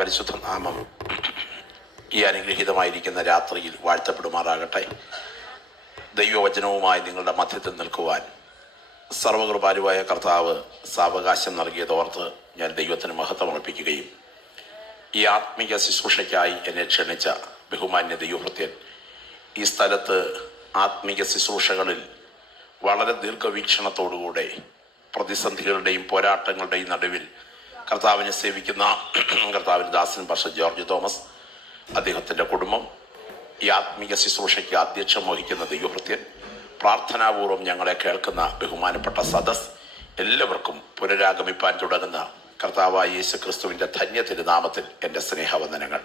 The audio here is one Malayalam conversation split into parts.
പരിശുദ്ധ നാമം ഈ അനുഗ്രഹീതമായിരിക്കുന്ന രാത്രിയിൽ വാഴ്ത്തപ്പെടുമാറാകട്ടെ. ദൈവവചനവുമായി നിങ്ങളുടെ മധ്യത്തിൽ നിൽക്കുവാൻ സർവകൃപാലുവായ കർത്താവ് സാവകാശം നൽകിയതോർത്ത് ഞാൻ ദൈവത്തിന് മഹത്വം അർപ്പിക്കുകയും ഈ ആത്മീയ ശുശ്രൂഷയ്ക്കായി എന്നെ ക്ഷണിച്ച ബഹുമാന്യ ദൈവഭൃത്യൻ ഈ സ്ഥലത്ത് ആത്മീയ ശുശ്രൂഷകളിൽ വളരെ ദീർഘവീക്ഷണത്തോടുകൂടെ പ്രതിസന്ധികളുടെയും പോരാട്ടങ്ങളുടെയും നടുവിൽ കർത്താവിനെ സേവിക്കുന്ന കർത്താവിൻ്റെ ദാസൻ പാസ്റ്റർ ജോർജ് തോമസ്, അദ്ദേഹത്തിൻ്റെ കുടുംബം, ഈ ആത്മീയ ശുശ്രൂഷയ്ക്ക് അധ്യക്ഷം വഹിക്കുന്ന ദൈവഭൃത്യൻ, പ്രാർത്ഥനാപൂർവം ഞങ്ങളെ കേൾക്കുന്ന ബഹുമാനപ്പെട്ട സദസ്, എല്ലാവർക്കും പുനരാഗമിപ്പാൻ തുടങ്ങുന്ന കർത്താവായ യേശു ക്രിസ്തുവിൻ്റെ ധന്യ തിരുനാമത്തിൽ എൻ്റെ സ്നേഹവന്ദനങ്ങൾ.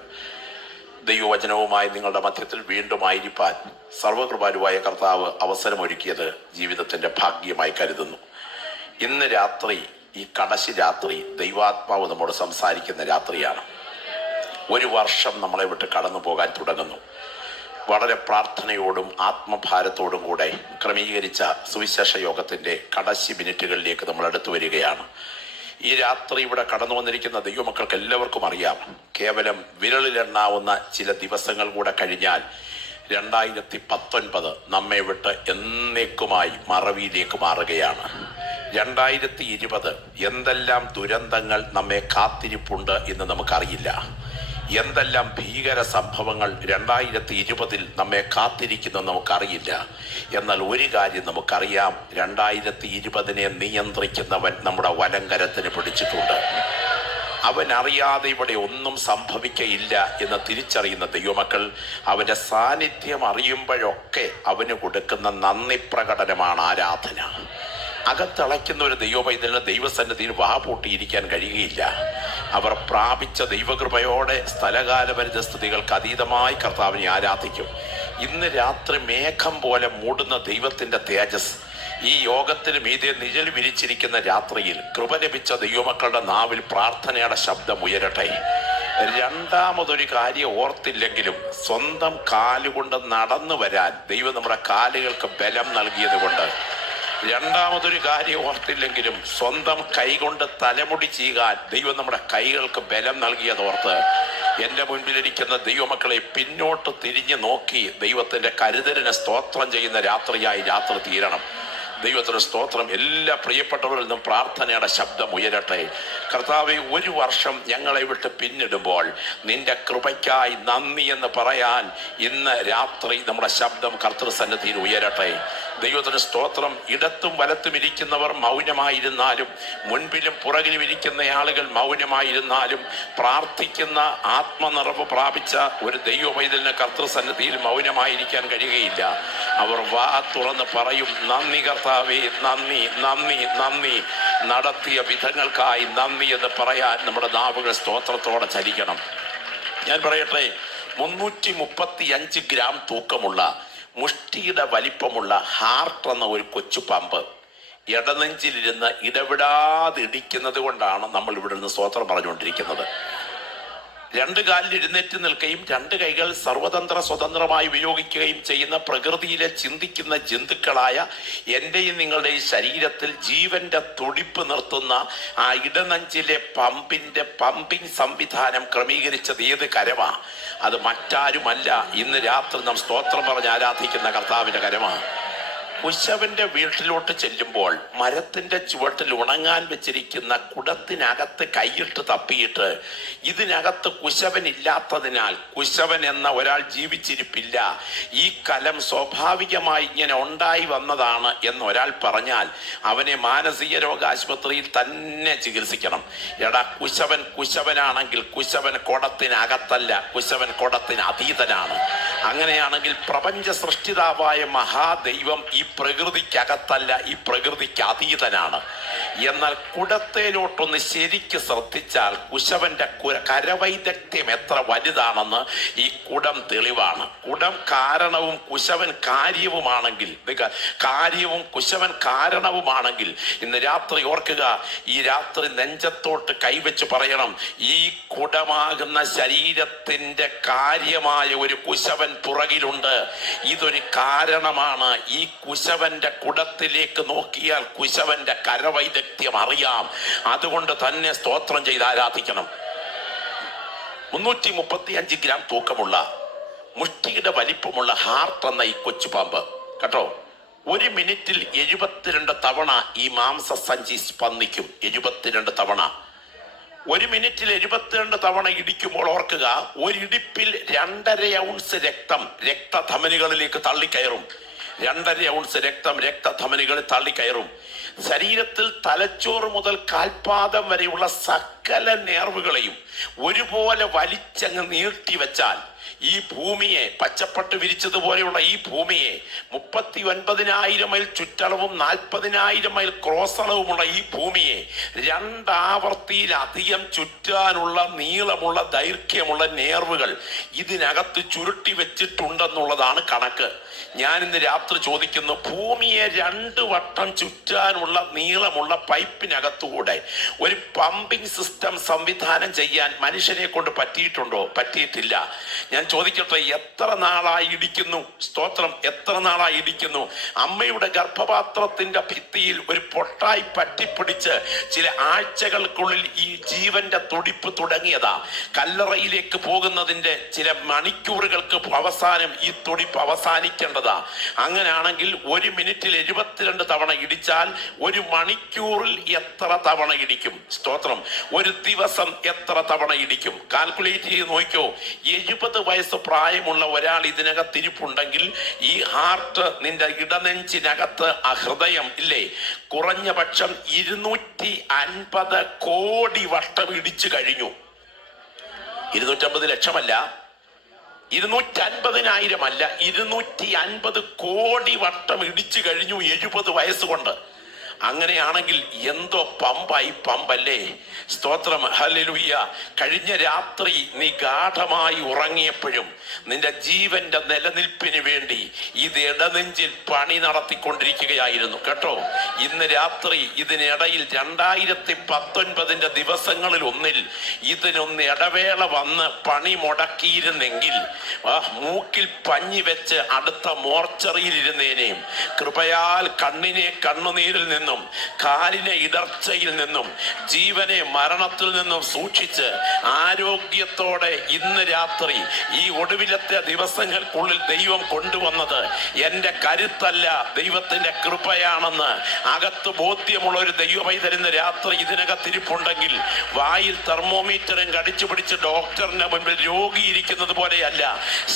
ദൈവവചനവുമായി നിങ്ങളുടെ മധ്യത്തിൽ വീണ്ടും ആയിരിക്കാൻ സർവകൃപാലുവായ കർത്താവ് അവസരമൊരുക്കിയത് ജീവിതത്തിൻ്റെ ഭാഗ്യമായി കരുതുന്നു. ഇന്ന് രാത്രി, ഈ കടശി രാത്രി, ദൈവാത്മാവ് നമ്മോട് സംസാരിക്കുന്ന രാത്രിയാണ്. ഒരു വർഷം നമ്മളെ വിട്ട് കടന്നു പോകാൻ തുടങ്ങുന്നു. വളരെ പ്രാർത്ഥനയോടും ആത്മഭാരത്തോടും കൂടെ ക്രമീകരിച്ച സുവിശേഷ യോഗത്തിൻ്റെ കടശി മിനിറ്റുകളിലേക്ക് നമ്മൾ അടുത്തു വരികയാണ്. ഈ രാത്രി ഇവിടെ കടന്നു വന്നിരിക്കുന്ന ദൈവമക്കൾക്ക് എല്ലാവർക്കും അറിയാം, കേവലം വിരലിലെണ്ണാവുന്ന ചില ദിവസങ്ങൾ കൂടെ കഴിഞ്ഞാൽ 2019 നമ്മെ വിട്ട് എന്നേക്കുമായി മറവിയിലേക്ക് മാറുകയാണ്. 2020 എന്തെല്ലാം ദുരന്തങ്ങൾ നമ്മെ കാത്തിരിപ്പുണ്ട് എന്ന് നമുക്കറിയില്ല. എന്തെല്ലാം ഭീകര സംഭവങ്ങൾ 2020 നമ്മെ കാത്തിരിക്കുന്നു നമുക്കറിയില്ല. എന്നാൽ ഒരു കാര്യം നമുക്കറിയാം, 2020 നിയന്ത്രിക്കുന്നവൻ നമ്മുടെ വലങ്കരത്തിന് പിടിച്ചിട്ടുണ്ട്. അവൻ അറിയാതെ ഇവിടെ ഒന്നും സംഭവിക്കയില്ല എന്ന് തിരിച്ചറിയുന്ന ദൈവമക്കൾ അവൻ്റെ സാന്നിധ്യം അറിയുമ്പോഴൊക്കെ അവന് കൊടുക്കുന്ന നന്ദി പ്രകടനമാണ് ആരാധന. അകത്തളയ്ക്കുന്ന ഒരു ദൈവപൈതലിന് ദൈവസന്നിധിയിൽ വാപൂട്ടിയിരിക്കാൻ കഴിയുകയില്ല. അവർ പ്രാപിച്ച ദൈവകൃപയോടെ സ്ഥലകാലപരിതസ്ഥിതികൾക്ക് അതീതമായി കർത്താവിനെ ആരാധിക്കും. ഇന്ന് രാത്രി മേഘം പോലെ മൂടുന്ന ദൈവത്തിൻ്റെ തേജസ് ഈ യോഗത്തിന് മീതെ നിഴൽ വിരിച്ചിരിക്കുന്ന രാത്രിയിൽ കൃപ ലഭിച്ച ദൈവമക്കളുടെ നാവിൽ പ്രാർത്ഥനയുടെ ശബ്ദം ഉയരട്ടെ. രണ്ടാമതൊരു കാര്യം ഓർത്തില്ലെങ്കിലും സ്വന്തം കാലുകൊണ്ട് നടന്നു വരാൻ ദൈവം നമ്മുടെ കാലുകൾക്ക് ബലം നൽകിയത് കൊണ്ട്, രണ്ടാമതൊരു കാര്യം ഓർത്തില്ലെങ്കിലും സ്വന്തം കൈകൊണ്ട് തലമുടി ചെയ്യാൻ ദൈവം നമ്മുടെ കൈകൾക്ക് ബലം നൽകിയതോർത്ത് എൻ്റെ മുൻപിലിരിക്കുന്ന ദൈവമക്കളെ പിന്നോട്ട് തിരിഞ്ഞു നോക്കി ദൈവത്തിൻ്റെ കരുതലിനെ സ്തോത്രം ചെയ്യുന്ന രാത്രിയായി രാത്രി തീരണം. ദൈവത്തിന് സ്തോത്രം. എല്ലാ പ്രിയപ്പെട്ടവരിൽ നിന്നും പ്രാർത്ഥനയുടെ ശബ്ദം ഉയരട്ടെ. കർത്താവെ, ഒരു വർഷം ഞങ്ങളെ വിട്ട് പിന്നിടുമ്പോൾ നിന്റെ കൃപയ്ക്കായി നന്ദി എന്ന് പറയാൻ ഇന്ന് രാത്രി നമ്മുടെ ശബ്ദം കർത്തൃസന്നിധിയിൽ ഉയരട്ടെ. ദൈവത്തിന് സ്തോത്രം. ഇടത്തും വലത്തും ഇരിക്കുന്നവർ മൗനമായിരുന്നാലും, മുൻപിലും പുറകിലും ഇരിക്കുന്ന ആളുകൾ മൗനമായിരുന്നാലും, പ്രാർത്ഥിക്കുന്ന ആത്മനിറവ് പ്രാപിച്ച ഒരു ദൈവപൈതലിന് കർത്തൃസന്നിധിയിൽ മൗനമായിരിക്കാൻ കഴിയുകയില്ല. അവർ വാ തുറന്ന് പറയും, നന്ദി കർത്താവേ, നന്ദി, നന്ദി, നന്ദി. നടത്തിയ വിധങ്ങൾക്കായി നന്ദി എന്ന് പറയാൻ നമ്മുടെ നാവുകൾ സ്തോത്രത്തോടെ ചലിക്കണം. ഞാൻ പറയട്ടെ, 335 ഗ്രാം തൂക്കമുള്ള, മുഷ്ടിയുടെ വലിപ്പമുള്ള ഹാർട്ട് എന്ന ഒരു കൊച്ചു പമ്പ് ഇടനെഞ്ചിലിരുന്ന് ഇടവിടാതെ ഇടിക്കുന്നത് കൊണ്ടാണ് നമ്മൾ ഇവിടെ നിന്ന് സ്തോത്രം പറഞ്ഞുകൊണ്ടിരിക്കുന്നത്. 2 കാലിൽ എഴുന്നേറ്റ് നിൽക്കുകയും 2 കൈകൾ സർവതന്ത്ര സ്വതന്ത്രമായി ഉപയോഗിക്കുകയും ചെയ്യുന്ന പ്രകൃതിയിലെ ചിന്തിക്കുന്ന ജന്തുക്കളായ എൻ്റെയും നിങ്ങളുടെയും ശരീരത്തിൽ ജീവന്റെ തുടിപ്പ് നിർത്തുന്ന ആ ഇടനെഞ്ചിലെ പമ്പിംഗ് സംവിധാനം ക്രമീകരിച്ചത് ഏത് കരമാണ്? അത് മറ്റാരുമല്ല, ഇന്ന് രാത്രി നാം സ്തോത്രം പറഞ്ഞ് ആരാധിക്കുന്ന കർത്താവിൻ്റെ കരമാണ്. കുശവന്റെ വീട്ടിലോട്ട് ചെല്ലുമ്പോൾ മരത്തിന്റെ ചുവട്ടിൽ ഉണങ്ങാൻ വെച്ചിരിക്കുന്ന കുടത്തിനകത്ത് കൈയിട്ട് തപ്പിയിട്ട് ഇതിനകത്ത് കുശവൻ ഇല്ലാത്തതിനാൽ കുശവൻ എന്ന ഒരാൾ ജീവിച്ചിരിപ്പില്ല, ഈ കലം സ്വാഭാവികമായി ഇങ്ങനെ ഉണ്ടായി വന്നതാണ് എന്നൊരാൾ പറഞ്ഞാൽ അവനെ മാനസിക രോഗാശുപത്രിയിൽ തന്നെ ചികിത്സിക്കണം. എടാ, കുശവനാണെങ്കിൽ കുശവൻ കുടത്തിനകത്തല്ല, കുശവൻ കുടത്തിന് അതീതനാണ്. അങ്ങനെയാണെങ്കിൽ പ്രപഞ്ച സൃഷ്ടിതാവായ മഹാദൈവം ഈ പ്രകൃതിക്കകത്തല്ല, ഈ പ്രകൃതിക്ക് അതീതനാണ്. എന്നാൽ കുടത്തേലോട്ടൊന്ന് ശരിക്ക് ശ്രദ്ധിച്ചാൽ കുശവന്റെ കരവൈദഗ്ധ്യം എത്ര വലുതാണെന്ന് ഈ കുടം തെളിവാണ്. കുടം കാരണവും കുശവൻ കാര്യവുമാണെങ്കിൽ, കാര്യവും കുശവൻ കാരണവുമാണെങ്കിൽ ഇന്ന് രാത്രി ഓർക്കുക, ഈ രാത്രി നെഞ്ചത്തോട്ട് കൈവച്ച് പറയണം, ഈ കുടമാകുന്ന ശരീരത്തിന്റെ കാര്യമായ ഒരു കുശവൻ പുറകിലുണ്ട്. ഇതൊരു കാരണമാണ്. ഈ കുശവന്റെ കുടത്തിലേക്ക് നോക്കിയാൽ കുശവന്റെ കരവൈദഗ്ധ്യം അറിയാം. അതുകൊണ്ട് തന്നെ സ്തോത്രം ചെയ്ത് ആരാധിക്കണം. 335 ഗ്രാം തൂക്കമുള്ള മുഷ്ടിയുടെ വലിപ്പമുള്ള ഹാർട്ട് എന്ന ഈ കൊച്ചു പാമ്പ് കേട്ടോ, 1 മിനിറ്റിൽ 72 തവണ ഈ മാംസസഞ്ചി സ്പന്ദിക്കും. 72 തവണ 1 മിനിറ്റിൽ 72 തവണ ഇടിക്കുമ്പോൾ ഓർക്കുക, ഒരിടിപ്പിൽ 2.5 ഔൺസ് രക്തം രക്തധമനികളിലേക്ക് തള്ളിക്കയറും. 2.5 ഔൺസ് രക്തം രക്തധമനികളിൽ തള്ളിക്കയറും. ശരീരത്തിൽ തലച്ചോറ് മുതൽ കാൽപാദം വരെയുള്ള സകല നേർവുകളെയും ഒരുപോലെ വലിച്ചങ്ങ് നീട്ടിവെച്ചാൽ ഈ ഭൂമിയെ, പച്ചപ്പട്ട് വിരിച്ചതുപോലെയുള്ള ഈ ഭൂമിയെ, 39,000 മൈൽ ചുറ്റളവും 40,000 മൈൽ ക്രോസ് അളവുമുള്ള ഈ ഭൂമിയെ 2 ആവർത്തിയിലധികം ചുറ്റാനുള്ള നീളമുള്ള ദൈർഘ്യമുള്ള നേർവുകൾ ഇതിനകത്ത് ചുരുട്ടി വെച്ചിട്ടുണ്ടെന്നുള്ളതാണ് കണക്ക്. ഞാൻ ഇന്ന് രാത്രി ചോദിക്കുന്നു, ഭൂമിയെ 2 വട്ടം ചുറ്റാനുള്ള നീളമുള്ള പൈപ്പിനകത്തുകൂടെ ഒരു പമ്പിംഗ് സിസ്റ്റം സംവിധാനം ചെയ്യാൻ മനുഷ്യനെ കൊണ്ട് പറ്റിയിട്ടുണ്ടോ? പറ്റിയിട്ടില്ല. ഞാൻ ചോദിക്കട്ടെ, എത്ര നാളായി ഇടിക്കുന്നു? സ്തോത്രം, എത്ര നാളായി ഇടിക്കുന്നു? അമ്മയുടെ ഗർഭപാത്രത്തിന്റെ ഭിത്തിയിൽ ഒരു പൊട്ടായി പറ്റിപ്പിടിച്ച് ചില ആഴ്ചകൾക്കുള്ളിൽ ഈ ജീവന്റെ തുടിപ്പ് തുടങ്ങിയതാ. കല്ലറയിലേക്ക് പോകുന്നതിന്റെ ചില മണിക്കൂറുകൾക്ക് അവസാനം ഈ തുടിപ്പ് അവസാനിക്കേണ്ടതാ. അങ്ങനെയാണെങ്കിൽ 1 മിനിറ്റിൽ 72 തവണ ഇടിച്ചാൽ 1 മണിക്കൂറിൽ എത്ര തവണ ഇടിക്കും? സ്തോത്രം, 1 ദിവസം എത്ര തവണ ഇടിക്കും? കാൽക്കുലേറ്റ് ചെയ്ത് നോക്കിയോ. 70 വയസ്സ് പ്രായമുള്ള ഒരാൾ ഇതിനകത്തിരിപ്പുണ്ടെങ്കിൽ ഈ ഹാർട്ട്, നിന്റെ ഇടനെഞ്ചിനകത്ത് ആ ഹൃദയം ഇല്ലേ, കുറഞ്ഞ പക്ഷം 250 കോടി വട്ടം ഇടിച്ചു കഴിഞ്ഞു. 250 ലക്ഷമല്ല, 250,000 അല്ല, 250 കോടി വട്ടം ഇടിച്ചു കഴിഞ്ഞു 70 വയസ്സുകൊണ്ട്. അങ്ങനെയാണെങ്കിൽ എന്തോ പമ്പായി പമ്പല്ലേ? സ്തോത്രം, ഹല്ലേലൂയ. കഴിഞ്ഞ രാത്രി നീ ഗാഠമായി ഉറങ്ങിയപ്പോഴും നിന്റെ ജീവന്റെ നിലനിൽപ്പിന് വേണ്ടി ഇത് ഇടനെഞ്ചിൽ പണി നടത്തിക്കൊണ്ടിരിക്കുകയായിരുന്നു കേട്ടോ. ഇന്ന് രാത്രി ഇതിനിടയിൽ 2019 ദിവസങ്ങളിൽ ഒന്നിൽ ഇതിനൊന്ന് ഇടവേള വന്ന് പണി മുടക്കിയിരുന്നെങ്കിൽ മൂക്കിൽ പഞ്ഞി വെച്ച് അടുത്ത മോർച്ചറിയിൽ ഇരുന്നേനെയും. കൃപയാൽ കണ്ണിനെ കണ്ണുനീരിൽ നിന്നും കാലിനെ ഇടർച്ചയിൽ നിന്നും ജീവനെ മരണത്തിൽ നിന്നും സൂക്ഷിച്ച് ആരോഗ്യത്തോടെ ഇന്ന് രാത്രി ഈ ഒടുവിലത്തെ ദിവസങ്ങൾക്കുള്ളിൽ ദൈവം കൊണ്ടുവന്നത് എൻ്റെ കരുത്തല്ല, ദൈവത്തിന്റെ കൃപയാണെന്ന് അകത്ത് ബോധ്യമുള്ള ഒരു ദൈവപൈതരുന്ന രാത്രി ഇതിനകത്തിരിപ്പുണ്ടെങ്കിൽ വായിൽ തെർമോമീറ്ററും കടിച്ചു പിടിച്ച് ഡോക്ടറിന്റെ മുൻപിൽ രോഗിയിരിക്കുന്നത് പോലെയല്ല,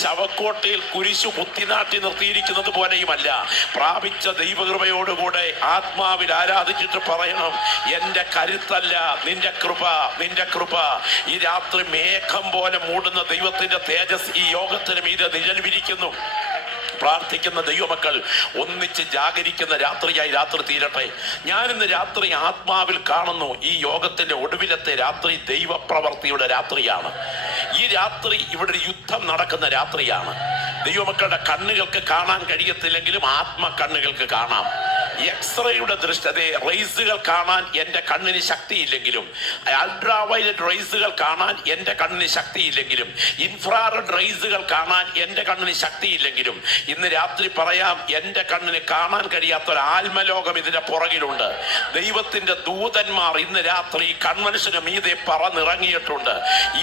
ശവക്കോട്ടയിൽ കുരിശു കുത്തിനാട്ടി നിർത്തിയിരിക്കുന്നത് പോലെയുമല്ല. പ്രാപിച്ച ദൈവകൃപയോടുകൂടെ ആത്മാവിൽ ആരാധിച്ചിട്ട് പറയണം, എന്റെ കരുത്തല്ല, നിന്റെ കൃപ, നിന്റെ കൃപ. ഈ രാത്രി മേഘം പോലെ മൂടുന്ന ദൈവത്തിന്റെ തേജസ് ഈ യോഗത്തിന് മീതെ നിഴൽ വിരിക്കുന്നു. പ്രാർത്ഥിക്കുന്ന ദൈവമക്കൾ ഒന്നിച്ച് ജാഗരിക്കുന്ന രാത്രിയായി രാത്രി തീരട്ടെ. ഞാനിന്ന് രാത്രി ആത്മാവിൽ കാണുന്നു, ഈ യോഗത്തിന്റെ ഒടുവിലത്തെ രാത്രി ദൈവപ്രവർത്തിയുടെ രാത്രിയാണ്. ഈ രാത്രി ഇവിടെ ഒരു യുദ്ധം നടക്കുന്ന രാത്രിയാണ്. ദൈവമക്കളുടെ കണ്ണുകൾക്ക് കാണാൻ കഴിയത്തില്ലെങ്കിലും ആത്മ കണ്ണുകൾക്ക് കാണാം. എക്സ്റേയുടെ ദൃഷ്ടി, റേസുകൾ കാണാൻ എൻ്റെ കണ്ണിന് ശക്തിയില്ലെങ്കിലും, അൾട്രാ വയലറ്റ് റേസുകൾ കാണാൻ എൻ്റെ കണ്ണിന് ശക്തിയില്ലെങ്കിലും, ഇൻഫ്രാറെഡ് റേസുകൾ കാണാൻ എൻ്റെ കണ്ണിന് ശക്തിയില്ലെങ്കിലും, ഇന്ന് രാത്രി പറയാം, എൻ്റെ കണ്ണിന് കാണാൻ കഴിയാത്തൊരു ആത്മലോകം ഇതിന്റെ പുറകിലുണ്ട്. ദൈവത്തിന്റെ ദൂതന്മാർ ഇന്ന് രാത്രി കൺവെൻഷന് മീതെ പറന്നിറങ്ങിയിട്ടുണ്ട്.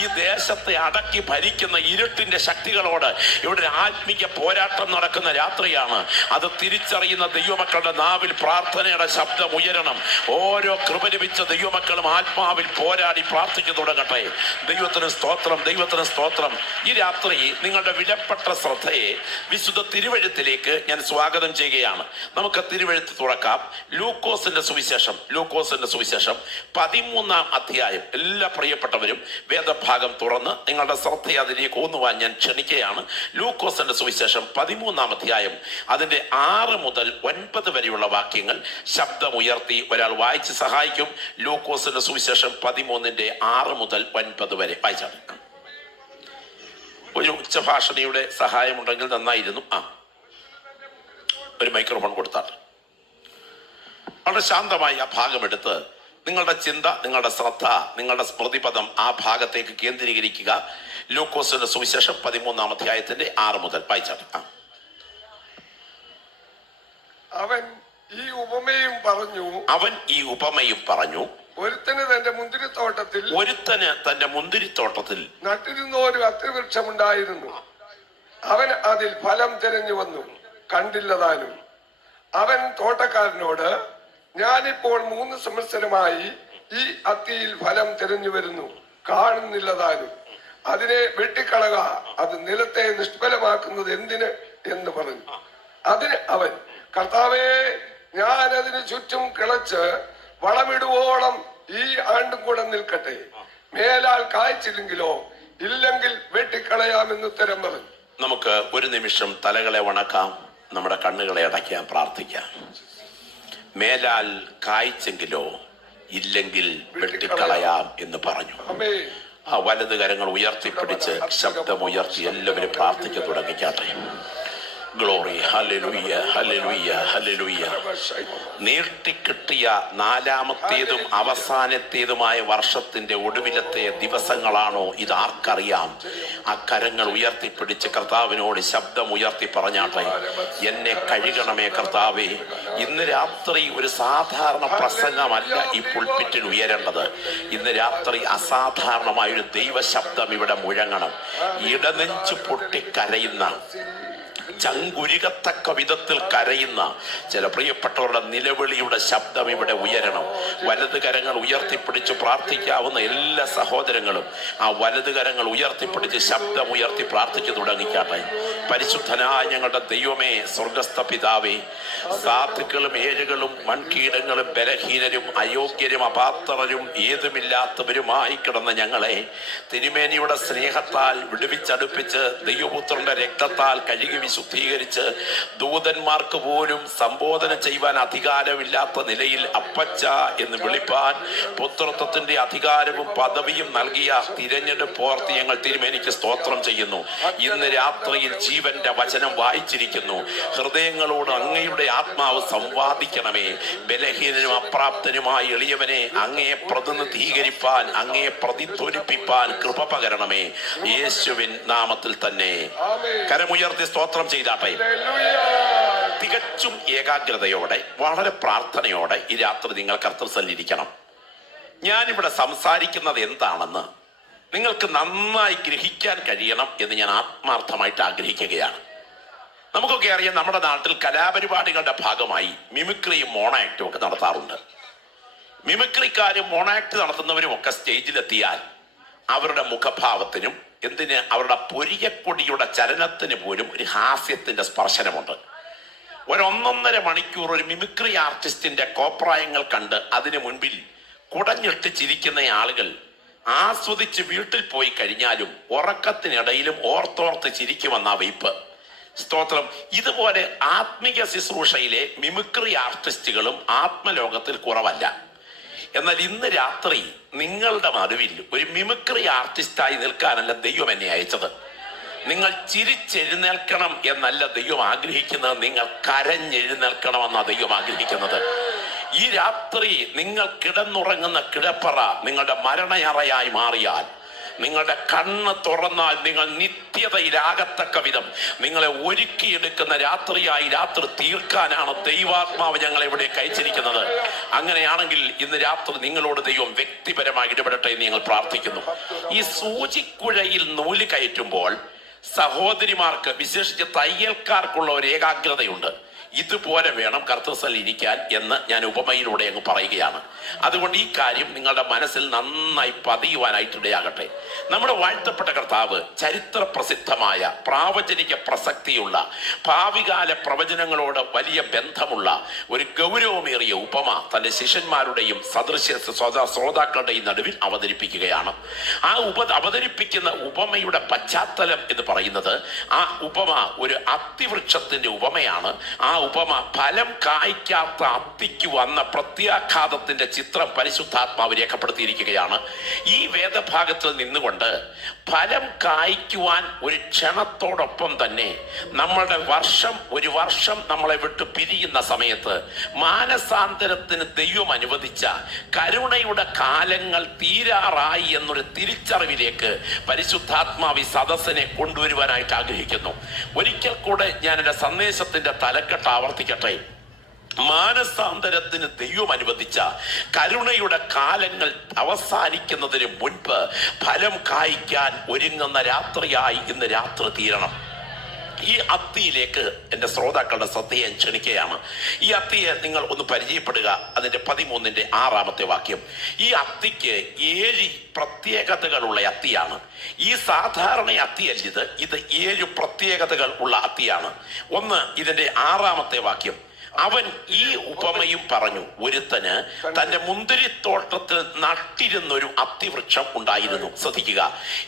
ഈ ദേശത്തെ അടക്കി ഭരിക്കുന്ന ഇരുട്ടിന്റെ ശക്തികളോട് ഇവിടെ ആത്മീയ പോരാട്ടം നടക്കുന്ന രാത്രിയാണ്. അത് തിരിച്ചറിയുന്ന ദൈവമക്കളുടെ നാവിൽ പ്രാർത്ഥനയുടെ ശബ്ദം ഉയരണം. ഓരോ കൃപ ലഭിച്ച ദൈവമക്കളും ആത്മാവിൽ പോരാടി പ്രാർത്ഥിച്ചു തുടങ്ങട്ടെ. ദൈവത്തിന് സ്തോത്രം, ദൈവത്തിന് സ്തോത്രം. ഈ രാത്രി നിങ്ങളുടെ വിലപ്പെട്ട ശ്രദ്ധയെ വിശുദ്ധ തിരുവെഴുത്തിലേക്ക് ഞാൻ സ്വാഗതം ചെയ്യുകയാണ്. നമുക്ക് തിരുവെഴുത്ത് തുറക്കാം. ലൂക്കോസിന്റെ സുവിശേഷം, ലൂക്കോസിന്റെ സുവിശേഷം 13-ാം അധ്യായം. എല്ലാ പ്രിയപ്പെട്ടവരും വേദഭാഗം തുറന്ന് നിങ്ങളുടെ ശ്രദ്ധയെ അതിലേക്ക് ഊന്നുവാൻ ഞാൻ ക്ഷണിക്കുകയാണ്. ലൂക്കോസിന്റെ സുവിശേഷം 13-ാം അധ്യായം, അതിന്റെ 6 മുതൽ 9 വരെയുള്ള വാക്യങ്ങൾ ശബ്ദമുയർത്തി ഒരാൾ വായിച്ച് സഹായിക്കും. ലൂക്കോസിന്റെ സുവിശേഷം 13-ന്റെ 6 മുതൽ 9 വരെ വായിച്ചാണ്. ഒരു ഉച്ചഭാഷണിയുടെ സഹായമുണ്ടെങ്കിൽ നന്നായിരുന്നു. ഒരു മൈക്രോഫോൺ കൊടുത്താൽ വളരെ ശാന്തമായി ആ ഭാഗം എടുത്ത് നിങ്ങളുടെ ചിന്ത, നിങ്ങളുടെ ശ്രദ്ധ, നിങ്ങളുടെ സ്മൃതിപദം ആ ഭാഗത്തേക്ക് കേന്ദ്രീകരിക്കുക. ലൂക്കോസിന്റെ സുവിശേഷം 13-ാം അധ്യായത്തിന്റെ 6 മുതൽ വായിച്ചാണ്. അവൻ ഈ ഉപമയും പറഞ്ഞു. അവൻ ഈ ഉപമയും പറഞ്ഞു. ഒരുത്തന് തന്റെ മുന്തിരിത്തോട്ടത്തിൽ നട്ടിരുന്ന ഒരു അത്തിവൃക്ഷമുണ്ടായിരുന്നു. അവൻ അതിൽ ഫലം തിരഞ്ഞു വന്നു, കണ്ടില്ലതാനും. അവൻ തോട്ടക്കാരനോട്, ഞാനിപ്പോൾ 3 സംവത്സരമായി ഈ അത്തിയിൽ ഫലം തിരഞ്ഞു വരുന്നു, കാണുന്നില്ലതാനും. അതിനെ വെട്ടിക്കളക, അത് നിലത്തെ നിഷ്ഫലമാക്കുന്നത് എന്തിന് എന്ന് പറഞ്ഞു. അതിന് അവൻ, കർത്താവേ, ഞാൻ അതിന് ചുറ്റും കിളച്ച് വളമിടുവോളം ഈ ആണ്ടും കൂടെ നിൽക്കട്ടെ. മേലാൽ കായ്ച്ചില്ലെങ്കിലോ ഇല്ലെങ്കിൽ വെട്ടിക്കളയാമെന്ന് ഉത്തരം പറഞ്ഞു. നമുക്ക് ഒരു നിമിഷം തലകളെ വണക്കാം, നമ്മുടെ കണ്ണുകളെ അടയ്ക്കാൻ പ്രാർത്ഥിക്കാം. മേലാൽ കായ്ച്ചെങ്കിലോ ഇല്ലെങ്കിൽ വെട്ടിക്കളയാം എന്ന് പറഞ്ഞു. ആ വലത് കരങ്ങൾ ഉയർത്തിപ്പിടിച്ച് ശബ്ദമുയർത്തി എല്ലാവരും പ്രാർത്ഥിക്കാൻ തുടങ്ങിക്കാട്ടെ. Glory, hallelujah, hallelujah, hallelujah. നീട്ടിക്കിട്ടിയ 4ാമത്തേതും അവസാനത്തേതുമായ വർഷത്തിന്റെ ഒടുവിലത്തെ ദിവസങ്ങളാണോ ഇത്? ആർക്കറിയാം? ആ കരങ്ങൾ ഉയർത്തിപ്പിടിച്ച് കർത്താവിനോട് ശബ്ദം ഉയർത്തി പറഞ്ഞാട്ടെ, എന്നെ കഴുകണമേ കർത്താവേ. ഇന്ന് രാത്രി ഒരു സാധാരണ പ്രസംഗമല്ല ഈ പുൾപിറ്റിൽ ഉയരേണ്ടത്. ഇന്ന് രാത്രി അസാധാരണമായൊരു ദൈവശബ്ദം ഇവിടെ മുഴങ്ങണം. ഇടനെഞ്ചു പൊട്ടിക്കരയുന്ന, ചങ്കുരുകത്തക്ക വിധത്തിൽ കരയുന്ന ചില പ്രിയപ്പെട്ടവരുടെ നിലവിളിയുടെ ശബ്ദം ഇവിടെ ഉയരണം. വലത് കരങ്ങൾ ഉയർത്തിപ്പിടിച്ച് പ്രാർത്ഥിക്കാവുന്ന എല്ലാ സഹോദരങ്ങളും ആ വലത് കരങ്ങൾ ഉയർത്തിപ്പിടിച്ച് ശബ്ദം ഉയർത്തി പ്രാർത്ഥിച്ചു തുടങ്ങിക്കാട്ടെ. പരിശുദ്ധനായ ഞങ്ങളുടെ ദൈവമേ, സ്വർഗസ്ഥ പിതാവേ, സാധുക്കളും ഏഴുകളും മൺകീടങ്ങളും ബലഹീനരും അയോഗ്യരും അപാത്രരും ഏതുമില്ലാത്തവരുമായി കിടന്ന ഞങ്ങളെ തിരുമേനിയുടെ സ്നേഹത്താൽ വിടുവിച്ചടുപ്പിച്ച് ദൈവപുത്രന്റെ രക്തത്താൽ കഴുകി വിശുദ്ധീകരിച്ച് ദൂതന്മാർക്ക് പോലും സംബോധന ചെയ്യുവാൻ അധികാരമില്ലാത്ത നിലയിൽ അപ്പച്ച എന്ന് വിളിപ്പാൻ പുത്രത്വത്തിന്റെ അധികാരവും പദവിയും നൽകിയ തിരഞ്ഞെടുപ്പോർത്ത് ഞങ്ങൾ തിരുമേനിക്ക് സ്തോത്രം ചെയ്യുന്നു. ഇന്ന് രാത്രിയിൽ ജീവന്റെ വചനം വായിച്ചിരിക്കുന്നു. ഹൃദയങ്ങളോട് അങ്ങയുടെ ആത്മാവ് സംവാദിക്കണമേ. ബലഹീനനും അപ്രാപ്തനുമായി എളിയവനെ അങ്ങയെ പ്രതിനിധീകരിപ്പാൻ, അങ്ങയെ പ്രതിധ്വനിപ്പിപ്പാൻ കൃപ പകരണമേ. യേശുവിൻ നാമത്തിൽ തന്നെ കരമുയർത്തി സ്തോത്രം ചെയ്താട്ടെ. തികച്ചും ഏകാഗ്രതയോടെ വളരെ പ്രാർത്ഥനയോടെ ഈ രാത്രി നിങ്ങൾ കർത്തൃസന്നിരിക്കണം. ഞാനിവിടെ സംസാരിക്കുന്നത് എന്താണെന്ന് നിങ്ങൾക്ക് നന്നായി ഗ്രഹിക്കാൻ കഴിയണം എന്ന് ഞാൻ ആത്മാർത്ഥമായിട്ട് ആഗ്രഹിക്കുകയാണ്. നമുക്കൊക്കെ അറിയാം, നമ്മുടെ നാട്ടിൽ കലാപരിപാടികളുടെ ഭാഗമായി മിമിക്രിയും മോണാക്റ്റും ഒക്കെ നടത്താറുണ്ട്. മിമിക്രിക്കാരും മോണാക്ട് നടത്തുന്നവരും ഒക്കെ സ്റ്റേജിലെത്തിയാൽ അവരുടെ മുഖഭാവത്തിനും എന്തിന് അവരുടെ പൊരിയക്കൊടിയുടെ ചലനത്തിന് പോലും ഒരു ഹാസ്യത്തിന്റെ സ്പർശനമുണ്ട്. 1.5 മണിക്കൂർ ഒരു മിമിക്രി ആർട്ടിസ്റ്റിന്റെ കോപ്രായങ്ങൾ കണ്ട് അതിനു മുൻപിൽ കുടഞ്ഞിട്ട് ചിരിക്കുന്ന ആളുകൾ ആസ്വദിച്ച് വീട്ടിൽ പോയി കഴിഞ്ഞാലും ഉറക്കത്തിനിടയിലും ഓർത്തോർത്ത് ചിരിക്കുമെന്ന വയ്പ്. സ്തോത്രം. ഇതുപോലെ ആത്മീയ ശുശ്രൂഷയിലെ മിമിക്രി ആർട്ടിസ്റ്റുകളും ആത്മലോകത്തിൽ കുറവല്ല. എന്നാൽ ഇന്ന് രാത്രി നിങ്ങളുടെ നടുവിൽ ഒരു മിമിക്രി ആർട്ടിസ്റ്റായി നിൽക്കാനല്ല ദൈവം എന്നെ അയച്ചത്. നിങ്ങൾ ചിരിച്ചെഴുന്നേൽക്കണം എന്നല്ല ദൈവം ആഗ്രഹിക്കുന്നത്, നിങ്ങൾ കരഞ്ഞെഴുന്നേൽക്കണമെന്നാണ് ദൈവം ആഗ്രഹിക്കുന്നത്. ഈ രാത്രി നിങ്ങൾ കിടന്നുറങ്ങുന്ന കിടപ്പറ നിങ്ങളുടെ മരണയറയായി മാറിയാൽ, നിങ്ങളുടെ കണ്ണ് തുറന്നാൽ നിങ്ങൾ നിത്യതയിലാകത്തക്ക വിധം നിങ്ങളെ ഒരുക്കിയെടുക്കുന്ന രാത്രിയായി രാത്രി തീർക്കാനാണ് ദൈവാത്മാവ് ഞങ്ങളെ ഇവിടെ അയച്ചിരിക്കുന്നത്. അങ്ങനെയാണെങ്കിൽ ഇന്ന് രാത്രി നിങ്ങളോട് ദൈവം വ്യക്തിപരമായി ഇടപെടട്ടെ എന്ന് ഞങ്ങൾ പ്രാർത്ഥിക്കുന്നു. ഈ സൂചിക്കുഴയിൽ നൂല് കയറ്റുമ്പോൾ സഹോദരിമാർക്ക്, വിശേഷിച്ച് തയ്യൽക്കാർക്കുള്ള ഒരു ഏകാഗ്രതയുണ്ട്. ഇതുപോലെ വേണം കർത്തൃസ്ഥലിൽ ഇരിക്കാൻ എന്ന് ഞാൻ ഉപമയിലൂടെ അങ്ങ് പറയുകയാണ്. അതുകൊണ്ട് ഈ കാര്യം നിങ്ങളുടെ മനസ്സിൽ നന്നായി പതിയുവാനായിട്ടിടയാകട്ടെ. നമ്മുടെ വാഴ്ത്തപ്പെട്ട കർത്താവ് ചരിത്ര പ്രസിദ്ധമായ പ്രാവചനിക പ്രസക്തിയുള്ള ഭാവികാല പ്രവചനങ്ങളോട് വലിയ ബന്ധമുള്ള ഒരു ഗൗരവമേറിയ ഉപമ തന്റെ ശിഷ്യന്മാരുടെയും സദൃശ്യ ശ്രോതാക്കളുടെയും നടുവിൽ അവതരിപ്പിക്കുകയാണ്. ആ അവതരിപ്പിക്കുന്ന ഉപമയുടെ പശ്ചാത്തലം എന്ന് പറയുന്നത്, ആ ഉപമ ഒരു അത്തിവൃക്ഷത്തിന്റെ ഉപമയാണ്. ആ ഉപമ ഫലം കായ്ക്കാത്ത അത്തിക്ക് വന്ന പ്രത്യാഘാതത്തിന്റെ ചിത്രം പരിശുദ്ധാത്മാവ് രേഖപ്പെടുത്തിയിരിക്കുകയാണ്. ഈ വേദഭാഗത്തിൽ നിന്നുകൊണ്ട് ഫലം കായ്ക്കുവാൻ ഒരു ക്ഷണത്തോടൊപ്പം തന്നെ നമ്മളുടെ ഒരു വർഷം നമ്മളെ വിട്ട് പിരിയുന്ന സമയത്ത് മാനസാന്തരത്തിന് ദൈവം അനുവദിച്ച കരുണയുടെ കാലങ്ങൾ തീരാറായി എന്നൊരു തിരിച്ചറിവിലേക്ക് പരിശുദ്ധാത്മാവ് ഈ സദസ്സിനെ കൊണ്ടുവരുവാനായിട്ട് ആഗ്രഹിക്കുന്നു. ഒരിക്കൽ കൂടെ ഞാൻ എൻ്റെ സന്ദേശത്തിന്റെ തലക്കെട്ട് ആവർത്തിക്കട്ടെ. മാനസാന്തരത്തിന് ദൈവം അനുവദിച്ച കരുണയുടെ കാലങ്ങൾ അവസാനിക്കുന്നതിന് മുൻപ് ഫലം കായ്ക്കാൻ ഒരുങ്ങുന്ന രാത്രിയായി ഇന്ന് രാത്രി തീരണം. ഈ അത്തിയിലേക്ക് എൻ്റെ ശ്രോതാക്കളുടെ ശ്രദ്ധയെ ക്ഷണിക്കുകയാണ്. ഈ അത്തിയെ നിങ്ങൾ ഒന്ന് പരിചയപ്പെടുക. അതിൻ്റെ 13-ാമത്തെ വാക്യം. ഈ അത്തിക്ക് 7 പ്രത്യേകതകളുള്ള അത്തിയാണ്. ഈ സാധാരണ അത്തിയല്ല ഇത് 7 പ്രത്യേകതകൾ ഉള്ള അത്തിയാണ്. ഒന്ന്, ഇതിൻ്റെ 6-ാമത്തെ വാക്യം. അവൻ ഈ ഉപമയും പറഞ്ഞു, ഒരുത്തന് തന്റെ മുന്തിരിത്തോട്ടത്തിൽ നട്ടിരുന്നൊരു അത്തിവൃക്ഷം ഉണ്ടായിരുന്നു. ശ്രദ്ധിക്കുക,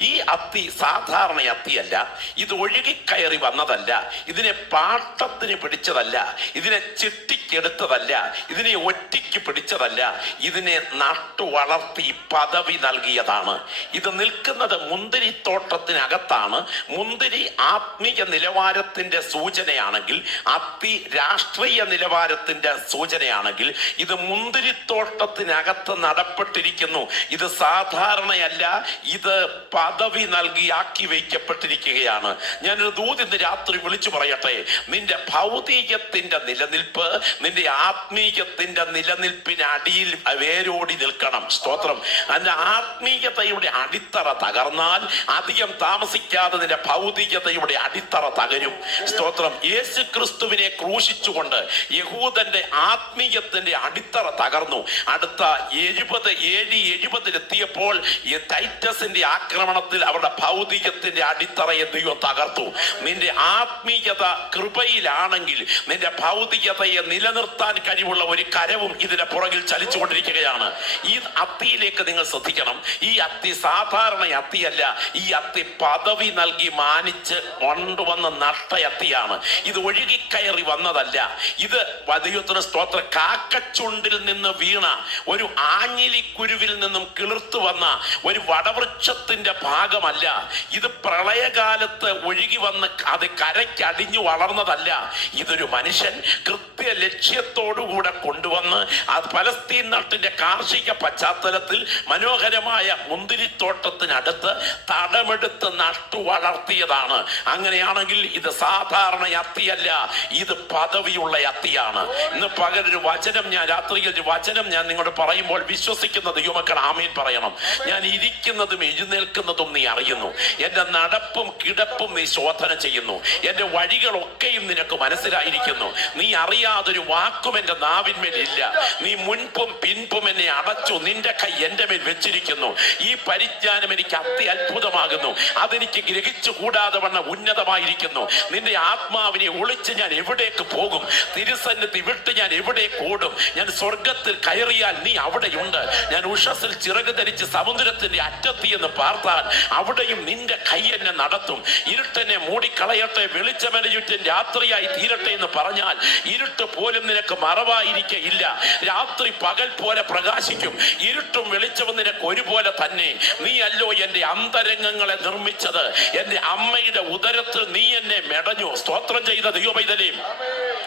ഈ അത്തി സാധാരണ അത്തിയല്ല, ഇത് ഒഴുകിക്കയറി വന്നതല്ല, ഇതിനെ പാട്ടത്തിന് പിടിച്ചതല്ല, ഇതിനെ ചിട്ടിക്കെടുത്തതല്ല, ഇതിനെ ഒറ്റയ്ക്ക് പിടിച്ചതല്ല, ഇതിനെ നട്ടു വളർത്തി പദവി നൽകിയതാണ്. ഇത് നിൽക്കുന്നത് മുന്തിരിത്തോട്ടത്തിനകത്താണ്. മുന്തിരി ആത്മീയ നിലവാരത്തിന്റെ സൂചനയാണെങ്കിൽ, അത്തി രാഷ്ട്രീയ നിലവാരത്തിന്റെ സൂചനയാണെങ്കിൽ, ഇത് മുന്തിരിത്തോട്ടത്തിനകത്ത് നടപ്പെട്ടിരിക്കുന്നു. ഇത് സാധാരണയല്ല, ഇത് പദവി നൽകി ആക്കി വയ്ക്കപ്പെട്ടിരിക്കുകയാണ്. ഞാനൊരു ദൂത് ഇന്ന് രാത്രി വിളിച്ചു പറയട്ടെ, നിന്റെ ഭൗതികത്തിന്റെ നിലനിൽപ്പ് നിന്റെ ആത്മീയത്തിന്റെ നിലനിൽപ്പിന് അടിയിൽ വേരോടി നിൽക്കണം. സ്തോത്രം. അതിന്റെ ആത്മീയതയുടെ അടിത്തറ തകർന്നാൽ അധികം താമസിക്കാതെ നിന്റെ ഭൗതികതയുടെ അടിത്തറ തകരും. സ്തോത്രം. യേശു ക്രിസ്തുവിനെ ക്രൂശിച്ചുകൊണ്ട് യഹൂദന്റെ ആത്മീയത്തിന്റെ അടിത്തറ തകർന്നു. അടുത്ത 70-70 ഈ ടൈറ്റസിന്റെ ആക്രമണത്തിൽ അവരുടെ ഭൗതികത്തിന്റെ അടിത്തറയെ ദൈവം തകർത്തു. നിന്റെ ആത്മീയത കൃപയിലാണെങ്കിൽ നിന്റെ ഭൗതികതയെ നിലനിർത്താൻ കഴിവുള്ള ഒരു കരവും ഇതിന്റെ പുറകിൽ ചലിച്ചുകൊണ്ടിരിക്കുകയാണ്. ഈ അത്തിയിലേക്ക് നിങ്ങൾ ശ്രദ്ധിക്കണം. ഈ അത്തി സാധാരണ അത്തിയല്ല, ഈ അത്തി പദവി നൽകി മാനിച്ച് കൊണ്ടുവന്ന നട്ടയത്തിയാണ്. ഇത് ഒഴുകിക്കയറി വന്നതല്ല. ഇത് ദൈവത്തിന് സ്തോത്രം, കാക്കച്ചുണ്ടിൽ നിന്ന് വീണ ഒരു ആഞ്ഞിലിക്കുരുവിൽ നിന്നും കിളിർത്തു വന്ന ഒരു വടവൃക്ഷത്തിന്റെ ഭാഗമല്ല. ഇത് പ്രളയകാലത്ത് ഒഴുകി വന്ന് അത് കരയ്ക്കടിഞ്ഞു വളർന്നതല്ല. ഇതൊരു മനുഷ്യൻ കൃത്യ ലക്ഷ്യത്തോടുകൂടെ കൊണ്ടുവന്ന് അത് പലസ്തീൻ നാട്ടിന്റെ കാർഷിക പശ്ചാത്തലത്തിൽ മനോഹരമായ മുന്തിരിത്തോട്ടത്തിനടുത്ത് തടമെടുത്ത് നട്ടു വളർത്തിയതാണ്. അങ്ങനെയാണെങ്കിൽ ഇത് സാധാരണ അത്തിയല്ല, ഇത് പദവിയുള്ള അത്തിയാണ്. ഇന്ന് പകലൊരു വചനം, ഞാൻ രാത്രിയിൽ ഒരു വചനം ഞാൻ നിങ്ങളോട് പറയുമ്പോൾ വിശ്വസിക്കുന്ന ദൈവമക്കൾ ആമേൻ പറയണം. ഞാൻ ഇരിക്കുന്നതും എഴുന്നേൽക്കുന്നതും നീ അറിയുന്നു. എന്റെ നടപ്പും കിടപ്പും നീ ശോധന ചെയ്യുന്നു. എന്റെ വഴികളൊക്കെയും നിനക്ക് മനസ്സിലായിരിക്കുന്നു. നീ അറിയാതൊരു വാക്കും എന്റെ നാവിന്മേൽ ഇല്ല. നീ മുൻപും പിൻപും എന്നെ അടച്ചു, നിന്റെ കൈ എന്റെ മേൽ വെച്ചിരിക്കുന്നു. ഈ പരിജ്ഞാനം എനിക്ക് അത്യത്ഭുതമാകുന്നു. അതെനിക്ക് ഗ്രഹിച്ചു കൂടാതെ വണ്ണം ഉന്നതമായിരിക്കുന്നു. നിന്റെ ആത്മാവിനെ ഒളിച്ച് ഞാൻ എവിടേക്ക് പോകും? തിരുസന്നിധി വിട്ട് ഞാൻ എവിടേക്ക് ഓടും? ഞാൻ സ്വർഗത്തിൽ കയറിയാൽ നീ അവിടെയുണ്ട്. ഞാൻ ഉഷസ്സിൽ ചിറക് ധരിച്ച് സമുദ്രത്തിന്റെ അറ്റത്തി എന്ന് പാർത്താൽ അവിടെയും നിന്റെ കൈ എന്നെ നടത്തും. ഇരുട്ടെന്നെ മൂടിക്കളയട്ടെ, വെളിച്ചമെന്നെ ചുറ്റും രാത്രിയായി തീരട്ടെ എന്ന് പറഞ്ഞാൽ ഇരുട്ട് പോലും നിനക്ക് മറവായിരിക്കയില്ല. രാത്രി പകൽ പോലെ പ്രകാശിക്കും. ഇരുട്ടും വെളിച്ചവും നിനക്ക് ഒരുപോലെ തന്നെ. നീ അല്ലോ എന്റെ അന്തരംഗങ്ങളെ നിർമ്മിച്ചത്. എന്റെ അമ്മയുടെ ഉദരത്തിൽ നീ എന്നെ മെടഞ്ഞു. സ്തോത്രം ചെയ്ത ദൈവമൈതലേ,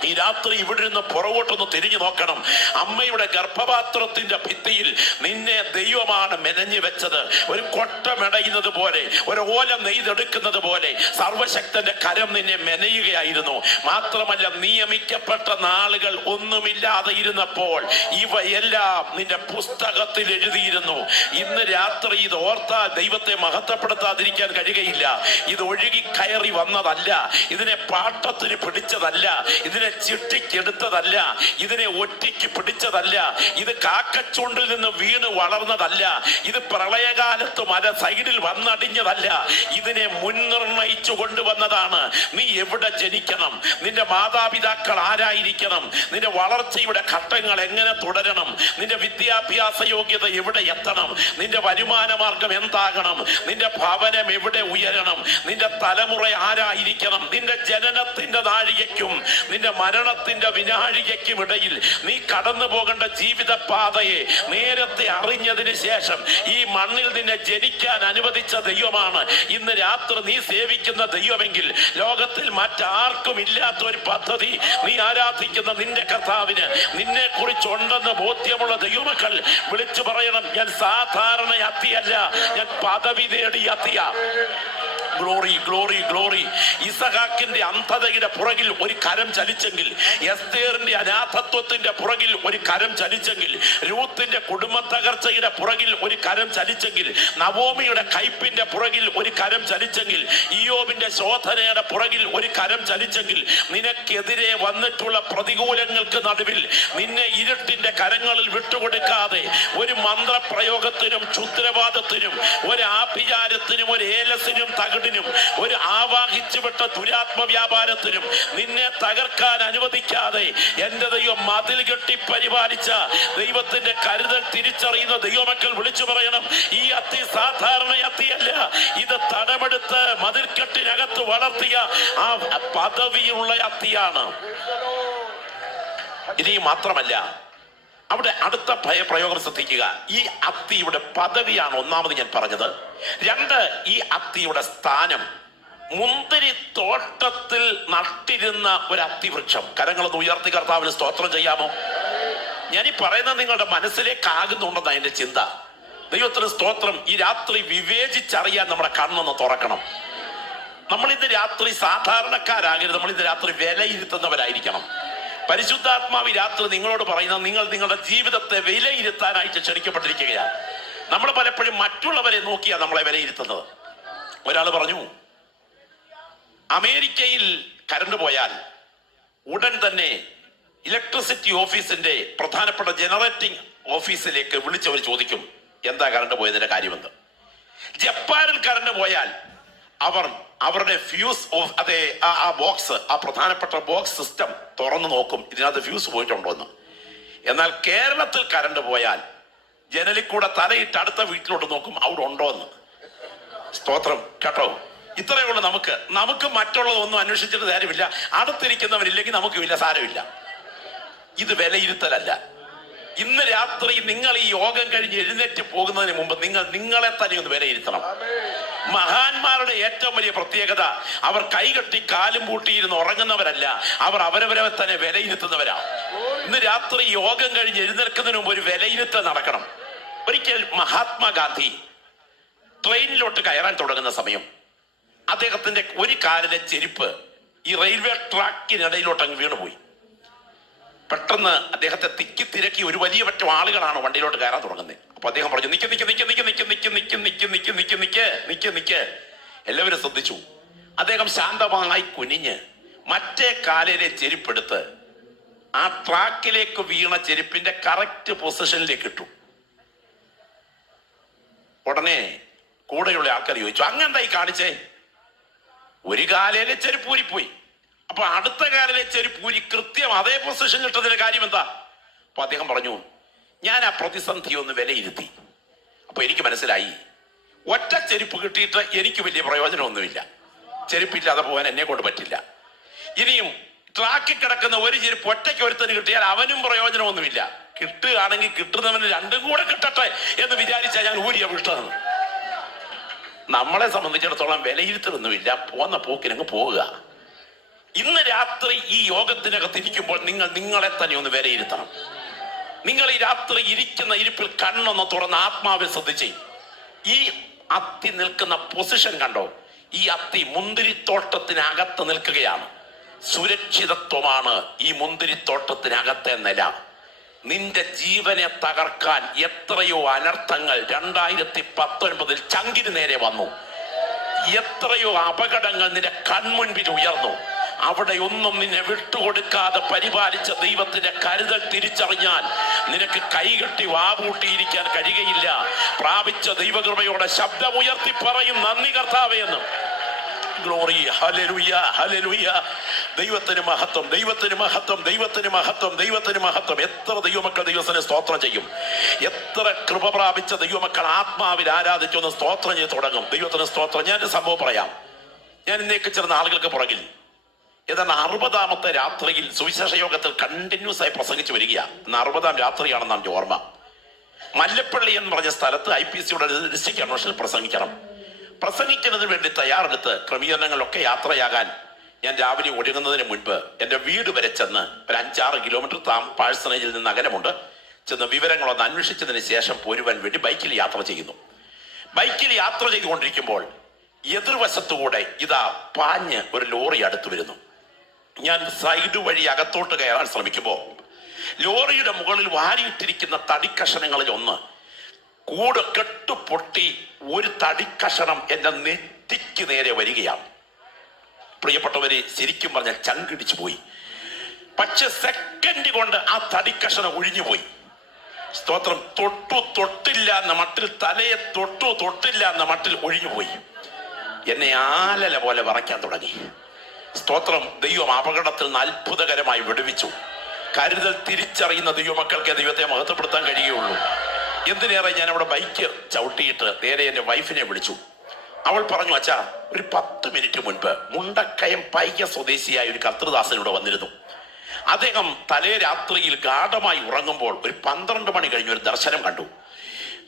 ഈ രാത്രി ഇവിടെ നിന്ന് പുറകോട്ടൊന്ന് തിരിഞ്ഞു നോക്കണം. അമ്മയുടെ ഗർഭപാത്രത്തിന്റെ ഭിത്തിയിൽ നിന്നെ ദൈവമാണ് മെനഞ്ഞു വെച്ചത്. ഒരു കൊട്ട മെടയുന്നത് പോലെ, ഒരു ഓല നെയ്തെടുക്കുന്നത് പോലെ സർവശക്തന്റെ കരം നിന്നെ മെനയുകയായിരുന്നു. മാത്രമല്ല, നിയമിക്കപ്പെട്ട നാളുകൾ ഒന്നുമില്ലാതെ ഇരുന്നപ്പോൾ ഇവയെല്ലാം നിന്റെ പുസ്തകത്തിൽ എഴുതിയിരുന്നു. ഇന്ന് രാത്രി ഇത് ഓർത്താൽ ദൈവത്തെ മഹത്വപ്പെടുത്താതിരിക്കാൻ കഴിയുകയില്ല. ഇത് ഒഴുകി കയറി വന്നതല്ല, ഇതിനെ പാട്ടത്തിന് പിടിച്ചതല്ല, ഇതിനെ ചിട്ടിക്കെടുത്തതല്ല, ഇതിനെ ഒറ്റയ്ക്ക് പിടിച്ചതല്ല, ഇത് കാക്കച്ചുണ്ടിൽ നിന്ന് വീണ് വളർന്നതല്ല, ഇത് പ്രളയകാലത്ത് മല സൈഡിൽ വന്നടിഞ്ഞതല്ല, ഇതിനെ മുൻനിർണയിച്ചു കൊണ്ടുവന്നതാണ്. നീ എവിടെ ജനിക്കണം? നിന്റെ മാതാപിതാക്കൾ ആരായിരിക്കണം? നിന്റെ വളർച്ചയുടെ ഘട്ടങ്ങൾ എങ്ങനെ തുടരണം? നിന്റെ വിദ്യാഭ്യാസ യോഗ്യത എവിടെ എത്തണം? നിന്റെ വരുമാന മാർഗം എന്താകണം? നിന്റെ ഭവനം എവിടെ ഉയരണം? നിന്റെ തലമുറ ആരായിരിക്കണം? നിന്റെ ജനനത്തിന്റെ നാഴികയ്ക്കും നിന്റെ മരണത്തിന്റെ വിനാഴികയ്ക്കും ഇടയിൽ നീ കടന്നു പോകേണ്ട ജീവിത പാതയെ നേരത്തെ അറിഞ്ഞതിന് ശേഷം ഈ മണ്ണിൽ നിന്നെ ജനിക്കാൻ അനുവദിച്ച ദൈവമാണ് ഇന്ന് രാത്രി നീ സേവിക്കുന്ന ദൈവമെങ്കിൽ ലോകത്തിൽ മറ്റാർക്കും ഇല്ലാത്ത ഒരു പദ്ധതി നീ ആരാധിക്കുന്ന നിന്റെ കർത്താവിന് നിന്നെ കുറിച്ചുണ്ടെന്ന് ബോധ്യമുള്ള ദൈവമക്കൾ വിളിച്ചു പറയണം, ഞാൻ സാധാരണ അത്തിയല്ല, ഞാൻ പദവി നേടിയ അത്തിയ. Glory glory glory. ഇസഹാക്കിന്റെ അന്ധതയുടെ പുറകിൽ ഒരു കരം ചലിച്ചെങ്കിൽ, എസ്തേറിന്റെ അനാഥത്വത്തിന്റെ പുറകിൽ ഒരു കരം ചലിച്ചെങ്കിൽ, രൂത്തിന്റെ കുടുംബ തകർച്ചയുടെ പുറകിൽ ഒരു കരം ചലിച്ചെങ്കിൽ, നവോമിയുടെ കയ്പിന്റെ പുറകിൽ ഒരു കരം ചലിച്ചെങ്കിൽ, ഇയ്യോബിന്റെ ശോധനയുടെ പുറകിൽ ഒരു കരം ചലിച്ചെങ്കിൽ, നിനക്കെതിരെ വന്നിട്ടുള്ള പ്രതികൂലങ്ങൾക്ക് നടുവിൽ നിന്നെ ഇരുട്ടിന്റെ കരങ്ങളിൽ വിട്ടുകൊടുക്കാതെ ഒരു മന്ത്രപ്രയോഗത്തിനും ക്ഷുദ്രവാദത്തിനും ഒരു ആഭിചാരത്തിനും ഒരു ഏലസിനും തകിടിനും ഒരു ആവാഹിച്ചുവിട്ട ദുരാത്മ വ്യാപാരത്തിനും നിന്നെ തകർക്കാൻ അനുവദിക്കാതെ എന്റെ ദൈവം മതിൽ കെട്ടി പരിപാലിച്ച ദൈവത്തിന്റെ കരുതൽ തിരിച്ചറിയുന്ന ദൈവമക്കൾ വിളിച്ചു പറയണം, ഈ അത്തി സാധാരണ അത്തിയല്ല, ഇത് തടമെടുത്ത് മതിൽക്കെട്ടിനകത്ത് വളർത്തിയ ആ പദവിയുള്ള അത്തിയാണ്. ഇനി മാത്രമല്ല, അവിടെ അടുത്ത പ്രയോഗം ശ്രദ്ധിക്കുക. ഈ അത്തിയുടെ പദവിയാണ് ഒന്നാമത് ഞാൻ പറഞ്ഞത്. രണ്ട്, ഈ അത്തിയുടെ സ്ഥാനം. മുന്തിരി തോട്ടത്തിൽ നട്ടിരുന്ന ഒരു അത്തിവൃക്ഷം. കരങ്ങളൊന്ന് ഉയർത്തി കർത്താവിന് സ്തോത്രം ചെയ്യാമോ? ഞാൻ ഈ പറയുന്നത് നിങ്ങളുടെ മനസ്സിലേക്ക് ആകുന്നുണ്ടെന്നാണ് എന്റെ ചിന്ത. ദൈവത്തിന് സ്തോത്രം. ഈ രാത്രി വിവേചിച്ചറിയാൻ നമ്മുടെ കണ്ണൊന്ന് തുറക്കണം. നമ്മൾ ഇന്ന് രാത്രി സാധാരണക്കാരാകരുത്, നമ്മൾ ഇന്ന് രാത്രി വിലയിരുത്തുന്നവരായിരിക്കണം. പരിശുദ്ധാത്മാവ് രാത്രി നിങ്ങളോട് പറയുന്നത്, നിങ്ങൾ നിങ്ങളുടെ ജീവിതത്തെ വിലയിരുത്താനായിട്ട് ക്ഷണിക്കപ്പെട്ടിരിക്കുകയാണ്. നമ്മൾ പലപ്പോഴും മറ്റുള്ളവരെ നോക്കിയാണ് നമ്മളെ വിലയിരുത്തുന്നത്. ഒരാൾ പറഞ്ഞു, അമേരിക്കയിൽ കറണ്ട് പോയാൽ ഉടൻ തന്നെ ഇലക്ട്രിസിറ്റി ഓഫീസിന്റെ പ്രധാനപ്പെട്ട ജനറേറ്റിംഗ് ഓഫീസിലേക്ക് വിളിച്ചവർ ചോദിക്കും, എന്താ കറണ്ട് പോയതിന്റെ കാര്യമെന്ന്. ജപ്പാനിൽ കറണ്ട് പോയാൽ അവർ അവരുടെ ഫ്യൂസ് അതെ ആ ബോക്സ്, ആ പ്രധാനപ്പെട്ട ബോക്സ് സിസ്റ്റം തുറന്നു നോക്കും, ഇതിനകത്ത് ഫ്യൂസ് പോയിട്ടുണ്ടോ എന്ന്. എന്നാൽ കേരളത്തിൽ കറണ്ട് പോയാൽ ജനലിൽ കൂടെ തലയിട്ട് അടുത്ത വീട്ടിലോട്ട് നോക്കും, അവിടെ ഉണ്ടോ എന്ന്. സ്തോത്രം കേട്ടോ. ഇത്രയേ ഉള്ളൂ. നമുക്ക് മറ്റുള്ളതൊന്നും അന്വേഷിച്ചിട്ട് കാര്യമില്ല. അടുത്തിരിക്കുന്നവരില്ലെങ്കിൽ നമുക്കുമില്ല, സാരമില്ല. ഇത് വിലയിരുത്തലല്ല. ഇന്ന് രാത്രി നിങ്ങൾ ഈ യോഗം കഴിഞ്ഞ് എഴുന്നേറ്റ് പോകുന്നതിന് മുമ്പ് നിങ്ങളെ തന്നെ ഒന്ന് വിലയിരുത്തണം. മഹാന്മാരുടെ ഏറ്റവും വലിയ പ്രത്യേകത, അവർ കൈകെട്ടി കാലും പൂട്ടിയിരുന്ന് ഉറങ്ങുന്നവരല്ല, അവർ അവരവരെ തന്നെ വിലയിരുത്തുന്നവരാണ്. ഇന്ന് രാത്രി യോഗം കഴിഞ്ഞ് എഴുന്നേൽക്കുന്നതിന് മുമ്പ് ഒരു വിലയിരുത്തൽ നടക്കണം. ഒരിക്കൽ മഹാത്മാഗാന്ധി ട്രെയിനിലോട്ട് കയറാൻ തുടങ്ങുന്ന സമയം അദ്ദേഹത്തിന്റെ ഒരു കാലിലെ ചെരുപ്പ് ഈ റെയിൽവേ ട്രാക്കിനിടയിലോട്ട് അങ്ങ് വീണുപോയി. പെട്ടെന്ന് അദ്ദേഹത്തെ തിരക്കി ഒരു വലിയ പറ്റം ആളുകളാണ് വണ്ടിയിലോട്ട് കയറാൻ തുടങ്ങുന്നത്. അപ്പൊ അദ്ദേഹം പറഞ്ഞു, നിക്ക്. എല്ലാവരും ശ്രദ്ധിച്ചു. അദ്ദേഹം ശാന്തമായി കുനിഞ്ഞ് മറ്റേ കാലിലെ ചെരുപ്പെടുത്ത് ആ ട്രാക്കിലേക്ക് വീണ ചെരുപ്പിന്റെ കറക്റ്റ് പൊസിഷനിലേക്ക് ഇട്ടു. ഉടനെ കൂടെയുള്ള ആൾക്കാർ ചോദിച്ചു, അങ്ങെന്തായി കാണിച്ചേ? ഒരു കാലിലെ ചെരുപ്പ് ഊരിപ്പോയി, അപ്പൊ അടുത്ത കാലിലെ ചെരുപ്പൂരി കൃത്യം അതേ പൊസിഷൻ കിട്ടുന്നതിന്റെ കാര്യം എന്താ? അപ്പൊ അദ്ദേഹം പറഞ്ഞു, ഞാൻ ആ പ്രതിസന്ധി ഒന്ന് വിലയിരുത്തി. അപ്പൊ എനിക്ക് മനസ്സിലായി, ഒറ്റ ചെരുപ്പ് കിട്ടിയിട്ട് എനിക്ക് വലിയ പ്രയോജനമൊന്നുമില്ല. ചെരുപ്പില്ലാതെ പോകാൻ എന്നെ കൊണ്ട് പറ്റില്ല. ഇനിയും ട്രാക്കിൽ കിടക്കുന്ന ഒരു ചെരുപ്പ് ഒറ്റയ്ക്ക് ഒരുത്തന് കിട്ടിയാൽ അവനും പ്രയോജനമൊന്നുമില്ല. കിട്ടുകയാണെങ്കിൽ കിട്ടുന്നവന് രണ്ടും കൂടെ കിട്ടട്ടെ എന്ന് വിചാരിച്ചാൽ ഞാൻ ഊരിയ വിട്ടതെന്ന്. നമ്മളെ സംബന്ധിച്ചിടത്തോളം വിലയിരുത്തലൊന്നുമില്ല, പോന്ന പോക്കിനങ്ങ് പോവുക. ഇന്ന് രാത്രി ഈ യോഗത്തിനകത്ത് ഇരിക്കുമ്പോൾ നിങ്ങളെ തന്നെ ഒന്ന് വിലയിരുത്തണം. നിങ്ങൾ ഈ രാത്രി ഇരിക്കുന്ന ഇരിപ്പിൽ കണ്ണൊന്ന് തുറന്ന് ആത്മാവിൽ ശ്രദ്ധിച്ചേ. ഈ അത്തി നിൽക്കുന്ന പൊസിഷൻ കണ്ടോ? ഈ അത്തി മുന്തിരിത്തോട്ടത്തിനകത്ത് നിൽക്കുകയാണ്. സുരക്ഷിതത്വമാണ് ഈ മുന്തിരിത്തോട്ടത്തിനകത്തെ നില. നിന്റെ ജീവനെ തകർക്കാൻ എത്രയോ അനർത്ഥങ്ങൾ 2019 ചങ്കിന് നേരെ വന്നു. എത്രയോ അപകടങ്ങൾ നിന്റെ കൺമുൻപിൽ ഉയർന്നു. അവിടെ ഒന്നും നിന്നെ വിട്ടുകൊടുക്കാതെ പരിപാലിച്ച ദൈവത്തിന്റെ കരുതൽ തിരിച്ചറിഞ്ഞാൽ നിനക്ക് കൈകെട്ടി വാപൂട്ടിയിരിക്കാൻ കഴിയുകയില്ല. പ്രാപിച്ച ദൈവകൃപയോടെ ശബ്ദമുയർത്തി പറയും, നന്ദി കർത്താവേ എന്ന്. Glory, hallelujah, hallelujah. ദൈവത്തിന് മഹത്വം, ദൈവത്തിന് മഹത്വം, ദൈവത്തിന് മഹത്വം, ദൈവത്തിന് മഹത്വം. എത്ര ദൈവമക്കൾ ദൈവത്തിന് സ്തോത്രം ചെയ്യും. എത്ര കൃപ പ്രാപിച്ച ദൈവമക്കൾ ആത്മാവിൽ ആരാധിച്ചൊന്ന് സ്തോത്രം ചെയ്ത് തുടങ്ങും. ദൈവത്തിന് സ്തോത്രം. ഞാനൊരു സംഭവം പറയാം. ഞാൻ ഇന്നേക്ക് ചേർന്ന ആളുകൾക്ക് പുറകിൽ ഏതാണ്ട് 60ാമത്തെ രാത്രിയിൽ സുവിശേഷ യോഗത്തിൽ കണ്ടിന്യൂസ് ആയി പ്രസംഗിച്ചു വരികയാണ്. 60ാം രാത്രിയാണെന്നാണ് എൻ്റെ ഓർമ്മ. മല്ലപ്പള്ളി എന്ന് പറഞ്ഞ സ്ഥലത്ത് IPCയുടെ ഡിസ്ട്രിക്ട് കൺവെൻഷനിൽ പ്രസംഗിക്കുന്നതിന് വേണ്ടി തയ്യാറെടുത്ത് ക്രമീകരണങ്ങളിലൊക്കെ യാത്രയാകാൻ ഞാൻ രാവിലെ ഒരുങ്ങുന്നതിന് മുൻപ് എൻ്റെ വീട് വരെ ചെന്ന് ഒരു 5-6 കിലോമീറ്റർ പാഴ്സണേജിൽ നിന്ന് അകലമുണ്ട്. ചെന്ന് വിവരങ്ങളൊന്ന് അന്വേഷിച്ചതിന് ശേഷം പോരുവാൻ വേണ്ടി ബൈക്കിൽ യാത്ര ചെയ്യുന്നു. ബൈക്കിൽ യാത്ര ചെയ്തുകൊണ്ടിരിക്കുമ്പോൾ എതിർവശത്തുകൂടെ ഇതാ പാഞ്ഞ് ഒരു ലോറി അടുത്ത് വരുന്നു. ഞാൻ സൈഡ് വഴി അകത്തോട്ട് കയറാൻ ശ്രമിക്കുമ്പോൾ ലോറിയുടെ മുകളിൽ വാരിയിട്ടിരിക്കുന്ന തടിക്കഷണങ്ങളിൽ ഒന്ന് കൂട് കെട്ടുപൊട്ടി ഒരു തടിക്കഷണം എന്റെ നെറ്റിക്ക് നേരെ വരികയാണ്. പ്രിയപ്പെട്ടവരെ, ശരിക്കും പറഞ്ഞാൽ ചങ്കിടിച്ചു പോയി. പക്ഷെ സെക്കൻഡ് കൊണ്ട് ആ തടിക്കഷണം ഒഴിഞ്ഞുപോയി. സ്തോത്രം. തൊട്ടില്ല എന്ന മട്ടിൽ, തലയെ തൊട്ടില്ല എന്ന മട്ടിൽ ഒഴിഞ്ഞുപോയി. എന്നെ ആലല പോലെ വറയ്ക്കാൻ തുടങ്ങി. സ്തോത്രം. ദൈവം അപകടത്തിൽ നിന്ന് അത്ഭുതകരമായി വിടുവിച്ചു. കരുതൽ തിരിച്ചറിയുന്ന ദൈവമക്കൾക്ക് ദൈവത്തെ മഹത്വപ്പെടുത്താൻ കഴിയുള്ളൂ. എന്തിനേറെ, ഞാൻ അവിടെ ബൈക്ക് ചവിട്ടിയിട്ട് നേരെ എൻ്റെ വൈഫിനെ വിളിച്ചു. അവൾ പറഞ്ഞു, അച്ഛാ, ഒരു 10 മിനിറ്റ് മുൻപ് മുണ്ടക്കയം പൈക സ്വദേശിയായ ഒരു കർത്തൃദാസനിവിടെ വന്നിരുന്നു. അദ്ദേഹം തലേ രാത്രിയിൽ ഗാഢമായി ഉറങ്ങുമ്പോൾ ഒരു 12 മണി കഴിഞ്ഞ് ഒരു ദർശനം കണ്ടു.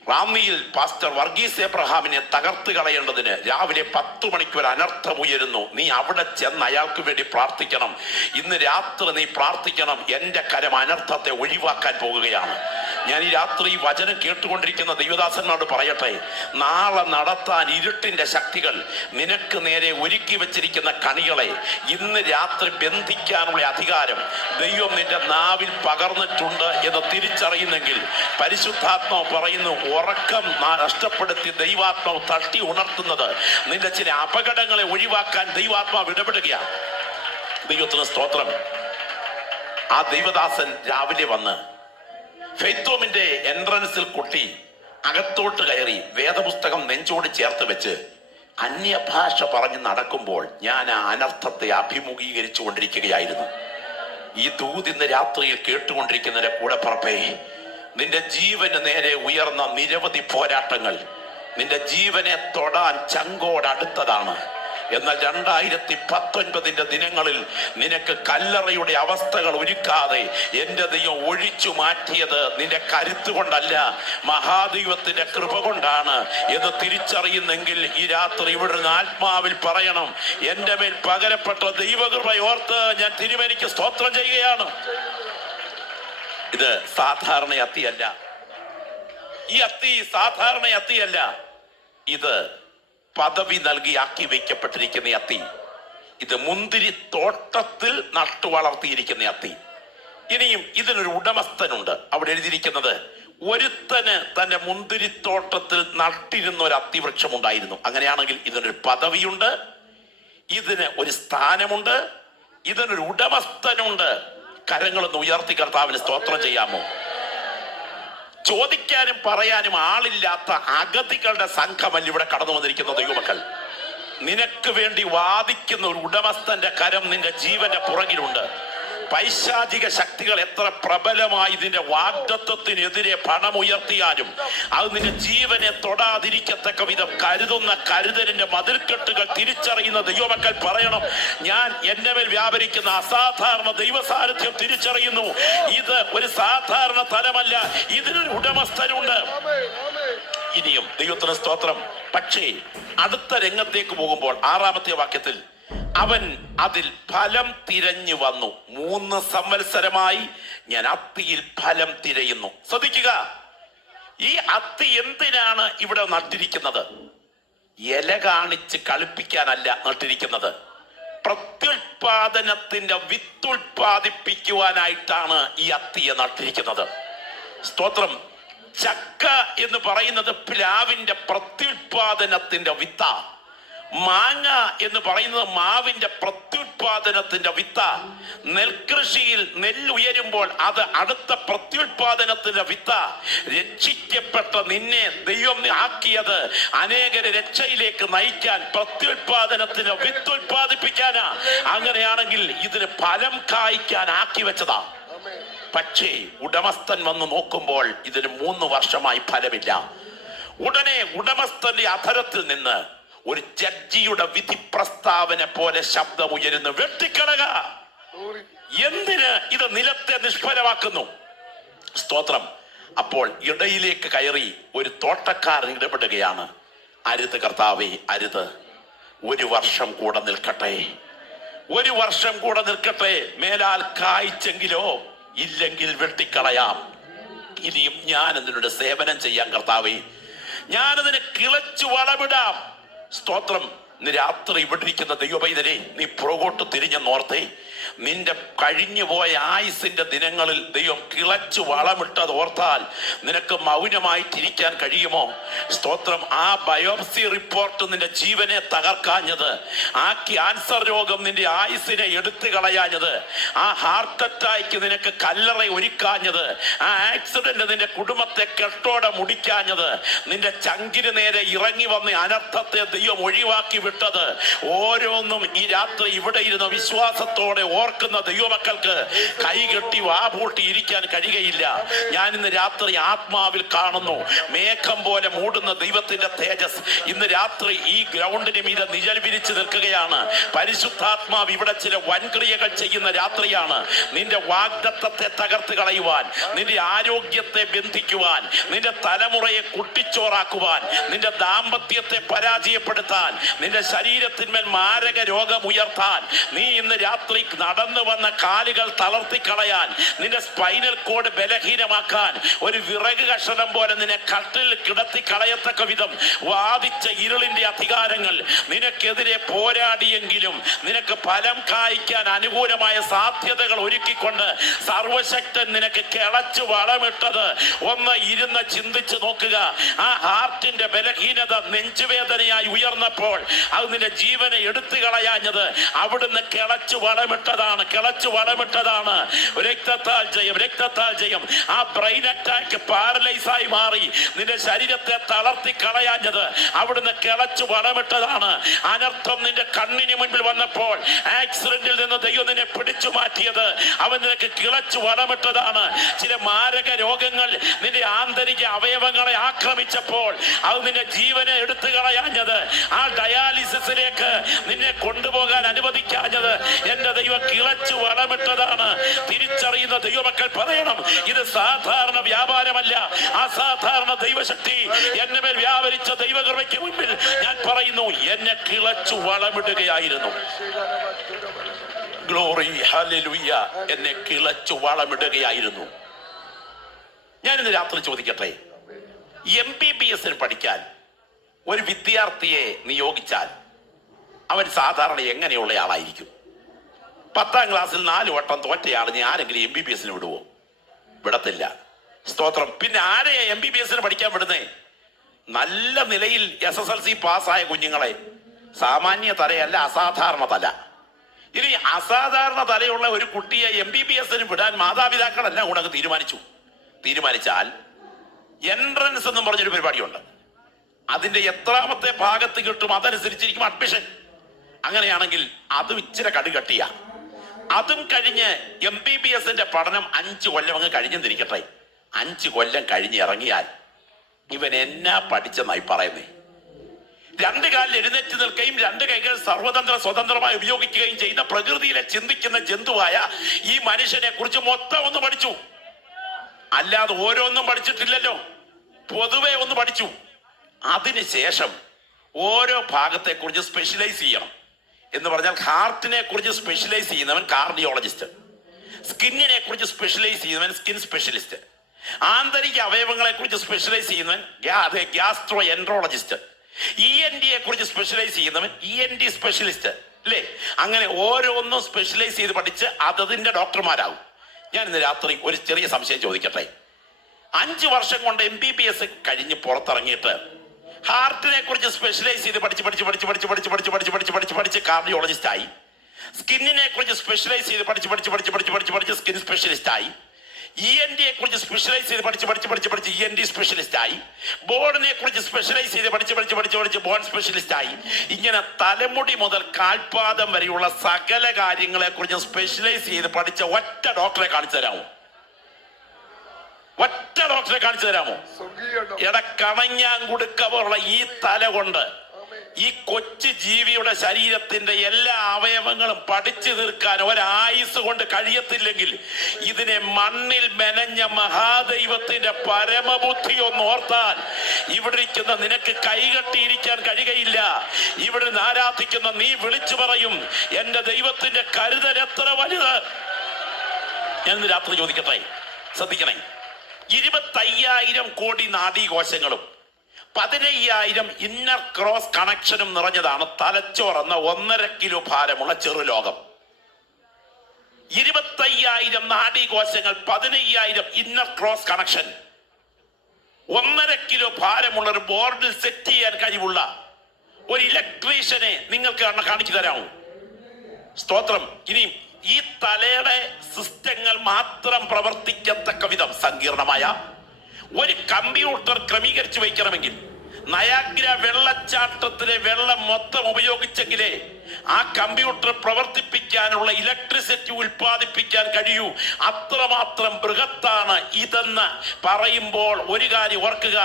റാന്നിയിൽ പാസ്റ്റർ വർഗീസ് എബ്രഹാമിനെ തകർത്ത് കളയേണ്ടതിന് രാവിലെ 10 മണിക്ക് ഒരു അനർത്ഥം ഉയരുന്നു. നീ അവിടെ ചെന്ന് അയാൾക്ക് വേണ്ടി പ്രാർത്ഥിക്കണം. ഇന്ന് രാത്രി നീ പ്രാർത്ഥിക്കണം. എൻ്റെ കരം അനർത്ഥത്തെ ഒഴിവാക്കാൻ പോകുകയാണ്. ഞാൻ ഈ രാത്രി വചനം കേട്ടുകൊണ്ടിരിക്കുന്ന ദൈവദാസന്മാരോട് പറയട്ടെ, നാളെ നടത്താൻ ഇരുട്ടിന്റെ ശക്തികൾ നിനക്ക് നേരെ ഒരുക്കി വെച്ചിരിക്കുന്ന കണികളെ ഇന്ന് രാത്രി ബന്ധിക്കാനുള്ള അധികാരം ദൈവം നിന്റെ നാവിൽ പകർന്നിട്ടുണ്ട് എന്ന് തിരിച്ചറിയുന്നെങ്കിൽ പരിശുദ്ധാത്മാവ് പറയുന്നു, ഉറക്കം നഷ്ടപ്പെടുത്തി ദൈവാത്മാവ് തട്ടി ഉണർത്തുന്നത് നിന്റെ ചില അപകടങ്ങളെ ഒഴിവാക്കാൻ ദൈവാത്മാവ് ഇടപെടുകയാണ്. ദൈവത്തിന് സ്തോത്രം. ആ ദൈവദാസൻ രാവിലെ വന്ന് ഫെയ്ത്തോമിന്റെ എൻട്രൻസിൽ കൊട്ടി അകത്തോട്ട് കയറി വേദപുസ്തകം നെഞ്ചോട് ചേർത്ത് വെച്ച് അന്യഭാഷ പറഞ്ഞ് നടക്കുമ്പോൾ ഞാൻ ആ അനർത്ഥത്തെ അഭിമുഖീകരിച്ചു കൊണ്ടിരിക്കുകയായിരുന്നു. ഈ ദൂതിന്ന് രാത്രിയിൽ കേട്ടുകൊണ്ടിരിക്കുന്നതിന്റെ കൂടെ പറപ്പേ, നിന്റെ ജീവന് നേരെ ഉയർന്ന നിരവധി പോരാട്ടങ്ങൾ നിന്റെ ജീവനെ തൊടാൻ ചങ്കോടടുത്തതാണ്. എന്നാൽ 2019 ദിനങ്ങളിൽ നിനക്ക് കല്ലറയുടെ അവസ്ഥകൾ ഒരുക്കാതെ എന്റെ ദൈവം ഒഴിച്ചു മാറ്റിയത് നിന്റെ കരുത്ത് കൊണ്ടല്ല, മഹാദൈവത്തിന്റെ കൃപ കൊണ്ടാണ് എന്ന് തിരിച്ചറിയുന്നെങ്കിൽ ഈ രാത്രി ഇവിടുന്ന് ആത്മാവിൽ പറയണം, എന്റെ മേൽ പകരപ്പെട്ട ദൈവകൃപ ഓർത്ത് ഞാൻ തിരുമേനിക്ക് സ്തോത്രം ചെയ്യുകയാണ്. ഇത് സാധാരണ അത്തിയല്ല. ഈ അത്തി സാധാരണ അത്തിയല്ല. ഇത് പദവി നൽകി ആക്കി വയ്ക്കപ്പെട്ടിരിക്കുന്ന അത്തി. ഇത് മുന്തിരി തോട്ടത്തിൽ നട്ടു വളർത്തിയിരിക്കുന്ന അത്തി. ഇനിയും ഇതിനൊരു ഉടമസ്ഥനുണ്ട്. അവിടെ എഴുതിയിരിക്കുന്നത്, ഒരുത്തന് തന്റെ മുന്തിരിത്തോട്ടത്തിൽ നട്ടിരുന്ന ഒരു അത്തിവൃക്ഷം ഉണ്ടായിരുന്നു. അങ്ങനെയാണെങ്കിൽ ഇതിനൊരു പദവിയുണ്ട്, ഇതിന് ഒരു സ്ഥാനമുണ്ട്, ഇതിനൊരു ഉടമസ്ഥനുണ്ട്. കരങ്ങളൊന്ന് ഉയർത്തി കർത്താവിന് സ്തോത്രം ചെയ്യാമോ? ചോദിക്കാനും പറയാനും ആളില്ലാത്ത അഗതികളുടെ സംഘമല്ല ഇവിടെ കടന്നു വന്നിരിക്കുന്ന ദൈവമക്കൾ. നിനക്ക് വേണ്ടി വാദിക്കുന്ന ഒരു ഉടമസ്ഥന്റെ കരം നിന്റെ ജീവന്റെ പുറകിലുണ്ട്. പൈശാചിക ശക്തികൾ എത്ര പ്രബലമായി നിന്റെ വാഗ്ദത്വത്തിനെതിരെ പണമുയർത്തിയാലും അത് നിന്റെ ജീവനെ തൊടാതിരിക്കത്തക്ക വിധം കരുതുന്ന കരുതലിന്റെ മതിൽക്കെട്ടുകൾ തിരിച്ചറിയുന്ന ദൈവമക്കൾ പറയണം, ഞാൻ എന്റെ മേൽ വ്യാപരിക്കുന്ന അസാധാരണ ദൈവസാന്നിധ്യം തിരിച്ചറിയുന്നു. ഇത് ഒരു സാധാരണ തലമല്ല, ഇതിനൊരു ഉടമസ്ഥനുണ്ട്. ഇനിയും ദൈവത്തിന് സ്തോത്രം. പക്ഷേ അടുത്ത രംഗത്തേക്ക് പോകുമ്പോൾ 6-ാമത്തെ വാക്യത്തിൽ, അവൻ അതിൽ ഫലം തിരഞ്ഞു വന്നു. 3 സംവത്സരമായി ഞാൻ അത്തിയിൽ ഫലം തിരയുന്നു. ശ്രദ്ധിക്കുക, ഈ അത്തി എന്തിനാണ് ഇവിടെ നട്ടിരിക്കുന്നത്? ഇല കാണിച്ച് കളിപ്പിക്കാനല്ല നട്ടിരിക്കുന്നത്. പ്രത്യുൽപാദനത്തിന്റെ വിത്തുൽപാദിപ്പിക്കുവാനായിട്ടാണ് ഈ അത്തിയെ നട്ടിരിക്കുന്നത്. സ്തോത്രം. ചക്ക എന്ന് പറയുന്നത് പ്ലാവിന്റെ പ്രത്യുൽപാദനത്തിന്റെ വിത്ത. മാങ്ങ എന്ന് പറയുന്നത് മാവിന്റെ പ്രത്യുൽപാദനത്തിന്റെ വിത്ത. നെൽകൃഷിയിൽ നെല്ലുയരുമ്പോൾ അത് അടുത്ത പ്രത്യുൽപാദനത്തിന്റെ വിത്ത. രക്ഷിക്കപ്പെട്ട നിന്നെ ദൈവം ആക്കിയത് അനേകരെ രക്ഷയിലേക്ക് നയിക്കാൻ, പ്രത്യുൽപാദനത്തിന് വിത്തുൽപാദിപ്പിക്കാനാ. അങ്ങനെയാണെങ്കിൽ ഇതിന് ഫലം കായ്ക്കാൻ ആക്കി വെച്ചതാ. പക്ഷേ ഉടമസ്ഥൻ വന്ന് നോക്കുമ്പോൾ ഇതിന് 3 വർഷമായി ഫലമില്ല. ഉടനെ ഉടമസ്ഥന്റെ അധരത്തിൽ നിന്ന് ഒരു ജഡ്ജിയുടെ വിധി പ്രസ്താവന പോലെ ശബ്ദമുയരുന്നു, വെട്ടിക്കളക. എന്തിന് ഇത് നിലത്തെ നിഷ്ഫലമാക്കുന്നു? സ്തോത്രം. അപ്പോൾ ഇടയിലേക്ക് കയറി ഒരു തോട്ടക്കാരൻ ഇടപെടുകയാണ്. അരുത് കർത്താവേ, അരുത്. 1 വർഷം കൂടെ നിൽക്കട്ടെ, 1 വർഷം കൂടെ നിൽക്കട്ടെ. മേലാൽ കായ്ച്ചെങ്കിലോ, ഇല്ലെങ്കിൽ വെട്ടിക്കളയാം. ഇനിയും ഞാൻ അതിനോട് സേവനം ചെയ്യാൻ കർത്താവേ, ഞാനതിനെ കിളച്ചു വളമിടാം. സ്തോത്രം. ഇന്ന് രാത്രി ഇവിടെ ഇരിക്കുന്ന ദൈവപൈതലേ, നീ പുറകോട്ട് തിരിഞ്ഞെന്നോർത്തേ. നിന്റെ കഴിഞ്ഞു പോയ ആയുസിന്റെ ദിനങ്ങളിൽ ദൈവം കിളച്ചു വളമിട്ടത് ഓർത്താൽ നിനക്ക് മൗനമായിട്ടിരിക്കാൻ കഴിയുമോ? സ്തോത്രം. ആ ബയോപ്സി റിപ്പോർട്ട് നിന്റെ ജീവനെ തകർക്കാഞ്ഞത്, ആ ക്യാൻസർ രോഗം നിന്റെ ആയുസിനെ എടുത്തു കളയാഞ്ഞത്, ആ ഹാർട്ട് അറ്റാക്ക് നിനക്ക് കല്ലറ ഒരുക്കാഞ്ഞത്, ആ ആക്സിഡന്റ് നിന്റെ കുടുംബത്തെ കെട്ടോടെ മുടിക്കാഞ്ഞത്, നിന്റെ ചങ്കിന് നേരെ ഇറങ്ങി വന്ന അനർത്ഥത്തെ ദൈവം ഒഴിവാക്കി വിട്ടത്, ഓരോന്നും ഈ രാത്രി ഇവിടെ ഇരുന്ന വിശ്വാസത്തോടെ ഓർക്കുന്ന ദൈവമക്കൾക്ക് കൈകെട്ടി വാപൂട്ടി ഇരിക്കാൻ കഴിയുകയില്ല. ഞാൻ ഇന്ന് രാത്രി ആത്മാവിൽ കാണുന്നു മേഘം പോലെ മൂടുന്ന ദൈവത്തിന്റെ തേജസ് ഇന്ന് രാത്രി ഈ ഗ്രൗണ്ടിന് മീതെ നിഴൽ വിരിച്ചു നിൽക്കുകയാണ്. പരിശുദ്ധാത്മാവ് ഇവിടെ ചില വൻക്രിയകൾ ചെയ്യുന്ന രാത്രിയാണ്. നിന്റെ വാഗ്ദത്തത്തെ തകർത്ത് കളയുവാൻ, നിന്റെ ആരോഗ്യത്തെ ബന്ധിക്കുവാൻ, നിന്റെ തലമുറയെ കുട്ടിച്ചോറാക്കുവാൻ, നിന്റെ ദാമ്പത്യത്തെ പരാജയപ്പെടുത്താൻ, നിന്റെ ശരീരത്തിന്മേൽ മാരക രോഗം ഉയർത്താൻ, നീ ഇന്ന് രാത്രി നടന്നു വന്ന കാലുകൾ തളർത്തിക്കളയാൻ, നിന്റെ സ്പൈനൽ കോഡ് ബലഹീനമാക്കാൻ, ഒരു വിറക് കഷണം പോലെ നിന്നെ കട്ടിൽ കിടത്തി കളയത്തക്ക വിധം വാദിച്ച ഇരുളിന്റെ അധികാരങ്ങൾ നിനക്കെതിരെ പോരാടിയെങ്കിലും നിനക്ക് ഫലം കായ്ക്കാൻ അനുകൂലമായ സാധ്യതകൾ ഒരുക്കിക്കൊണ്ട് സർവശക്തൻ നിനക്ക് കിളച്ചു വളമിട്ടത് ഒന്ന് ഇരുന്ന് ചിന്തിച്ചു നോക്കുക. ആ ഹാർട്ടിന്റെ ബലഹീനത നെഞ്ചുവേദനയായി ഉയർന്നപ്പോൾ അത് നിന്റെ ജീവനെ എടുത്തു കളയാഞ്ഞത് അവിടുന്ന് കിളച്ചു വളമിട്ടതാണ്. രക്തത്താൽ ജയം. ആ ബ്രെയിൻ അറ്റാക്ക് പാരലൈസ് ആയി മാറി നിന്റെ ശരീരത്തെ തളർത്തി കളയാഞ്ഞത് അവിടുന്ന് കിളച്ചു വളമിട്ടതാണ്. അനർത്ഥം നിന്റെ കണ്ണിന് മുൻപിൽ വന്നപ്പോൾ ആക്സിഡന്റിൽ നിന്ന് ദൈവം നിന്നെ പിടിച്ചു മാറ്റിയത് അവൻ നിനക്ക് കിളച്ചു വളമിട്ടതാണ്. ചില മാരക രോഗങ്ങൾ നിന്റെ ആന്തരിക അവയവങ്ങളെ ആക്രമിച്ചപ്പോൾ അത് നിന്റെ ജീവനെ എടുത്തു കളയാഞ്ഞത്, ആ ഡയാലിസിസിലേക്ക് നിന്നെ കൊണ്ടുപോകാൻ അനുവദിക്കാഞ്ഞത് എന്റെ ദൈവം കിളച്ചു വളമിട്ടതാണ്. തിരിച്ചറിയുന്ന ദൈവമക്കൾ പറയണം, ഇത് സാധാരണ വ്യാപാരമല്ല, അസാധാരണ ദൈവശക്തി എന്നെ മേൽ വ്യാപരിച്ച ദൈവകൃപയ്ക്ക് മുൻപിൽ ഞാൻ പറയുന്നു, എന്നെ കിളച്ചു വളമിടുകയായിരുന്നു. Glory, hallelujah. എന്നെ കിളച്ചു വളമിടുകയായിരുന്നു. ഞാനിന്ന് രാത്രി ചോദിക്കട്ടെ, MBBS പഠിക്കാൻ ഒരു വിദ്യാർത്ഥിയെ നിയോഗിച്ചാൽ അവൻ സാധാരണ എങ്ങനെയുള്ള ആളായിരിക്കും? 10ാം ക്ലാസ്സിൽ 4 വട്ടം തോറ്റയാളിനെ ആരെങ്കിലും MBBS വിടുവോ? വിടത്തില്ല. സ്തോത്രം. പിന്നെ ആരെയാ MBBS പഠിക്കാൻ വിടുന്നേ? നല്ല നിലയിൽ SSLC പാസ്സായ കുഞ്ഞുങ്ങളെ. സാമാന്യ തലയല്ല, അസാധാരണ തല. ഇനി അസാധാരണ തലയുള്ള ഒരു കുട്ടിയെ MBBS വിടാൻ മാതാപിതാക്കളെല്ലാം കൂടെ തീരുമാനിച്ചാൽ എൻട്രൻസ് എന്നും പറഞ്ഞൊരു പരിപാടിയുണ്ട്. അതിന്റെ എത്രാമത്തെ ഭാഗത്ത് കിട്ടും അതനുസരിച്ചിരിക്കും അഡ്മിഷൻ. അങ്ങനെയാണെങ്കിൽ അതും ഇച്ചിരി കടുകട്ടിയ. അതും കഴിഞ്ഞ് MBBS പഠനം 5 കൊല്ലം അങ്ങ് കഴിഞ്ഞെന്നിരിക്കട്ടെ. 5 കൊല്ലം കഴിഞ്ഞ് ഇറങ്ങിയാൽ ഇവൻ എന്നാ പഠിച്ചെന്നായി പറയുന്നേ? 2 കാലിൽ എഴുന്നേറ്റ് നിൽക്കുകയും 2 കൈകൾ സ്വതന്ത്രമായി ഉപയോഗിക്കുകയും ചെയ്യുന്ന പ്രകൃതിയിലെ ചിന്തിക്കുന്ന ജന്തുവായ ഈ മനുഷ്യനെ കുറിച്ച് മൊത്തം ഒന്ന് പഠിച്ചു. അല്ലാതെ ഓരോന്നും പഠിച്ചിട്ടില്ലല്ലോ, പൊതുവെ ഒന്ന് പഠിച്ചു. അതിനുശേഷം ഓരോ ഭാഗത്തെ കുറിച്ച് സ്പെഷ്യലൈസ് ചെയ്യണം. എന്ന് പറഞ്ഞാൽ ഹാർട്ടിനെ കുറിച്ച് സ്പെഷ്യലൈസ് ചെയ്യുന്നവൻ കാർഡിയോളജിസ്റ്റ്, സ്കിന്നിനെ കുറിച്ച് സ്പെഷ്യലൈസ് ചെയ്യുന്നവൻ സ്കിൻ സ്പെഷ്യലിസ്റ്റ്, ആന്തരിക അവയവങ്ങളെ കുറിച്ച് സ്പെഷ്യലൈസ് ചെയ്യുന്നവൻ ഗ്യാസ്ട്രോ എൻട്രോളജിസ്റ്റ്, ENT കുറിച്ച് സ്പെഷ്യലൈസ് ചെയ്യുന്നവൻ ENT സ്പെഷ്യലിസ്റ്റ് അല്ലേ? അങ്ങനെ ഓരോന്നും സ്പെഷ്യലൈസ് ചെയ്ത് പഠിച്ച് അതിന്റെ ഡോക്ടർമാരാകും. ഞാൻ ഇന്ന് രാത്രി ഒരു ചെറിയ സംശയം ചോദിക്കട്ടെ. 5 വർഷം കൊണ്ട് MBBS കഴിഞ്ഞ് പുറത്തിറങ്ങിയിട്ട് ഹാർട്ടിനെ കുറിച്ച് സ്പെഷ്യലൈസ് ചെയ്ത് പഠിച്ച് കാർഡിയോളജിസ്റ്റ് ആയി, സ്കിന്നിനെ കുറിച്ച് സ്പെഷ്യലൈസ് ചെയ്ത് പഠിച്ച് സ്കിൻ സ്പെഷ്യലിസ്റ്റ് ആയി, ENT കുറിച്ച് സ്പെഷ്യലൈസ് ചെയ്ത് പഠിച്ച് ENT സ്പെഷ്യലിസ്റ്റ് ആയി, ബോർഡിനെ കുറിച്ച് സ്പെഷ്യലൈസ് ചെയ്ത് പഠിച്ച് ബോർഡ് സ്പെഷ്യലിസ്റ്റ് ആയി. ഇങ്ങനെ തലമുടി മുതൽ കാൽപാദം വരെയുള്ള സകല കാര്യങ്ങളെ കുറിച്ച് സ്പെഷ്യലൈസ് ചെയ്ത് പഠിച്ച ഒറ്റ ഡോക്ടറെ കാണിച്ചു തരാമോ? കണഞ്ഞാങ്കുടുക്കമുള്ള ഈ തല കൊണ്ട് ഈ കൊച്ചു ജീവിയുടെ ശരീരത്തിന്റെ എല്ലാ അവയവങ്ങളും പഠിച്ചു തീർക്കാൻ ഒരായുസ് കൊണ്ട് കഴിയത്തില്ലെങ്കിൽ ഇതിനെ മണ്ണിൽ മെനഞ്ഞ മഹാദൈവത്തിന്റെ പരമബുദ്ധി ഒന്ന് ഓർത്താൽ ഇവിടെ ഇരിക്കുന്ന നിനക്ക് കൈകെട്ടിയിരിക്കാൻ കഴിയുകയില്ല. ഇവിടെ ആരാധിക്കുന്ന നീ വിളിച്ചു പറയും, എന്റെ ദൈവത്തിന്റെ കരുതൽ എത്ര വലുത്. ഞാൻ ഇന്ന് രാത്രി ചോദിക്കട്ടെ, ശ്രദ്ധിക്കണേ. 25,000 കോടി നാഡീകോശങ്ങളും 15,000 ഇന്നർ ക്രോസ് കണക്ഷനും നിറഞ്ഞതാണ് തലച്ചോർ എന്ന 1.5 കിലോ ഭാരമുള്ള ചെറുലോകം. 25,000 നാഡീകോശങ്ങൾ, 15,000 ഇന്നർ ക്രോസ് കണക്ഷൻ, 1.5 കിലോ ഭാരമുള്ള ഒരു ബോർഡിൽ സെറ്റ് ചെയ്യാൻ കഴിവുള്ള ഒരു ഇലക്ട്രീഷ്യനെ നിങ്ങൾക്ക് കാണിച്ചു തരാമോ? സ്തോത്രം. ഇനിയും ഈ തലയുടെ സിസ്റ്റങ്ങൾ മാത്രം പ്രവർത്തിക്കത്തക്ക വിധം സങ്കീർണമായ ഒരു കമ്പ്യൂട്ടർ ക്രമീകരിച്ചു വയ്ക്കണമെങ്കിൽ നയാഗ്ര വെള്ളച്ചാട്ടത്തിലെ വെള്ളം മൊത്തം ഉപയോഗിച്ചെങ്കിലേ ആ കമ്പ്യൂട്ടർ പ്രവർത്തിപ്പിക്കാനുള്ള ഇലക്ട്രിസിറ്റി ഉൽപ്പാദിപ്പിക്കാൻ കഴിയൂ. അത്രമാത്രം ബൃഹത്താണ് ഇതെന്ന് പറയുമ്പോൾ ഒരു കാര്യം ഓർക്കുക,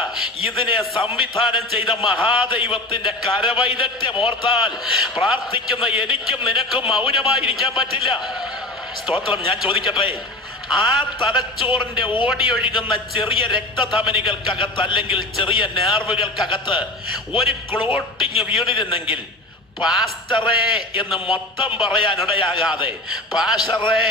ഇതിനെ സംവിധാനം ചെയ്ത മഹാദൈവത്തിന്റെ കരവൈദഗ്ധ്യം ഓർത്താൽ പ്രാർത്ഥിക്കുന്ന എനിക്കും നിനക്കും മൗനമായിരിക്കാൻ പറ്റില്ല. സ്തോത്രം. ഞാൻ ചോദിക്കട്ടെ, ആ തലച്ചോറിന്റെ ഓടിയൊഴുകുന്ന ചെറിയ രക്തധമനികൾക്കകത്ത് അല്ലെങ്കിൽ ചെറിയ നേർവുകൾക്കകത്ത് ഒരു ക്ലോട്ടിങ് വീണിരുന്നെങ്കിൽ പാസ്റ്ററേ എന്ന് മൊത്തം പറയാനിടയാകാതെ പാഷറേ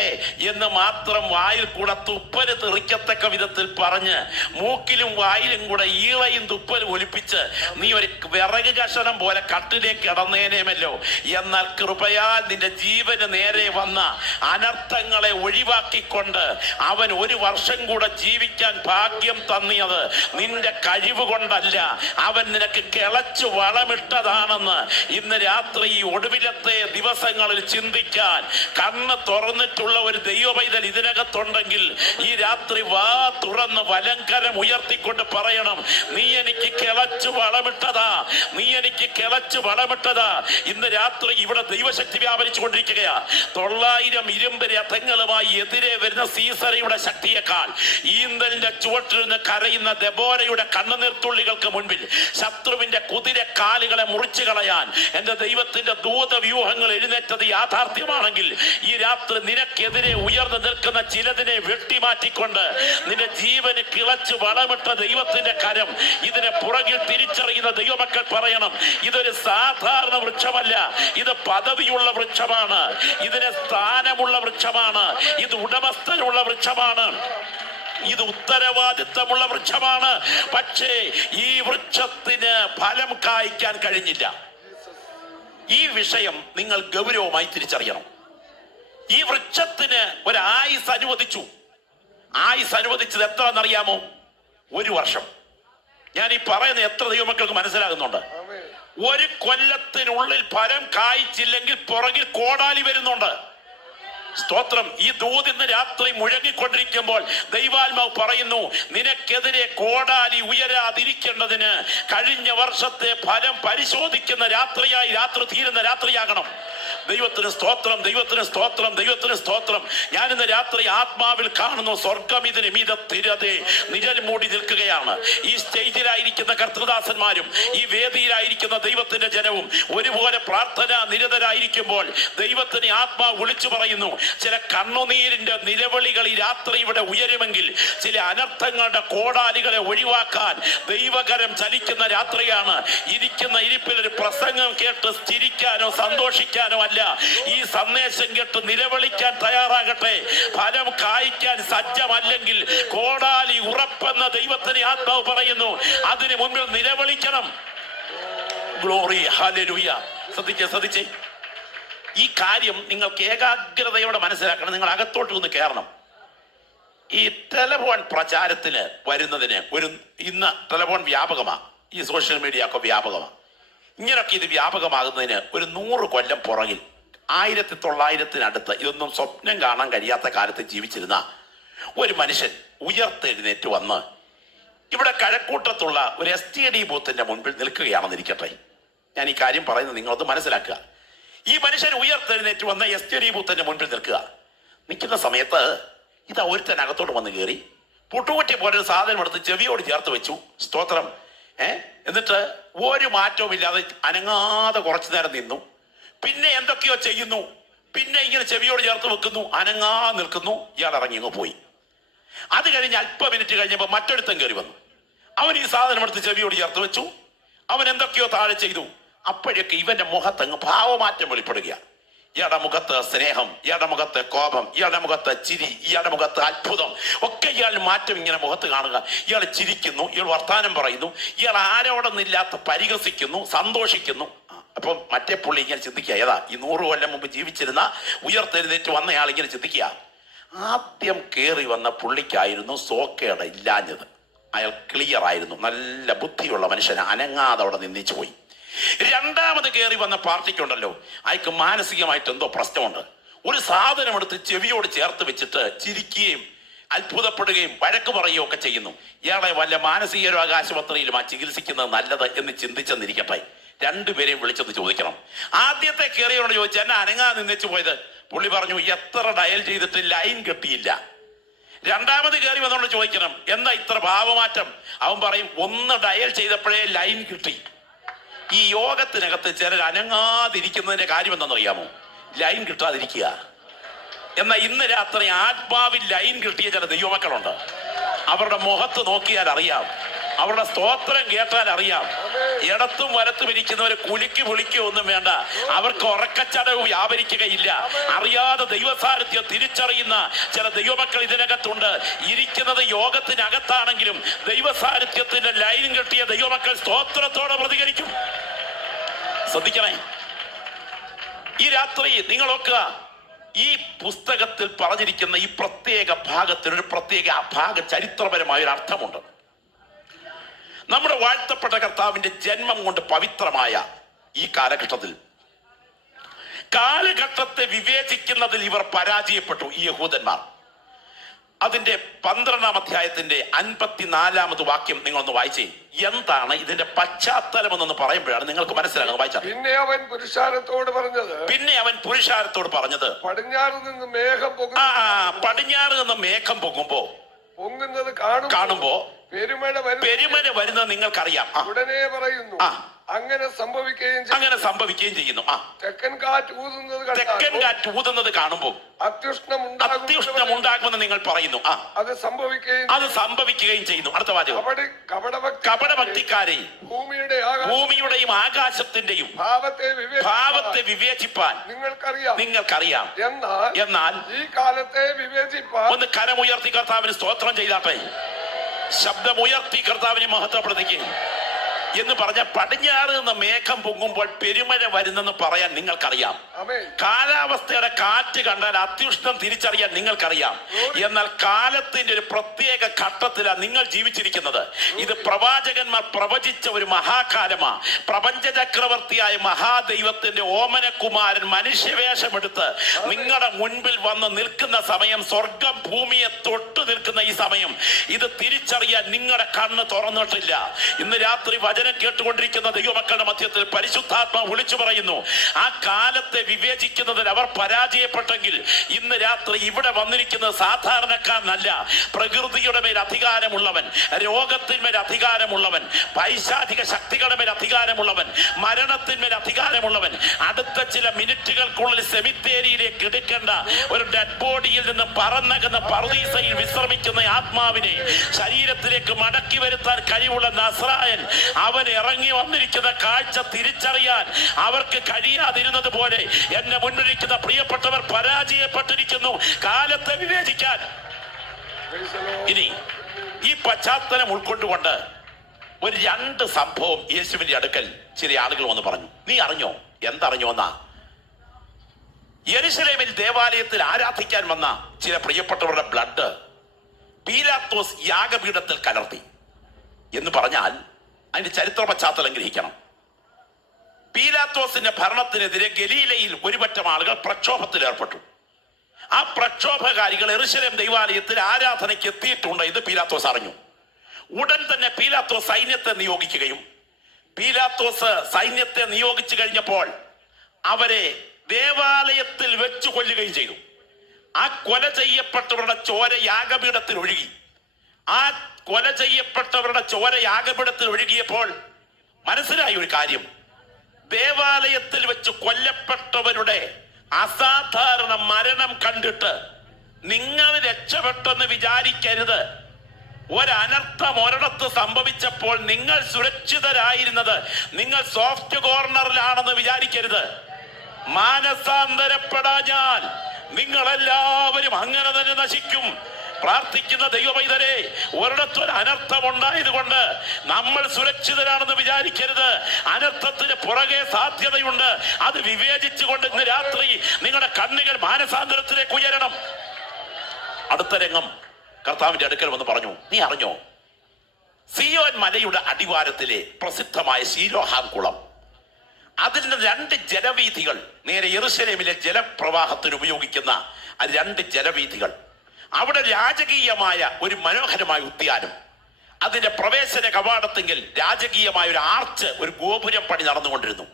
എന്ന് മാത്രം വായിൽ കൂടെ തുപ്പല് തെറിക്കത്തക്ക വിധത്തിൽ പറഞ്ഞ് മൂക്കിലും വായിലും കൂടെ ഈളയും തുപ്പലും ഒലിപ്പിച്ച് നീ ഒരു വിറക് കഷണം പോലെ കട്ടിലേക്ക് കിടന്നേനേമല്ലോ. എന്നാൽ കൃപയാൽ നിന്റെ ജീവന് നേരെ വന്ന അനർത്ഥങ്ങളെ ഒഴിവാക്കിക്കൊണ്ട് അവൻ 1 വർഷം കൂടെ ജീവിക്കാൻ ഭാഗ്യം തന്നിയത് നിന്റെ കഴിവ് കൊണ്ടല്ല, അവൻ നിനക്ക് കിളച്ചു വളമിട്ടതാണെന്ന് ഇന്ന് രാത്രി ഈ ഒടുവിലത്തെ ദിവസങ്ങളിൽ ചിന്തിക്കാൻ കണ്ണ് തുറന്നിട്ടുള്ള ഒരു ദൈവ പൈതൽ ഇതിനകത്തുണ്ടെങ്കിൽ ഈ രാത്രി വാ തുറന്ന് വലങ്കരം ഉയർത്തിക്കൊണ്ട് പറയണം, നീ എനിക്ക് കിളച്ചു വളമിട്ടതാ, നീ എനിക്ക് കിളച്ചു വളമിട്ടതാ. ഇന്ന് രാത്രി ഇവിടെ ദൈവശക്തി വ്യാപരിച്ചു കൊണ്ടിരിക്കുകയാ. 900 ഇരുമ്പ് രഥങ്ങളുമായി എതിരെ വരുന്ന സീസറയുടെ ശക്തിയേക്കാൾ ഈന്തലിന്റെ ചുവട്ടിൽ നിന്ന് കരയുന്ന ദെബോരയുടെ കണ്ണുനീർത്തുള്ളികൾക്ക് മുൻപിൽ ശത്രുവിന്റെ കുതിര കാലുകളെ മുറിച്ചു കളയാൻ എന്റെ ദൈവത്തിന്റെ ദൂതവ്യൂഹങ്ങൾ എഴുന്നേറ്റത് യാഥാർത്ഥ്യമാണെങ്കിൽ ഈ രാത്രി നിനക്കെതിരെ ഉയർന്നു നിൽക്കുന്ന ചിലതിനെ വെട്ടിമാറ്റിക്കൊണ്ട് നിന്റെ ജീവന് കിളച്ചു വളമിട്ട ദൈവത്തിന്റെ കരം ഇതിനെ പുറകിൽ തിരിച്ചറിയുന്ന ദൈവമക്കൾ പറയണം, ഇതൊരു സാധാരണ വൃക്ഷമല്ല, ഇത് പദവിയുള്ള വൃക്ഷമാണ്, ഇതിന് സ്ഥാനമുള്ള വൃക്ഷമാണ്, ഇത് ഉടമസ്ഥനുള്ള വൃക്ഷമാണ്, ഇത് ഉത്തരവാദിത്തമുള്ള വൃക്ഷമാണ്. പക്ഷേ ഈ വൃക്ഷത്തിന് ഫലം കായ്ക്കാൻ കഴിഞ്ഞില്ല. ഈ വിഷയം നിങ്ങൾ ഗൗരവമായി തിരിച്ചറിയണം. ഈ വൃക്ഷത്തിന് ഒരു ആയുസ് അനുവദിച്ചു. ആയുസ് അനുവദിച്ചത് എത്രയെന്നറിയാമോ? 1 വർഷം. ഞാൻ ഈ പറയുന്ന എത്ര ദൈവമക്കൾക്ക് മനസ്സിലാകുന്നുണ്ട്? 1 കൊല്ലത്തിനുള്ളിൽ ഫലം കായ്ച്ചില്ലെങ്കിൽ പുറകിൽ കോടാലി വരുന്നുണ്ട്. സ്തോത്രം. ഈ ദൂതിന്ന് രാത്രി മുഴങ്ങിക്കൊണ്ടിരിക്കുമ്പോൾ ദൈവാത്മാവ് പറയുന്നു, നിനക്കെതിരെ കോടാലി ഉയരാതിരിക്കേണ്ടതിന് കഴിഞ്ഞ വർഷത്തെ ഫലം പരിശോധിക്കുന്ന രാത്രിയായി രാത്രി തീരുന്ന രാത്രിയാകണം. ദൈവത്തിന് സ്തോത്രം, ദൈവത്തിന് സ്തോത്രം, ദൈവത്തിന് സ്തോത്രം. ഞാനിന്ന് രാത്രി ആത്മാവിൽ കാണുന്നു, സ്വർഗം ഇതിന് മീതത്തിരതെ നിഴൽ മൂടി നിൽക്കുകയാണ്. ഈ സ്റ്റേജിലായിരിക്കുന്ന കർത്തൃദാസന്മാരും ഈ വേദിയിലായിരിക്കുന്ന ദൈവത്തിന്റെ ജനവും ഒരുപോലെ പ്രാർത്ഥന നിരതരായിരിക്കുമ്പോൾ ദൈവത്തിന് ആത്മാവ് വിളിച്ചു പറയുന്നു, ചില കണ്ണുനീരിന്റെ നിലവിളികൾ ഈ രാത്രി ഇവിടെ ഉയരുമെങ്കിൽ ചില അനർത്ഥങ്ങളുടെ കോടാലികളെ ഒഴിവാക്കാൻ ദൈവകരം ചലിക്കുന്ന രാത്രിയാണ്. ഇരിക്കുന്ന ഇരിപ്പിൽ ഒരു പ്രസംഗം കേട്ട് ചിരിക്കാനോ സന്തോഷിക്കാനോ അല്ല, ഈ സന്ദേശം കേട്ട് നിലവിളിക്കാൻ തയ്യാറാകട്ടെ. ഫലം കായ്ക്കാൻ സജ്ജമല്ലെങ്കിൽ കോടാലി ഉറപ്പെന്ന ദൈവത്തിന് ആത്മാവ് പറയുന്നു, അതിന് മുൻപിൽ നിലവിളിക്കണം. Glory, hallelujah. ശ്രദ്ധിച്ചേ, ഈ കാര്യം നിങ്ങൾക്ക് ഏകാഗ്രതയോടെ മനസ്സിലാക്കണം. നിങ്ങൾ അകത്തോട്ട് ഒന്ന് കയറണം. ഈ ടെലഫോൺ പ്രചാരത്തിന് വരുന്നതിന് ഇന്ന് ടെലഫോൺ വ്യാപകമാണ്, ഈ സോഷ്യൽ മീഡിയ ഒക്കെ വ്യാപകമാണ്. ഇങ്ങനൊക്കെ ഇത് വ്യാപകമാകുന്നതിന് ഒരു 100 കൊല്ലം പുറകിൽ 1900-ത്തിനടുത്ത് ഇതൊന്നും സ്വപ്നം കാണാൻ കഴിയാത്ത കാലത്ത് ജീവിച്ചിരുന്ന ഒരു മനുഷ്യൻ ഉയർത്തെഴുന്നേറ്റ് വന്ന് ഇവിടെ കഴക്കൂട്ടത്തുള്ള ഒരു STD ബൂത്തിന്റെ മുൻപിൽ നിൽക്കുകയാണെന്നിരിക്കട്ടെ. ഞാൻ ഈ കാര്യം പറയുന്നത് നിങ്ങളത് മനസ്സിലാക്കുക. ഈ മനുഷ്യൻ ഉയർത്തെഴുന്നേറ്റ് വന്ന STD ബൂത്തിന്റെ മുൻപിൽ നിൽക്കുന്ന സമയത്ത് ഇത് ഒരുത്തനകത്തോട്ട് വന്ന് കയറി പുട്ടുകുറ്റി പോലെ ഒരു സാധനം എടുത്ത് ചെവിയോട് ചേർത്ത് വെച്ചു. സ്തോത്രം. എന്നിട്ട് ഒരു മാറ്റവും ഇല്ലാതെ അനങ്ങാതെ കുറച്ചു നേരം നിന്നു. പിന്നെ എന്തൊക്കെയോ ചെയ്യുന്നു. പിന്നെ ഇങ്ങനെ ചെവിയോട് ചേർത്ത് വെക്കുന്നു, അനങ്ങാ നിൽക്കുന്നു. ഇയാൾ ഇറങ്ങി അങ്ങ് പോയി. അത് കഴിഞ്ഞ് അല്പ മിനിറ്റ് കഴിഞ്ഞപ്പോൾ മറ്റൊരുത്തൻ കയറി വന്നു. അവൻ ഈ സാധനം എടുത്ത് ചെവിയോട് ചേർത്ത് വെച്ചു. അവൻ എന്തൊക്കെയോ താഴെ ചെയ്തു. അപ്പോഴൊക്കെ ഇവന്റെ മുഖത്തങ്ങ് ഭാവമാറ്റം വെളിപ്പെടുക. ഇയാളുടെ മുഖത്ത് സ്നേഹം, ഇയാളുടെ മുഖത്ത് കോപം, ഇയാളുടെ മുഖത്ത് ചിരി, ഇയാളുടെ മുഖത്ത് അത്ഭുതം ഒക്കെ ഇയാളുടെ മാറ്റം ഇങ്ങനെ മുഖത്ത് കാണുക. ഇയാൾ ചിരിക്കുന്നു, ഇയാൾ വർത്താനം പറയുന്നു, ഇയാൾ ആരോടൊന്നില്ലാത്ത പരിഹസിക്കുന്നു, സന്തോഷിക്കുന്നു. അപ്പം മറ്റേ പുള്ളി ഇങ്ങനെ ചിന്തിക്കുക, ഏതാ ഈ 100 കൊല്ലം മുമ്പ് ജീവിച്ചിരുന്ന ഉയർത്തെഴുന്നേറ്റ് വന്നയാൾ ഇങ്ങനെ ചിന്തിക്കുക, ആദ്യം കയറി വന്ന പുള്ളിക്കായിരുന്നു സോക്കേട് ഇല്ലാഞ്ഞത്. അയാൾ ക്ലിയർ ആയിരുന്നു, നല്ല ബുദ്ധിയുള്ള മനുഷ്യൻ, അനങ്ങാതെ അവിടെ നിന്നിച്ചു പോയി. രണ്ടാമത് കയറി വന്ന പാർട്ടിക്കുണ്ടല്ലോ, അയാൾക്ക് മാനസികമായിട്ട് എന്തോ പ്രശ്നമുണ്ട്. ഒരു സാധനം എടുത്ത് ചെവിയോട് ചേർത്ത് വെച്ചിട്ട് ചിരിക്കുകയും അത്ഭുതപ്പെടുകയും വഴക്ക് പറയുകയും ഒക്കെ ചെയ്യുന്നു. ഇയാളെ വല്ല മാനസിക രോഗ ആശുപത്രിയിലും ചികിത്സിക്കുന്നത് നല്ലത് എന്ന് ചിന്തിച്ചെന്നിരിക്കട്ടെ. രണ്ടുപേരെയും വിളിച്ചത് ചോദിക്കണം. ആദ്യത്തെ കയറിയോട് ചോദിച്ചാൽ എന്നെ അനങ്ങാതെ നിന്നിച്ചു പോയത്. പുള്ളി പറഞ്ഞു എത്ര ഡയൽ ചെയ്തിട്ട് ലൈൻ കിട്ടിയില്ല. രണ്ടാമത് കയറി വന്നോണ്ട് ചോദിക്കണം എന്താ ഇത്ര ഭാവമാറ്റം. അവൻ പറയും 1 ഡയൽ ചെയ്തപ്പോഴേ ലൈൻ കിട്ടി. ഈ യോഗത്തിനകത്ത് ചിലർ അനങ്ങാതിരിക്കുന്നതിന്റെ കാര്യം എന്താണെന്നറിയാമോ? ലൈൻ കിട്ടാതിരിക്കുക. എന്നാൽ ഇന്ന് രാത്രി ആത്മാവിൽ ലൈൻ കിട്ടിയ ചില ദൈവമക്കളുണ്ട്. അവരുടെ മുഖത്ത് നോക്കിയാൽ അറിയാം, അവരുടെ സ്തോത്രം കേട്ടാൽ അറിയാം. ഇടത്തും വലത്തും ഇരിക്കുന്നവര് കുലുക്കി വിളിക്കുക ഒന്നും വേണ്ട, അവർക്ക് ഉറക്കച്ചടവ് വ്യാപരിക്കുകയില്ല. അറിയാതെ ദൈവസാന്നിധ്യം തിരിച്ചറിയുന്ന ചില ദൈവമക്കൾ ഇതിനകത്തുണ്ട്. ഇരിക്കുന്നത് യോഗത്തിനകത്താണെങ്കിലും ദൈവസാന്നിധ്യത്തിന്റെ ലൈൻ കിട്ടിയ ദൈവമക്കൾ സ്തോത്രത്തോടെ പ്രതികരിക്കും. ശ്രദ്ധിക്കണേ. ഈ രാത്രി നിങ്ങളൊക്കെ ഈ പുസ്തകത്തിൽ പറഞ്ഞിരിക്കുന്ന ഈ പ്രത്യേക ഭാഗത്തിന് ഒരു പ്രത്യേക ചരിത്രപരമായ ഒരു അർത്ഥമുണ്ട്. നമ്മുടെ വാഴ്ത്തപ്പെട്ട കർത്താവിന്റെ ജന്മം കൊണ്ട് പവിത്രമായ ഈ കാലഘട്ടത്തെ വിവേചിക്കുന്നതിൽ ഇവർ പരാജയപ്പെട്ടു, ഈ യഹൂദന്മാർ. അതിന്റെ 12-ാം അധ്യായത്തിന്റെ 54-ാമത് വാക്യം നിങ്ങളൊന്ന് വായിച്ചേ. എന്താണ് ഇതിന്റെ പശ്ചാത്തലം എന്നൊന്ന് പറയുമ്പോഴാണ് നിങ്ങൾക്ക് മനസ്സിലാകുന്നത്. വായിച്ചാൽ പിന്നെ അവൻ പുരുഷാരത്തോട് പറഞ്ഞത് പടിഞ്ഞാറ് നിന്ന് മേഘം പൊങ്ങുന്നത് കാണുമ്പോ പെരുമഴ വരുന്നത് നിങ്ങൾക്കറിയാം. ഉടനെ പറയുന്നു അങ്ങനെ സംഭവിക്കുകയും ചെയ്യുന്നു. തെക്കൻ കാറ്റ് ഊതുന്നത് കാണുമ്പോൾ അത്യുഷ്ണം ഉണ്ടാകുമെന്ന് നിങ്ങൾ പറയുന്നു. അത് സംഭവിക്കുകയും ചെയ്യുന്നു. അടുത്ത വാചകം, കപടഭക്തിക്കാരെ ഭൂമിയുടെയും ആകാശത്തിന്റെയും ഭാവത്തെ വിവേചിപ്പാൻ നിങ്ങൾക്കറിയാം. എന്നാൽ ഈ കാലത്തെ വിവേചിപ്പാൻ ഒന്ന് കരമുയർത്തി കർത്താവിന് സ്തോത്രം ചെയ്താട്ടെ, ശബ്ദമുയർത്തി കർത്താവിനെ മഹത്വപ്പെടുത്തിക്കുക എന്ന് പറഞ്ഞ പടിഞ്ഞാറ് നിന്ന് മേഘം പൊങ്ങുമ്പോൾ പെരുമഴ വരുന്നെന്ന് പറയാൻ നിങ്ങൾക്കറിയാം. കാലാവസ്ഥയുടെ കാറ്റ് കണ്ടാൽ അത്യുഷ്ണം തിരിച്ചറിയാൻ നിങ്ങൾക്കറിയാം. എന്നാൽ കാലത്തിന്റെ ഒരു പ്രത്യേക ഘട്ടത്തിലാണ് നിങ്ങൾ ജീവിച്ചിരിക്കുന്നത്. ഇത് പ്രവാചകന്മാർ പ്രവചിച്ച ഒരു മഹാകാലമാ. പ്രപഞ്ച ചക്രവർത്തിയായ മഹാദൈവത്തിന്റെ ഓമനകുമാരൻ മനുഷ്യവേഷമെടുത്ത് നിങ്ങളുടെ മുൻപിൽ വന്ന് നിൽക്കുന്ന സമയം, സ്വർഗം ഭൂമിയെ തൊട്ടു നിൽക്കുന്ന ഈ സമയം, ഇത് തിരിച്ചറിയാൻ നിങ്ങളുടെ കണ്ണ് തുറന്നിട്ടില്ല. ഇന്ന് രാത്രി വചനം കേട്ടുകൊണ്ടിരിക്കുന്ന ദൈവമക്കളുടെ മധ്യത്തിൽ പരിശുദ്ധാത്മാവ് വിളിച്ചു പറയുന്നു, ആ കാലത്തെ വിവേചിക്കുന്നതിൽ അവർ പരാജയപ്പെട്ടെങ്കിൽ ഇന്ന് രാത്രി ഇവിടെ വന്നിരിക്കുന്നത് സാധാരണക്കാരനല്ല. പ്രകൃതിയുടെ മേൽ അധികാരമുള്ളവൻ, രോഗത്തിന്മേൽ അധികാരമുള്ളവൻ, പൈശാചിക ശക്തികളുടെ മേൽ അധികാരമുള്ളവൻ, മരണത്തിന്മേൽ അധികാരമുള്ളവൻ. അടുത്ത ചില മിനിറ്റുകൾക്കുള്ളിൽ സെമിത്തേരിയിലേക്ക് എടുക്കേണ്ട ഒരു ഡെഡ് ബോഡിയിൽ നിന്ന് പറന്നകുന്ന പറുദീസയിൽ വിശ്രമിക്കുന്ന ആത്മാവിനെ ശരീരത്തിലേക്ക് മടക്കി വരുത്താൻ കഴിവുള്ള നസ്രായൻ അവൻ ഇറങ്ങി വന്നിരിക്കുന്ന കാഴ്ച തിരിച്ചറിയാൻ അവർക്ക് കഴിയാതിരുന്നത് പോലെ എന്നെ മുന്നിലിരിക്കുന്ന പ്രിയപ്പെട്ടവർ പരാജയപ്പെട്ടിരിക്കുന്നു കാലത്തെ വിവേചിക്കാൻ. ഇനി ഈ പശ്ചാത്തലം ഉൾക്കൊണ്ടുകൊണ്ട് ഒരു 2 സംഭവം യേശുവിന്റെ അടുക്കൽ ചില ആളുകൾ വന്ന് പറഞ്ഞു. നീ അറിഞ്ഞോ? എന്തറിഞ്ഞോന്നാ? യെരുശലേമിൽ ദേവാലയത്തിൽ ആരാധിക്കാൻ വന്ന ചില പ്രിയപ്പെട്ടവരുടെ ബ്ലഡ് പീലാത്തോസ് യാഗപീഠത്തിൽ കലർത്തി എന്ന് പറഞ്ഞാൽ അതിന്റെ ചരിത്ര പശ്ചാത്തലം ഗ്രഹിക്കണം. പീലാത്തോസിന്റെ ഭരണത്തിനെതിരെ ഗലീലയിൽ ഒരുപറ്റം ആളുകൾ പ്രക്ഷോഭത്തിൽ ഏർപ്പെട്ടു. ആ പ്രക്ഷോഭകാരികൾ യെരുശലേം ദൈവാലയത്തിൽ ആരാധനയ്ക്ക് എത്തിയിട്ടുണ്ട് ഇത് പീലാത്തോസ് അറിഞ്ഞു. ഉടൻ തന്നെ പീലാത്തോസ് സൈന്യത്തെ നിയോഗിക്കുകയും പീലാത്തോസ് സൈന്യത്തെ നിയോഗിച്ചു കഴിഞ്ഞപ്പോൾ അവരെ ദേവാലയത്തിൽ വെച്ചു കൊല്ലുകയും ചെയ്തു. ആ കൊല ചെയ്യപ്പെട്ടവരുടെ ചോര യാഗപീഠത്തിൽ ഒഴുകി. ആ കൊല ചെയ്യപ്പെട്ടവരുടെ ചോര യാഗപീഠത്തിൽ ഒഴുകിയപ്പോൾ മനസ്സിലായ ഒരു കാര്യം, ദേവാലയത്തിൽ വെച്ച് കൊല്ലപ്പെട്ടവരുടെ അസാധാരണ മരണം കണ്ടിട്ട് നിങ്ങൾ രക്ഷപ്പെട്ടെന്ന് വിചാരിക്കരുത്. ഒരനർത്ഥം ഒരിടത്ത് സംഭവിച്ചപ്പോൾ നിങ്ങൾ സുരക്ഷിതരായിരുന്നത് നിങ്ങൾ സോഫ്റ്റ് കോർണറിലാണെന്ന് വിചാരിക്കരുത്. മാനസാന്തരപ്പെടാഞ്ഞാൽ നിങ്ങളെല്ലാവരും അങ്ങനെ തന്നെ നശിക്കും. പ്രാർത്ഥിക്കുന്ന ദൈവമൈതരെ, ഒരിടത്തൊരു അനർത്ഥം ഉണ്ടായത് കൊണ്ട് നമ്മൾ സുരക്ഷിതരാണെന്ന് വിചാരിക്കരുത്. അനർത്ഥത്തിന് പുറകെ സാധ്യതയുണ്ട്. അത് വിവേചിച്ചുകൊണ്ട് ഇന്ന് രാത്രി നിങ്ങളുടെ കണ്ണുകൾ മാനസാന്തരത്തിലേക്ക് ഉയരണം. അടുത്ത രംഗം കർത്താവിന്റെ അടുക്കൽ വന്ന് പറഞ്ഞു, നീ അറിഞ്ഞോ സിയോൻ മലയുടെ അടിവാരത്തിലെ പ്രസിദ്ധമായ ശീലോഹാം കുളം, അതിന്റെ 2 ജലവീഥികൾ, നേരെ യെരൂശലേമിലെ ജലപ്രവാഹത്തിന് ഉപയോഗിക്കുന്ന 2 ജലവീഥികൾ, അവിടെ രാജകീയമായ ഒരു മനോഹരമായ ഉദ്യാനം, അതിന്റെ പ്രവേശന കവാടത്തെങ്കിൽ രാജകീയമായ ഒരു ആർച്ച്, ഒരു ഗോപുരം പണി നടന്നുകൊണ്ടിരുന്നു.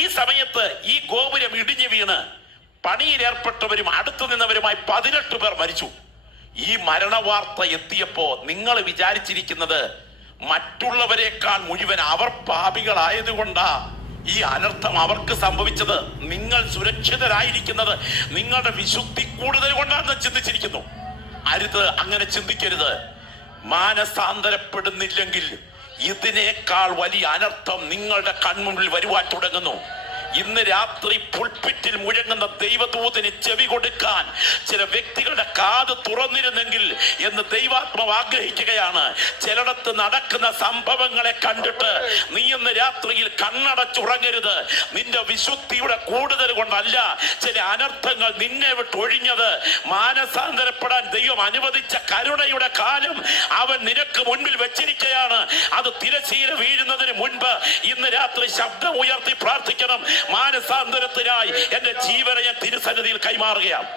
ഈ സമയത്ത് ഈ ഗോപുരം ഇടിഞ്ഞു വീണ് പണിയിലേർപ്പെട്ടവരും അടുത്തു നിന്നവരുമായി 18 പേർ മരിച്ചു. ഈ മരണവാർത്ത എത്തിയപ്പോ നിങ്ങൾ വിചാരിച്ചിരിക്കുന്നത് മറ്റുള്ളവരെക്കാൾ മുഴുവൻ അവർ പാപികളായതുകൊണ്ടാ ഈ അനർത്ഥം അവർക്ക് സംഭവിച്ചത്. നിങ്ങൾ സുരക്ഷിതരായിരിക്കുന്നത് നിങ്ങളുടെ വിശുദ്ധി കൂടുതൽ കൊണ്ടാണെന്ന് ചിന്തിച്ചിരിക്കുന്നു. അരുത്, അങ്ങനെ ചിന്തിക്കരുത്. മാനസാന്തരപ്പെടുന്നില്ലെങ്കിൽ ഇതിനേക്കാൾ വലിയ അനർത്ഥം നിങ്ങളുടെ കൺമുമ്പിൽ വരുവാൻ തുടങ്ങുന്നു. ഇന്ന് രാത്രി പുൾപിറ്റിൽ മുഴങ്ങുന്ന ദൈവദൂതന് ചെവി കൊടുക്കാൻ ചില വ്യക്തികളുടെ കാത് തുറന്നിരുന്നെങ്കിൽ എന്ന് ദൈവാത്മാവ് ആഗ്രഹിക്കുകയാണ്. ചിലയിടത്ത് നടക്കുന്ന സംഭവങ്ങളെ കണ്ടിട്ട് നീ ഇന്ന് രാത്രിയിൽ കണ്ണടച്ചുറങ്ങരുത്. നിന്റെ വിശുദ്ധിയുടെ കൂടുതൽ കൊണ്ടല്ല ചില അനർത്ഥങ്ങൾ നിന്നെ വിട്ടൊഴിഞ്ഞത്. മാനസാന്തരപ്പെടാൻ ദൈവം അനുവദിച്ച കരുണയുടെ കാലം അവൻ നിനക്ക് മുൻപിൽ വെച്ചിരിക്കുകയാണ്. അത് തിരശ്ശീല വീഴുന്നതിന് മുൻപ് ഇന്ന് രാത്രി ശബ്ദം ഉയർത്തി പ്രാർത്ഥിക്കണം. മാനസാന്തരത്തിനായി എന്റെ ജീവനെ ഞാൻ തിരുസന്നിധിയിൽ കൈമാറുകയാണ്.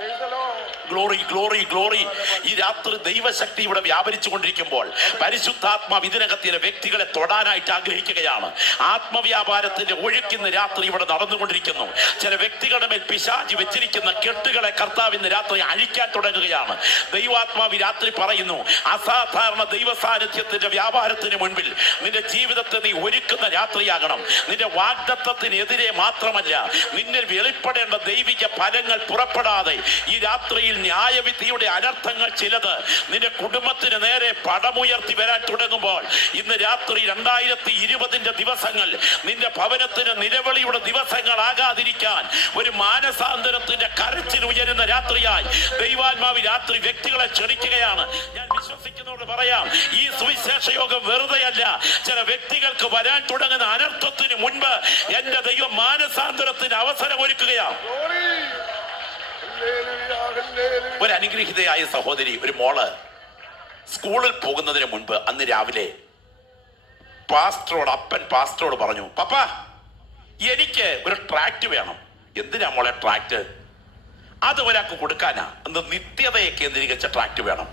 Glory glory glory. ഈ രാത്രി ദൈവശക്തി ഇവിടെ വ്യാപരിച്ചു കൊണ്ടിരിക്കുമ്പോൾ പരിശുദ്ധാത്മാവ് ഇതിനകത്തിലെ വ്യക്തികളെ തൊടാനായിട്ട് ആഗ്രഹിക്കുകയാണ്. ആത്മവ്യാപാരത്തിന്റെ ഒഴുക്കിന്ന് രാത്രി ഇവിടെ നടന്നുകൊണ്ടിരിക്കുന്നു. ചില വ്യക്തികളുടെ മേൽ പിശാചി വെച്ചിരിക്കുന്ന കെട്ടുകളെ കർത്താവ് ഇന്ന് രാത്രി അഴിക്കാൻ തുടങ്ങുകയാണ്. ദൈവാത്മാവ് രാത്രി പറയുന്നു, അസാധാരണ ദൈവ സാന്നിധ്യത്തിന്റെ വ്യാപാരത്തിന് മുൻപിൽ നിന്റെ ജീവിതത്തെ നീ ഒരുക്കുന്ന രാത്രിയാകണം. നിന്റെ വാഗ്ദത്തത്തിനെതിരെ മാത്രമല്ല, നിന്നിൽ വെളിപ്പെടേണ്ട ദൈവിക ഫലങ്ങൾ പുറപ്പെടാതെ ഈ രാത്രിയിൽ ന്യായവിധിയുടെ അനർത്ഥങ്ങൾ ചിലത് നിന്റെ കുടുംബത്തിന് നേരെ പടമുയർത്തി വരാൻ തുടങ്ങുമ്പോൾ ഇന്ന് രാത്രി 2020 ദിവസങ്ങൾ നിന്റെ ഭവനത്തിന് നിലവിളിയുടെ ദിവസങ്ങളാകാതിരിക്കാൻ ഒരു മാനസാന്തരത്തിന്റെ കരച്ചിൽ ഉയരുന്ന രാത്രിയായി ദൈവാത്മാവ് രാത്രി വ്യക്തികളെ ക്ഷണിക്കുകയാണ്. ഞാൻ വിശ്വസിക്കുന്നതോട് പറയാം, ഈ സുവിശേഷ യോഗം വെറുതെയല്ല. ചില വ്യക്തികൾക്ക് വരാൻ തുടങ്ങുന്ന അനർത്ഥത്തിന് മുൻപ് എന്റെ ദൈവം മാനസാന്തരത്തിന് അവസരം ഒരുക്കുകയാണ്. ഒരു അനുഗ്രഹീതയായ സഹോദരി, ഒരു മോള് സ്കൂളിൽ പോകുന്നതിന് മുൻപ് അന്ന് രാവിലെ അപ്പൻ പാസ്റ്ററോട് പറഞ്ഞു, പപ്പ എനിക്ക് ഒരു ട്രാക്ട് വേണം. എന്തിനാ മോളെ ട്രാക്ട്? അത് ഒരാൾക്ക് കൊടുക്കാനാ. അന്ന് നിത്യതയെ കേന്ദ്രീകരിച്ച ട്രാക്ട് വേണം.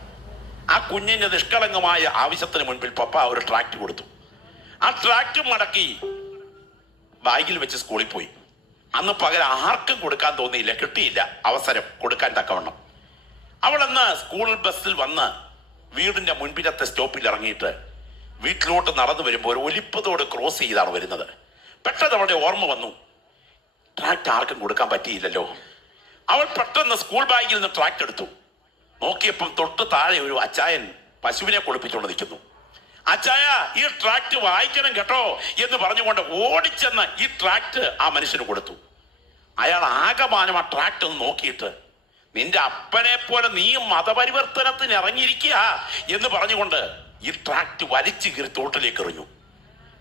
ആ കുഞ്ഞിന്റെ നിഷ്കളങ്കമായ ആവശ്യത്തിന് മുൻപിൽ പപ്പ ഒരു ട്രാക്ട് കൊടുത്തു. ആ ട്രാക്ട് മടക്കി ബാഗിൽ വെച്ച് സ്കൂളിൽ പോയി. അന്ന് പകരം ആർക്കും കൊടുക്കാൻ തോന്നിയില്ല, കിട്ടിയില്ല അവസരം കൊടുക്കാൻ തക്കവണ്ണം. അവളന്ന് സ്കൂൾ ബസ്സിൽ വന്ന് വീടിന്റെ മുൻപിലത്തെ സ്റ്റോപ്പിൽ ഇറങ്ങിയിട്ട് വീട്ടിലോട്ട് നടന്നു വരുമ്പോൾ ഒരു ഒലിപ്പതോട് ക്രോസ് ചെയ്താണ് വരുന്നത്. പെട്ടെന്ന് അവളുടെ ഓർമ്മ വന്നു, ട്രാക്ട് ആർക്കും കൊടുക്കാൻ പറ്റിയില്ലല്ലോ. അവൾ പെട്ടെന്ന് സ്കൂൾ ബാഗിൽ നിന്ന് ട്രാക്ട് എടുത്തു. നോക്കിയപ്പം തൊട്ട് താഴെ ഒരു അച്ചായൻ പശുവിനെ കുളിപ്പിച്ചുകൊണ്ട് നിൽക്കുന്നു. അച്ചായ, ഈ ട്രാക്ട് വായിക്കണം കേട്ടോ എന്ന് പറഞ്ഞുകൊണ്ട് ഓടിച്ചെന്ന് ഈ ട്രാക്ട് ആ മനുഷ്യന് കൊടുത്തു. അയാൾ ആകമാനം ആ ട്രാക്ട് ഒന്ന് നോക്കിയിട്ട്, നിന്റെ അപ്പനെ പോലെ നീ മതപരിവർത്തനത്തിന് ഇറങ്ങിയിരിക്കുക എന്ന് പറഞ്ഞുകൊണ്ട് ഈ ട്രാക്ട് വലിച്ചു കീറി തോട്ടിലേക്ക് എറിഞ്ഞു.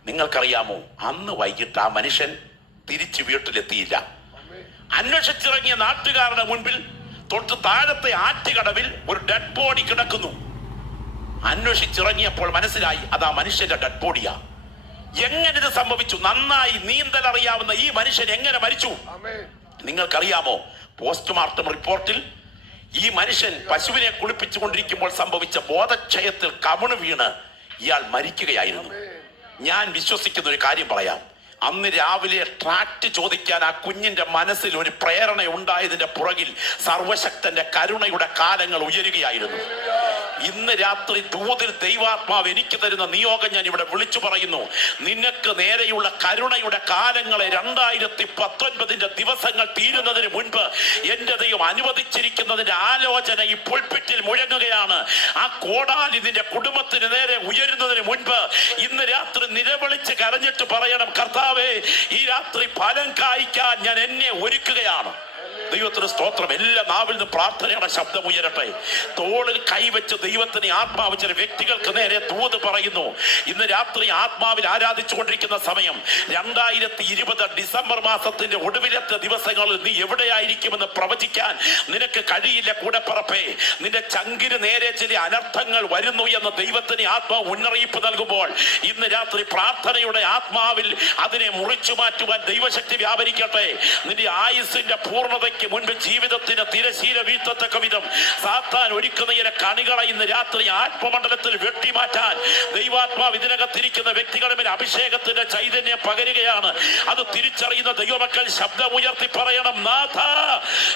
നിങ്ങൾക്കറിയാമോ, അന്ന് വൈകിട്ട് ആ മനുഷ്യൻ തിരിച്ചു വീട്ടിലെത്തിയില്ല. അന്വേഷിച്ചിറങ്ങിയ നാട്ടുകാരുടെ മുൻപിൽ തൊട്ട് താഴത്തെ ആറ്റുകടവിൽ ഒരു ഡെഡ് ബോഡി കിടക്കുന്നു. അന്വേഷിച്ചിറങ്ങിയപ്പോൾ മനസ്സിലായി അത് ആ മനുഷ്യന്റെ ഡെഡ് ബോഡിയാ. എങ്ങനെ ഇത് സംഭവിച്ചു? നന്നായി നീന്തൽ അറിയാവുന്ന ഈ മനുഷ്യൻ എങ്ങനെ മരിച്ചു? നിങ്ങൾക്കറിയാമോ, പോസ്റ്റ്മോർട്ടം റിപ്പോർട്ടിൽ ഈ മനുഷ്യൻ പശുവിനെ കുളിപ്പിച്ചുകൊണ്ടിരിക്കുമ്പോൾ സംഭവിച്ച ബോധക്ഷയത്തിൽ കമിണ് വീണ് ഇയാൾ മരിക്കുകയായിരുന്നു. ഞാൻ വിശ്വസിക്കുന്ന ഒരു കാര്യം പറയാം. അന്ന് രാവിലെ ട്രാക്ട് ചോദിക്കാൻ ആ കുഞ്ഞിന്റെ മനസ്സിൽ ഒരു പ്രേരണ ഉണ്ടായതിന്റെ പുറകിൽ സർവശക്തന്റെ കരുണയുടെ കാലങ്ങൾ ഉയരുകയായിരുന്നു. ഇന്ന് രാത്രി ദൂതിൽ ദൈവാത്മാവ് എനിക്ക് തരുന്ന നിയോഗം ഞാൻ ഇവിടെ വിളിച്ചു പറയുന്നു. നിനക്ക് നേരെയുള്ള കരുണയുടെ കാലങ്ങളെ 2019 ദിവസങ്ങൾ തീരുന്നതിന് മുൻപ് എന്റെ ദൈവം അനുവദിച്ചിരിക്കുന്നതിന്റെ ആലോചന ഈ പുൽപ്പിറ്റിൽ മുഴങ്ങുകയാണ്. ആ കോടാലി നിന്റെ കുടുംബത്തിന് നേരെ ഉയരുന്നതിന് മുൻപ് ഇന്ന് രാത്രി നിലവിളിച്ച് കരഞ്ഞിട്ട് പറയണം, കർത്താവേ, ഈ രാത്രി ഫലം കായ്ക്കാൻ ഞാൻ എന്നെ ഒരുക്കുകയാണ്. ദൈവത്തിന് സ്തോത്രം. എല്ലാ നാവിൽ നിന്ന് പ്രാർത്ഥനയുടെ ശബ്ദം ഉയരട്ടെ. തോളിൽ കൈവച്ച് ദൈവത്തിന് ആത്മാവ് ചില വ്യക്തികൾക്ക് നേരെ ദൂത് പറയുന്നു. ഇന്ന് രാത്രി ആത്മാവിൽ ആരാധിച്ചുകൊണ്ടിരിക്കുന്ന സമയം 2020 ഡിസംബർ മാസത്തിന്റെ ഒടുവിലത്തെ ദിവസങ്ങളിൽ നീ എവിടെയായിരിക്കുമെന്ന് പ്രവചിക്കാൻ നിനക്ക് കഴിയില്ല. കൂടെ പറപ്പേ, നിന്റെ ചങ്കിന് നേരെ ചില അനർത്ഥങ്ങൾ വരുന്നു എന്ന് ദൈവത്തിന് ആത്മാവ് മുന്നറിയിപ്പ് നൽകുമ്പോൾ ഇന്ന് രാത്രി പ്രാർത്ഥനയുടെ ആത്മാവിൽ അതിനെ മുറിച്ചു മാറ്റുവാൻ ദൈവശക്തി വ്യാപരിക്കട്ടെ. നിന്റെ ആയുസിന്റെ പൂർണ്ണതയ്ക്ക് മുൻപ് ജീവിതത്തിന് തിരശീല വീഴ്ത്തത്തക്ക വിധം സാത്താൻ ഒരുക്കുന്ന ചില കണികളെ ഇന്ന് രാത്രി ആത്മമണ്ഡലത്തിൽ വെട്ടിമാറ്റാൻ ദൈവാത്മാവ് ഇതിനകത്തിരിക്കുന്ന വ്യക്തികളുടെ മേൽ അഭിഷേകത്തിന്റെ ചൈതന്യം പകരുകയാണ്. അത് തിരിച്ചറിയുന്ന ദൈവമക്കൾ ശബ്ദമുയർത്തി പറയണം, നാഥ,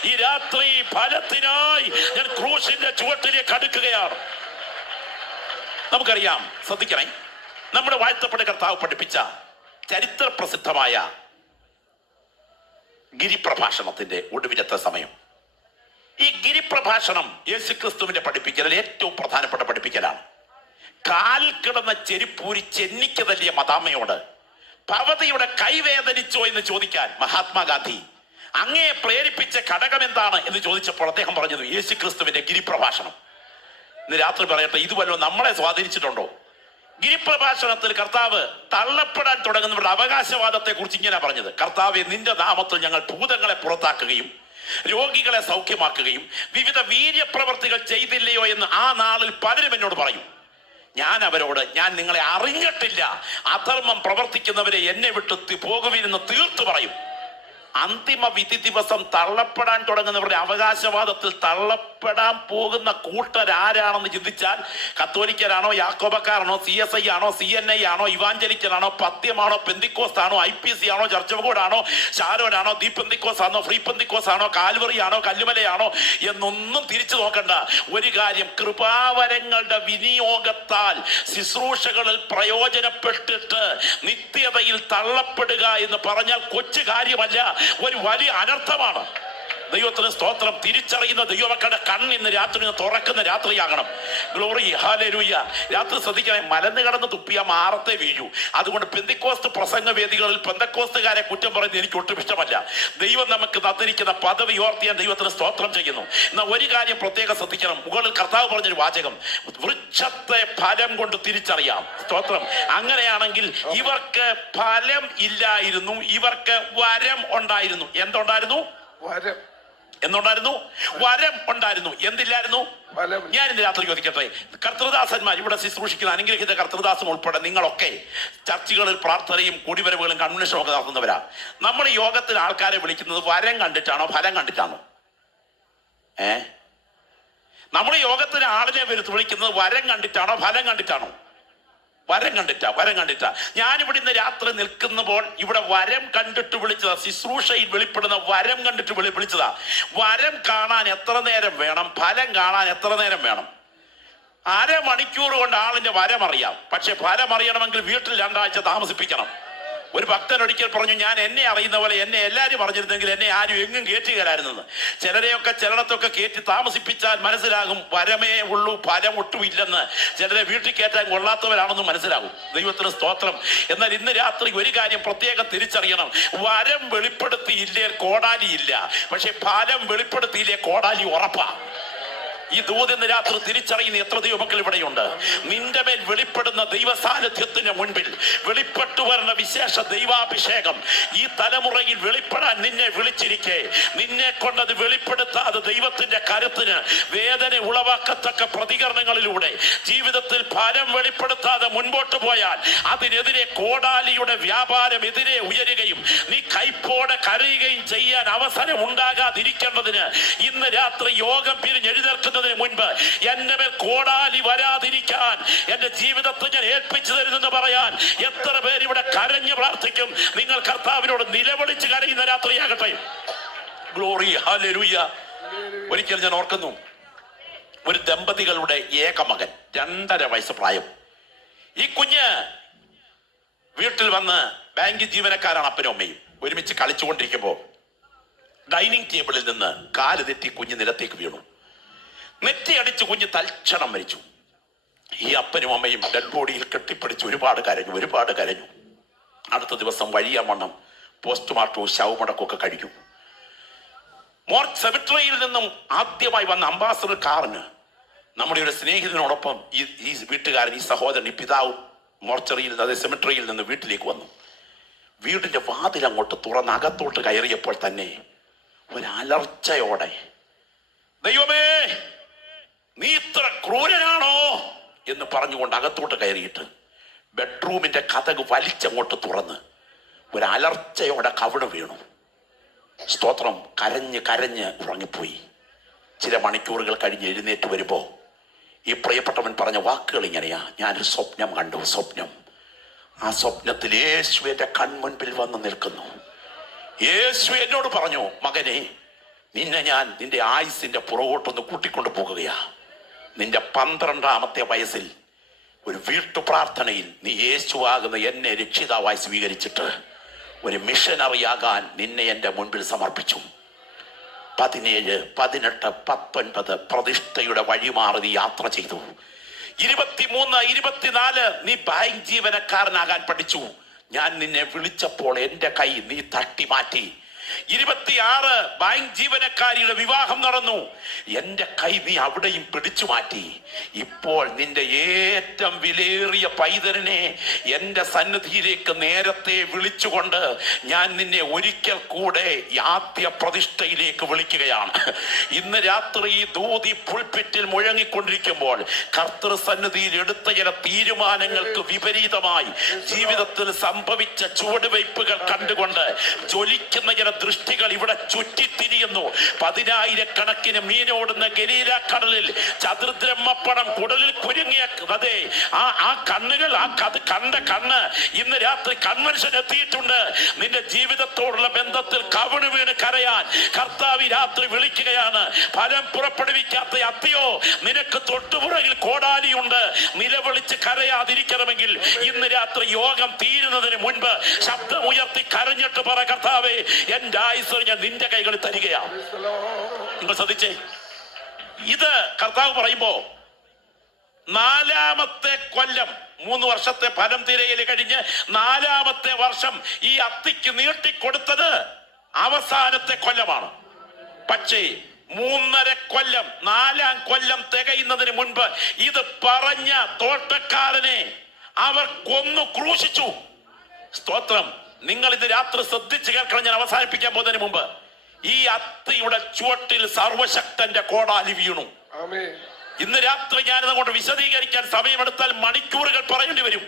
ഈ രാത്രി ഫലത്തിനായി ഞാൻ ക്രൂശിന്റെ ചുവട്ടിലേക്ക് അടുക്കുകയാണ്. നമുക്കറിയാം, ശ്രദ്ധിക്കണേ, നമ്മുടെ വാഴ്ത്തപ്പെട്ട കർത്താവ് പഠിപ്പിച്ച ചരിത്ര പ്രസിദ്ധമായ ഗിരിപ്രഭാഷണത്തിന്റെ ഒടുവിലത്തെ സമയം. ഈ ഗിരിപ്രഭാഷണം യേശുക്രിസ്തുവിന്റെ പഠിപ്പിക്കലിൽ ഏറ്റവും പ്രധാനപ്പെട്ട പഠിപ്പിക്കലാണ്. കാൽ കിടന്ന ചെരിപ്പൂരി ചെന്നിക്ക് തല്ലിയ മദാമയോട് ഭവതിയുടെ കൈവേദനിച്ചോ എന്ന് ചോദിക്കാൻ മഹാത്മാഗാന്ധി അങ്ങയെ പ്രേരിപ്പിച്ച ഘടകം എന്താണ് എന്ന് ചോദിച്ചപ്പോൾ അദ്ദേഹം പറഞ്ഞത് യേശുക്രിസ്തുവിന്റെ ഗിരിപ്രഭാഷണം. ഇന്ന് രാത്രി പറയട്ടെ, ഇതുവല്ലോ നമ്മളെ സ്വാധീനിച്ചിട്ടുണ്ടോ? ഗിരിപ്രഭാഷണത്തിൽ കർത്താവ് തള്ളപ്പെടാൻ തുടങ്ങുന്നവരുടെ അവകാശവാദത്തെ കുറിച്ച് ഇങ്ങനെ പറഞ്ഞത്, കർത്താവെ, നിന്റെ നാമത്തിൽ ഞങ്ങൾ ഭൂതങ്ങളെ പുറത്താക്കുകയും രോഗികളെ സൗഖ്യമാക്കുകയും വിവിധ വീര്യപ്രവർത്തികൾ ചെയ്തില്ലയോ എന്ന് ആ നാളിൽ പലരും എന്നോട് പറയും. ഞാൻ അവരോട്, ഞാൻ നിങ്ങളെ അറിഞ്ഞിട്ടില്ല, അധർമ്മം പ്രവർത്തിക്കുന്നവരെ എന്നെ വിട്ട് പോകുവിനെന്ന് തീർത്തു പറയും. അന്തിമ വിധി ദിവസം തള്ളപ്പെടാൻ തുടങ്ങുന്നവരുടെ അവകാശവാദത്തിൽ തള്ളപ്പെടാൻ പോകുന്ന കൂട്ടരാരാണെന്ന് ചിന്തിച്ചാൽ കത്തോലിക്കരാണോ, യാക്കോബക്കാരാണോ, CSI ആണോ, CNI ആണോ, ഇവാഞ്ചലിക്കലാണോ, പത്യമാണോ, പെന്തിക്കോസ് ആണോ, IPC ആണോ, ചർച്ച് ഓഫ് ഗോഡ് ആണോ, ഷാരോനാണോ, ദീപ് പെന്തിക്കോസ് ആണോ, ഫ്രീ പെന്തിക്കോസ് ആണോ, കാൽവറി ആണോ, കല്ലുമലയാണോ എന്നൊന്നും തിരിച്ചു നോക്കണ്ട. ഒരു കാര്യം, കൃപാവരങ്ങളുടെ വിനിയോഗത്താൽ ശുശ്രൂഷകളിൽ പ്രയോജനപ്പെട്ടിട്ട് നിത്യതയിൽ തള്ളപ്പെടുക എന്ന് പറഞ്ഞാൽ കൊച്ചു കാര്യമല്ല, ഒരു വലിയ അനർത്ഥമാണ്. ദൈവത്തിന് സ്തോത്രം. തിരിച്ചറിയുന്ന ദൈവമക്കളുടെ കണ്ണ് ഇന്ന് രാത്രി തുറക്കുന്ന രാത്രിയാകണം. Glory, hallelujah. രാത്രി ശ്രദ്ധിക്കണേ, മലന്ന് കടന്ന് തുപ്പിയ മാറത്തെ വീഴൂ. അതുകൊണ്ട് പെന്തിക്കോസ്ത് പ്രസംഗവേദികളിൽ പെന്തക്കോസ്തുകാരെ കുറ്റം പറയുന്നത് എനിക്ക് ഒട്ടും ഇഷ്ടമല്ല. ദൈവം നമുക്ക് തന്നിരിക്കുന്ന പദവി ഓർത്ത് ഞാൻ ദൈവത്തിന് സ്തോത്രം ചെയ്യുന്നു. എന്നാൽ ഒരു കാര്യം പ്രത്യേകം ശ്രദ്ധിക്കണം. മുകളിൽ കർത്താവ് പറഞ്ഞൊരു വാചകം, വൃക്ഷത്തെ ഫലം കൊണ്ട് തിരിച്ചറിയാം. സ്തോത്രം. അങ്ങനെയാണെങ്കിൽ ഇവർക്ക് ഫലം ഇല്ലായിരുന്നു, ഇവർക്ക് വരം ഉണ്ടായിരുന്നു. എന്തുണ്ടായിരുന്നു? വരം. എന്നുണ്ടായിരുന്നു? വരം ഉണ്ടായിരുന്നു. എന്തില്ലായിരുന്നു? ഞാൻ ഇന്ന് രാത്രി ചോദിക്കട്ടെ, കർത്തൃദാസന്മാർ, ഇവിടെ ശുശ്രൂഷിക്കുന്ന അനുഗ്രഹിത കർത്തൃദാസം ഉൾപ്പെടെ നിങ്ങളൊക്കെ ചർച്ചുകളിൽ പ്രാർത്ഥനയും കൂടിവരവുകളും കൺവെൻഷനും ഒക്കെ നടത്തുന്നവരാ. നമ്മൾ ഈ യോഗത്തിൽ ആൾക്കാരെ വിളിക്കുന്നത് വരം കണ്ടിട്ടാണോ ഫലം കണ്ടിട്ടാണോ? നമ്മൾ യോഗത്തിന് ആളിനെ വിളിക്കുന്നത് വരം കണ്ടിട്ടാണോ ഫലം കണ്ടിട്ടാണോ? വരം കണ്ടിട്ടാ. ഞാനിവിടെ ഇന്ന് രാത്രി നിൽക്കുമ്പോൾ ഇവിടെ വരം കണ്ടിട്ട് വിളിച്ചതാ. ശുശ്രൂഷയിൽ വെളിപ്പെടുന്ന വരം കണ്ടിട്ട് വിളിച്ചതാ. വരം കാണാൻ എത്ര നേരം വേണം? ഫലം കാണാൻ എത്ര നേരം വേണം? അരമണിക്കൂർ കൊണ്ട് ആളിന്റെ വരം അറിയാം. പക്ഷെ ഫലം അറിയണമെങ്കിൽ വീട്ടിൽ 2 ആഴ്ച താമസിപ്പിക്കണം. ഒരു ഭക്തൻ ഒരിക്കൽ പറഞ്ഞു, ഞാൻ എന്നെ അറിയുന്ന പോലെ എന്നെ എല്ലാവരും പറഞ്ഞിരുന്നെങ്കിൽ എന്നെ ആരും എങ്ങും കയറ്റുകയായിരുന്നെന്ന്. ചിലരെയൊക്കെ ചിലയിടത്തൊക്കെ കയറ്റി താമസിപ്പിച്ചാൽ മനസ്സിലാകും വരമേ ഉള്ളൂ, ഫലം ഒട്ടും ഇല്ലെന്ന്. ചിലരെ വീട്ടിൽ കയറ്റാൻ കൊള്ളാത്തവരാണെന്ന് മനസ്സിലാകും. ദൈവത്തിന് സ്തോത്രം. എന്നാൽ ഇന്ന് രാത്രി ഒരു കാര്യം പ്രത്യേകം തിരിച്ചറിയണം. വരം വെളിപ്പെടുത്തിയില്ലേ കോടാലി ഇല്ല, പക്ഷെ ഫലം വെളിപ്പെടുത്തിയില്ലേ കോടാലി ഉറപ്പാ. ഈ ദൂതിന്ന് രാത്രി തിരിച്ചറിയുന്ന എത്ര ദൈവമക്കൾ ഇവിടെയുണ്ട്. നിന്റെ മേൽ വെളിപ്പെടുന്ന ദൈവ സാന്നിധ്യത്തിന് മുൻപിൽ വെളിപ്പെട്ടു വരുന്ന വിശേഷ ദൈവാഭിഷേകം ഈ തലമുറയിൽ വെളിപ്പെടാൻ നിന്നെ വിളിച്ചിരിക്കെ നിന്നെ കൊണ്ടത് വെളിപ്പെടുത്താതെ ദൈവത്തിന്റെ കരുത്തിന് വേദന ഉളവാക്കത്തക്ക പ്രതികരണങ്ങളിലൂടെ ജീവിതത്തിൽ ഫലം വെളിപ്പെടുത്താതെ മുൻപോട്ട് പോയാൽ അതിനെതിരെ കോടാലിയുടെ വ്യാപാരം എതിരെ ഉയരുകയും നീ കൈപ്പോടെ കരയുകയും ചെയ്യാൻ അവസരം ഉണ്ടാകാതിരിക്കേണ്ടതിന് ഇന്ന് രാത്രി യോഗം പിരിഞ്ഞെഴുന്നേൽക്കുന്ന മുൻപ് എന്റെ മേൽ കോടാലി വരാതിരിക്കാൻ എന്റെ ജീവിതത്തെ ഞാൻ ഏൽപ്പിച്ചു തരുന്നെന്ന് പറയാൻ എത്ര പേര് ഇവിടെ കരഞ്ഞു പ്രാർത്ഥിക്കും? നിങ്ങൾ കർത്താവിനോട് നിലവിളിച്ച് കരയുന്ന രാത്രിയാകട്ടെ. Glory, hallelujah. ഒരിക്കൽ ഞാൻ ഓർക്കുന്നു, ഒരു ദമ്പതികളുടെ ഏക മകൻ, 2.5 വയസ്സ് പ്രായം. ഈ കുഞ്ഞ് വീട്ടിൽ വന്ന് ബാങ്ക് ജീവനക്കാരാണ് അപ്പനും അമ്മയും. ഒരുമിച്ച് കളിച്ചുകൊണ്ടിരിക്കുമ്പോൾ ഡൈനിങ് ടേബിളിൽ നിന്ന് കാല് തെറ്റി കുഞ്ഞ് നിലത്തേക്ക് വീണു. നെറ്റിയടിച്ച് കുഞ്ഞ് തൽക്ഷണം മരിച്ചു. ഈ അപ്പനും അമ്മയും ഡെഡ് ബോഡിയിൽ കെട്ടിപ്പിടിച്ച് ഒരുപാട് കരഞ്ഞു. അടുത്ത ദിവസം വഴിയാമണ്ണം പോസ്റ്റ്മോർട്ടവും ശവമടക്കമൊക്കെ കഴിഞ്ഞു. സെമിട്രിയിൽ നിന്നും ആദ്യമായി വന്ന അംബാസഡർ കാറിന് നമ്മുടെ ഒരു സ്നേഹിതനോടൊപ്പം ഈ വീട്ടുകാരൻ, ഈ സഹോദരൻ, ഈ പിതാവും മോർച്ചറിയിൽ നിന്ന്, സെമിട്രിയിൽ നിന്ന് വീട്ടിലേക്ക് വന്നു. വീടിന്റെ വാതിൽ അങ്ങോട്ട് തുറന്ന് അകത്തോട്ട് കയറിയപ്പോൾ തന്നെ ഒരലർച്ചയോടെ, ദൈവമേ നീ ഇത്ര ക്രൂരനാണോ എന്ന് പറഞ്ഞുകൊണ്ട് അകത്തോട്ട് കയറിയിട്ട് ബെഡ്റൂമിന്റെ കതക് വലിച്ചങ്ങോട്ട് തുറന്ന് ഒരലർച്ചയോടെ കവിണ് വീണു. സ്തോത്രം. കരഞ്ഞ് ഉറങ്ങിപ്പോയി. ചില മണിക്കൂറുകൾ കഴിഞ്ഞ് എഴുന്നേറ്റ് വരുമ്പോ ഈ പ്രിയപ്പെട്ടവൻ പറഞ്ഞ വാക്കുകൾ ഇങ്ങനെയാ: ഞാനൊരു സ്വപ്നം കണ്ടു. ആ സ്വപ്നത്തിൽ യേശു എന്റെ കൺമുൻപിൽ വന്ന് നിൽക്കുന്നു. യേശു എന്നോട് പറഞ്ഞു, മകനെ, നിന്നെ ഞാൻ നിന്റെ ആയുസിന്റെ പുറകോട്ടൊന്ന് കൂട്ടിക്കൊണ്ടു പോകുകയാ. നിന്റെ 12ാമത്തെ വയസ്സിൽ ഒരു വീട്ടു പ്രാർത്ഥനയിൽ നീ യേശുവാകുന്ന എന്നെ രക്ഷിതാവായി സ്വീകരിച്ചിട്ട് ഒരു മിഷനറിയാകാൻ നിന്നെ എൻ്റെ മുൻപിൽ സമർപ്പിച്ചു. 17, 18, 19 പ്രതിഷ്ഠയുടെ വഴിമാറി നീ യാത്ര ചെയ്തു. 23, 24 നീ ബാങ്ക് ജീവനക്കാരനാകാൻ പഠിച്ചു. ഞാൻ നിന്നെ വിളിച്ചപ്പോൾ എൻ്റെ കൈ നീ തട്ടി മാറ്റി. 26 ബാങ്ക് ജീവനക്കാരിയുടെ വിവാഹം നടന്നു. എന്റെ കൈ നീ അവിടെയും പിടിച്ചു മാറ്റി. ഇപ്പോൾ നിന്റെ ഏറ്റവും വിലയേറിയ പൈതലിനെ എന്റെ സന്നിധിയിലേക്ക് നേരത്തെ വിളിച്ചുകൊണ്ട് ഞാൻ നിന്നെ ഒരിക്കൽ കൂടെ ആദ്യ പ്രതിഷ്ഠയിലേക്ക് വിളിക്കുകയാണ്. ഇന്ന് രാത്രി ഈ ദൂതി പുൾപിറ്റിൽ മുഴങ്ങിക്കൊണ്ടിരിക്കുമ്പോൾ കർത്തൃ സന്നിധിയിൽ എടുത്ത ചില തീരുമാനങ്ങൾക്ക് വിപരീതമായി ജീവിതത്തിൽ സംഭവിച്ച ചുവടുവയ്പ്പുകൾ കണ്ടുകൊണ്ട് ജ്വലിക്കുന്ന ചില ദൃഷ്ടികൾ ഇവിടെ ചുറ്റിത്തിരിയുന്നു. 10,000-കണക്കിന് മീനോടുന്ന ഗലീല കടലിൽ ചതുർദ്രഹ്മപ്പണം കുടലിൽ കുരുങ്ങിയ അതെ ആ കണ്ണുകൾ, കണ്ട കണ്ണ് ഇന്ന് രാത്രി കൺവെൻഷൻ എത്തിയിട്ടുണ്ട്. നിന്റെ ജീവിതത്തോടുള്ള ബന്ധത്തിൽ കവിണ് വീണ് കരയാൻ കർത്താവ് രാത്രി വിളിക്കുകയാണ്. ഫലം പുറപ്പെടുവിക്കാത്ത അത്തിയോ, നിനക്ക് തൊട്ടുപുറകിൽ കോടാലിയുണ്ട്. നിലവിളിച്ച് കരയാതിരിക്കണമെങ്കിൽ ഇന്ന് രാത്രി യോഗം തീരുന്നതിന് മുൻപ് ശബ്ദമുയർത്തി കരഞ്ഞിട്ട് പറ, കർത്താവേ, എന്റെ ആയുസ് ഞാൻ നിന്റെ കൈകളിൽ തരികയാണ്. നിങ്ങൾ ശ്രദ്ധിച്ചേ, ഇത് കർത്താവ് പറയുമ്പോ 4ാമത്തെ കൊല്ലം, 3 വർഷത്തെ ഫലം തിരയൽ കഴിഞ്ഞ് 4ാമത്തെ വർഷം ഈ അത്തിക്ക് നീട്ടിക്കൊടുത്തത് അവസാനത്തെ കൊല്ലമാണ്. പക്ഷേ 3.5 കൊല്ലം, 4ാം കൊല്ലം തികയുന്നതിന് മുൻപ് ഇത് പറഞ്ഞ തോട്ടക്കാരനെ അവർ കൊന്നു ക്രൂശിച്ചു. സ്തോത്രം. നിങ്ങൾ ഇത് രാത്രി ശ്രദ്ധിച്ച് കേൾക്കണം. ഞാൻ അവസാനിപ്പിക്കാൻ പോകുന്നതിന് മുമ്പ് ഈ അത്തിയുടെ ചുവട്ടിൽ സർവശക്തന്റെ കോടാലി വീണു. ഇന്ന് രാത്രി ഞാൻ അതുകൊണ്ട് വിശദീകരിക്കാൻ സമയമെടുത്താൽ മണിക്കൂറുകൾ പറയേണ്ടി വരും.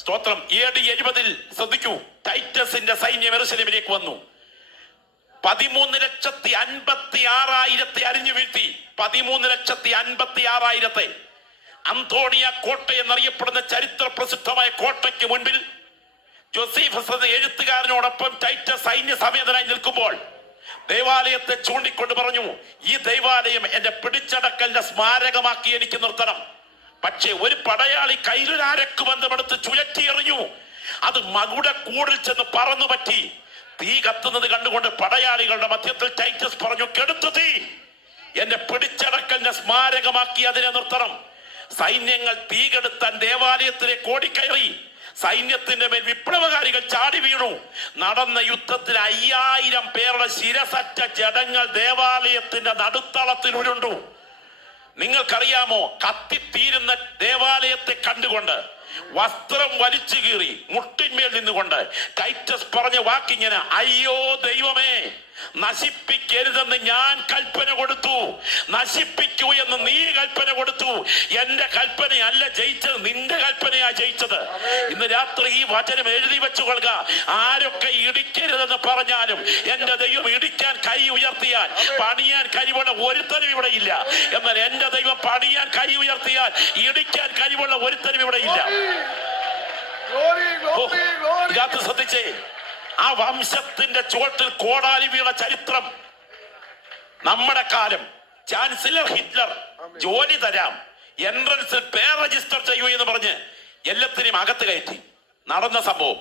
സ്തോത്രം. AD 70 ശ്രദ്ധിക്കൂ, ടൈറ്റസിന്റെ സൈന്യം യെരൂശലേമിലേക്ക് വന്നു. 13,56,000 അരിഞ്ഞു വീഴ്ത്തി. 13,56,000. അന്തോണിയ കോട്ട എന്നറിയപ്പെടുന്ന ചരിത്ര പ്രസിദ്ധമായ കോട്ടയ്ക്ക് മുൻപിൽ ജോസഫസ് എന്ന എഴുത്തുകാരനോടൊപ്പം ടൈറ്റസ് സൈന്യ സമേതനായി നിൽക്കുമ്പോൾ ദേവാലയത്തെ ചൂണ്ടിക്കൊണ്ട് പറഞ്ഞു, ഈ ദേവാലയം എന്റെ പിടിച്ചടക്കലിന്റെ സ്മാരകമാക്കി എനിക്ക് നിർത്തണം. പക്ഷേ ഒരു പടയാളി കയ്യിലൊരക്ക് ബന്ധമെടുത്ത് ചുഴറ്റിയെറിഞ്ഞു. അത് മകുടക്കൂടിൽ ചെന്ന് പറന്നു പറ്റി. തീ കത്തുന്നത് കണ്ടുകൊണ്ട് പടയാളികളുടെ മധ്യത്തിൽ ടൈറ്റസ് പറഞ്ഞു, കെടുത്തു തീ, എന്റെ പിടിച്ചടക്കലിന്റെ സ്മാരകമാക്കി അതിനെ നിർത്തണം. സൈന്യങ്ങൾ തീ കെടുത്താൻ ദേവാലയത്തിലേക്ക് ഓടിക്കയറി. സൈന്യത്തിന്റെ മേൽ വിപ്ലവകാരികൾ ചാടി വീണു. നടന്ന യുദ്ധത്തിൽ 5000 പേരുടെ ശിരസറ്റ ജഡങ്ങൾ ദേവാലയത്തിന്റെ നടുത്തളത്തിൽ ഉരുണ്ടു. നിങ്ങൾക്കറിയാമോ, കത്തിത്തീരുന്ന ദേവാലയത്തെ കണ്ടുകൊണ്ട് വസ്ത്രം വലിച്ചു കീറി മുട്ടിന്മേൽ നിന്നുകൊണ്ട് ടൈറ്റസ് പറഞ്ഞ വാക്കിങ്ങനെ, അയ്യോ ദൈവമേ, നശിപ്പിക്കരുതെന്ന് ഞാൻ കൽപ്പന കൊടുത്തു, നശിപ്പിക്കൂ എന്ന് നീ കൽപ്പന കൊടുത്തു. എന്റെ കൽപ്പനയല്ല ജയിച്ചത്, നിന്റെ കൽപ്പനയാ ജയിച്ചത്. ഇന്ന് രാത്രി ഈ വചനം എഴുതി വെച്ചുകൊള്ളുക. ആരൊക്കെ ഇടിക്കരുതെന്ന് പറഞ്ഞാലും എന്റെ ദൈവം ഇടിക്കാൻ കൈ ഉയർത്തിയാൽ പണിയാൻ കഴിവുള്ള ഒരുത്തനും ഇവിടെ ഇല്ല. എന്നാൽ എന്റെ ദൈവം പണിയാൻ കൈ ഉയർത്തിയാൽ ഇടിക്കാൻ കഴിവുള്ള ഒരുത്തനും ഇവിടെ ഇല്ല. ഇതിനകത്ത് ശ്രദ്ധിച്ചേ, ആ വംശത്തിന്റെ ചുവട്ടിൽ കോടാലി വീണ ചരിത്രം. നമ്മുടെ കാലം ചാൻസലർ ഹിറ്റ്ലർ ജോലി തരാം, എൻട്രൻസിൽ പേർ രജിസ്റ്റർ ചെയ്യൂ എന്ന് പറഞ്ഞ് എല്ലാത്തിനെയും അകത്ത് കയറ്റി. നടന്ന സംഭവം.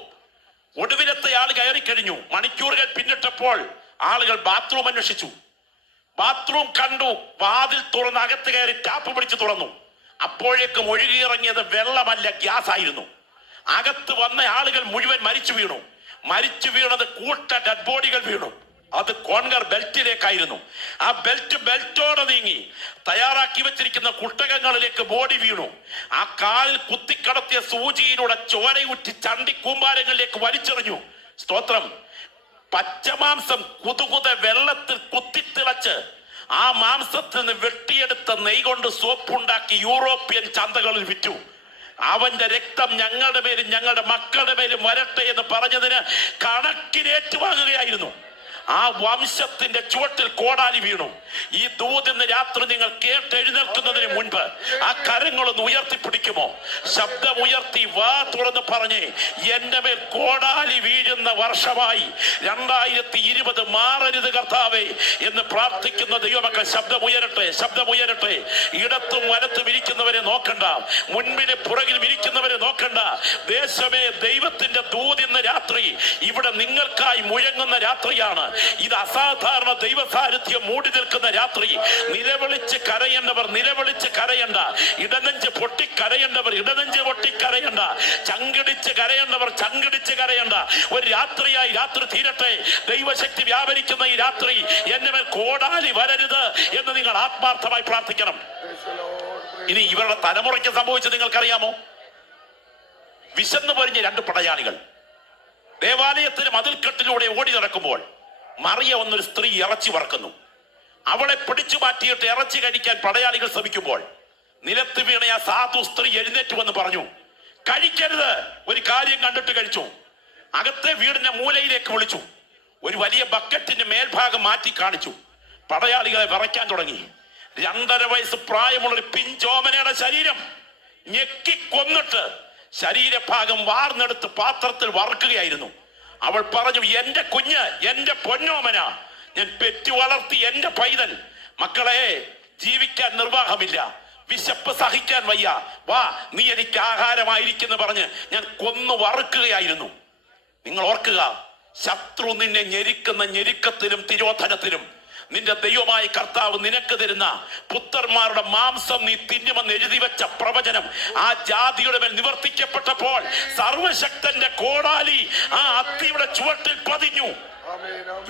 ഒടുവിലത്തെ ആൾ കയറി കഴിഞ്ഞു. മണിക്കൂറുകൾ പിന്നിട്ടപ്പോൾ ആളുകൾ ബാത്റൂം അന്വേഷിച്ചു. ബാത്റൂം കണ്ടു. വാതിൽ തുറന്ന് അകത്ത് കയറി ടാപ്പ് പിടിച്ച് തുറന്നു. അപ്പോഴേക്കും ഒഴുകിയിറങ്ങിയത് വെള്ളമല്ല, ഗ്യാസ് ആയിരുന്നു. അകത്ത് വന്ന ആളുകൾ മുഴുവൻ മരിച്ചു വീണു. മരിച്ചു വീണത് കൂട്ട ഡെഡ് ബോഡികൾ വീണു. അത് കോൺഗർ ബെൽറ്റിലേക്കായിരുന്നു. ആ ബെൽറ്റോടെ നീങ്ങി തയ്യാറാക്കി വെച്ചിരിക്കുന്ന കുട്ടകങ്ങളിലേക്ക് ബോഡി വീണു. ആ കാലിൽ കുത്തിക്കടത്തിയ സൂചിയിലൂടെ ചോരയുറ്റി ചണ്ടി കൂമ്പാരങ്ങളിലേക്ക് വലിച്ചെറിഞ്ഞു. സ്തോത്രം. പച്ചമാംസം കുതുകുത വെള്ളത്തിൽ കുത്തിത്തിളച്ച് ആ മാംസത്തിൽ നിന്ന് വെട്ടിയെടുത്ത നെയ് കൊണ്ട് സോപ്പുണ്ടാക്കി യൂറോപ്യൻ ചന്തകളിൽ വിറ്റു. അവന്റെ രക്തം ഞങ്ങളുടെ മേലും ഞങ്ങളുടെ മക്കളുടെ മേലും വരട്ടെ എന്ന് പറഞ്ഞതിന് കണക്കിനേറ്റുവാങ്ങുകയായിരുന്നു. ആ വംശത്തിന്റെ ചുവട്ടിൽ കോടാലി വീണു. ഈ ദൂതിന്ന് രാത്രി നിങ്ങൾ കേട്ടെഴുന്നേൽക്കുന്നതിന് മുൻപ് ആ കരങ്ങളൊന്ന് ഉയർത്തിപ്പിടിക്കുമോ? ശബ്ദമുയർത്തി വാ തുറന്ന് പറഞ്ഞേ, എന്റെ മേൽ കോടാലി വീഴുന്ന വർഷമായി 2020 മാറരുത് കർത്താവേ എന്ന് പ്രാർത്ഥിക്കുന്ന ദൈവമക്കൾ ശബ്ദമുയരട്ടെ, ശബ്ദമുയരട്ടെ. ഇടത്തും വലത്തും ഇരിക്കുന്നവരെ നോക്കണ്ട, മുൻപിന് പുറകിൽ ഇരിക്കുന്നവരെ നോക്കണ്ട. ദേശമേ, ദൈവത്തിന്റെ ദൂതിന്ന് രാത്രി ഇവിടെ നിങ്ങൾക്കായി മുഴങ്ങുന്ന രാത്രിയാണ്. ഇത് അസാധാരണ ദൈവ സാന്നിധ്യം മൂടി നിൽക്കുന്ന രാത്രി. നിലവിളിച്ച് കരയേണ്ടവർ നിലവിളിച്ച് കരയണ്ട. ഇടനെഞ്ച് പൊട്ടി കരയേണ്ടവർ ഇടനെഞ്ച് പൊട്ടി കരയണ്ട. ചങ്കിടിച്ച് കരയേണ്ടവർ ചങ്കിടിച്ച് കരയണ്ട. ഒരു രാത്രിയായി രാത്രി തീരട്ടെ. ദൈവശക്തി വ്യാപരിക്കുന്ന ഈ രാത്രി എന്റെ മേൽ കോടാലി വരരുത് എന്ന് നിങ്ങൾ ആത്മാർത്ഥമായി പ്രാർത്ഥിക്കണം. ഇനി ഇവരുടെ തലമുറയ്ക്ക് സംഭവിച്ചത് നിങ്ങൾക്കറിയാമോ? വിശന്നു പൊരിഞ്ഞ 2 പടയാളികൾ ദേവാലയത്തിന് മതിൽക്കെട്ടിലൂടെ ഓടി നടക്കുമ്പോൾ മറിയ എന്നൊരു സ്ത്രീ ഇറച്ചി വറക്കുന്നു. അവളെ പിടിച്ചു മാറ്റിയിട്ട് ഇറച്ചി കഴിക്കാൻ പടയാളികൾ ശ്രമിക്കുമ്പോൾ നിലത്ത് വീണ ആ സാധു സ്ത്രീ എഴുന്നേറ്റ് വന്ന് പറഞ്ഞു, കഴിക്കരുത്, ഒരു കാര്യം കണ്ടിട്ട് കഴിച്ചു. അകത്തെ വീടിന്റെ മൂലയിലേക്ക് വിളിച്ചു. ഒരു വലിയ ബക്കറ്റിന്റെ മേൽഭാഗം മാറ്റി കാണിച്ചു. പടയാളികളെ വിറയ്ക്കാൻ തുടങ്ങി. 2.5 വയസ്സ് പ്രായമുള്ളൊരു പിഞ്ചോമനയുടെ ശരീരം ഞെക്കി കൊന്നിട്ട് ശരീരഭാഗം വാർന്നെടുത്ത് പാത്രത്തിൽ വറുക്കുകയായിരുന്നു. അവൾ പറഞ്ഞു, എന്റെ കുഞ്ഞ്, എന്റെ പൊന്നോമന, ഞാൻ പെറ്റു വളർത്തി എന്റെ പൈതൽ. മക്കളെ, ജീവിക്കാൻ നിർവാഹമില്ല, വിശപ്പ് സഹിക്കാൻ വയ്യ, വാ നീ എനിക്ക് ആഹാരമായിരിക്കുന്നു പറഞ്ഞ് ഞാൻ കൊന്നു വറുക്കുകയായിരുന്നു. നിങ്ങൾ ഓർക്കുക, ശത്രു നിന്നെ ഞെരുക്കുന്ന ഞെരുക്കത്തിലും തിരോധനത്തിലും നിന്റെ ദൈവമായ കർത്താവ് നിനക്ക് തരുന്ന പുത്രന്മാരുടെ മാംസം നീ തിന്നുമെന്ന് എഴുതി വെച്ച പ്രവചനം ആ ജാതിയുടെ മേൽ നിവർത്തിക്കപ്പെട്ടപ്പോൾ സർവശക്തന്റെ കോടാലി ആ അത്തിയുടെ ചുവട്ടിൽ പതിഞ്ഞു.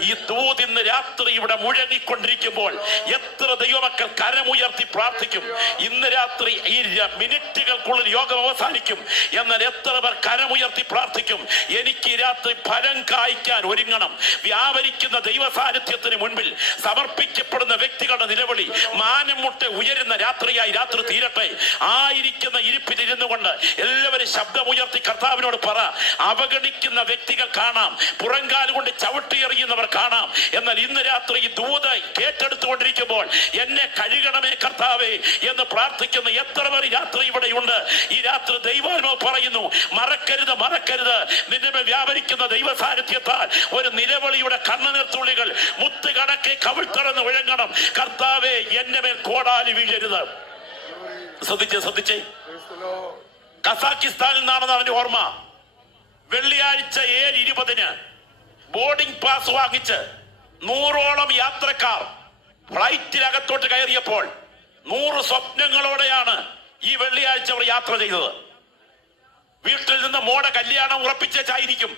ഈ ദൂത് ഇന്ന് രാത്രി ഇവിടെ മുഴങ്ങിക്കൊണ്ടിരിക്കുമ്പോൾ എത്ര ദൈവമക്കൾ കരമുയർത്തി പ്രാർത്ഥിക്കും? ഇന്ന് രാത്രി ഈ മിനിറ്റുകൾക്കുള്ളിൽ യോഗം അവസാനിക്കും. എന്നാൽ എത്ര പേർ കരമുയർത്തി പ്രാർത്ഥിക്കും? എനിക്ക് ഈ രാത്രി ഫലം കായ്ക്കാൻ ഒരുങ്ങണം. വ്യാപരിക്കുന്ന ദൈവ സാന്നിധ്യത്തിന് മുൻപിൽ സമർപ്പിക്കപ്പെടുന്ന വ്യക്തികളുടെ നിലവിളി മാനം മുട്ടെ ഉയരുന്ന രാത്രിയായി രാത്രി തീരട്ടെ. ആയിരിക്കുന്ന ഇരിപ്പിലിരുന്നു കൊണ്ട് എല്ലാവരും ശബ്ദമുയർത്തി കർത്താവിനോട് പറ. അവഗണിക്കുന്ന വ്യക്തികൾ കാണാം, പുറങ്കാൽ കൊണ്ട് ചവിട്ടിയെറിയുന്നവർ കാണാം. എന്നാൽ ഇന്ന് രാത്രി ഈ ദൂത് കേട്ടെടുത്തുകൊണ്ടിരിക്കുമ്പോൾ എന്നെ കഴുകണമേ കർത്താവേ എന്ന് പ്രാർത്ഥിക്കുന്ന എത്ര പേർ രാത്രി ഇവിടെയുണ്ട്? ഈ രാത്രി ദൈവാത്മാവ് പറയുന്നു, മറക്കരുത്, മറക്കരുത്. നിന്റെ മേൽ വ്യാപരിക്കുന്ന ദൈവ സാന്നിധ്യത്താൽ ഒരു നിലവിളിയുടെ കണ്ണുനീർത്തുള്ളികൾ മുത്ത് കണക്കെ കവിൾത്തറന്ന് വിഴങ്ങണം. കർത്താവേ, എന്റെ മേൽ കോടാലി വീഴരുത്. ശ്രദ്ധിച്ചേ. കസാക്കിസ്ഥാനിൽ നിന്നാണെന്ന് അവന്റെ ഓർമ്മ. വെള്ളിയാഴ്ച 7:20 ബോർഡിംഗ് പാസ് വാങ്ങിച്ച് 100ഓളം യാത്രക്കാർ ഫ്ലൈറ്റിനകത്തോട്ട് കയറിയപ്പോൾ 100 സ്വപ്നങ്ങളോടെയാണ് ഈ വെള്ളിയാഴ്ച അവർ യാത്ര ചെയ്തത്. വീട്ടിൽ നിന്ന് മോടെ കല്യാണം ഉറപ്പിച്ചായിരിക്കും,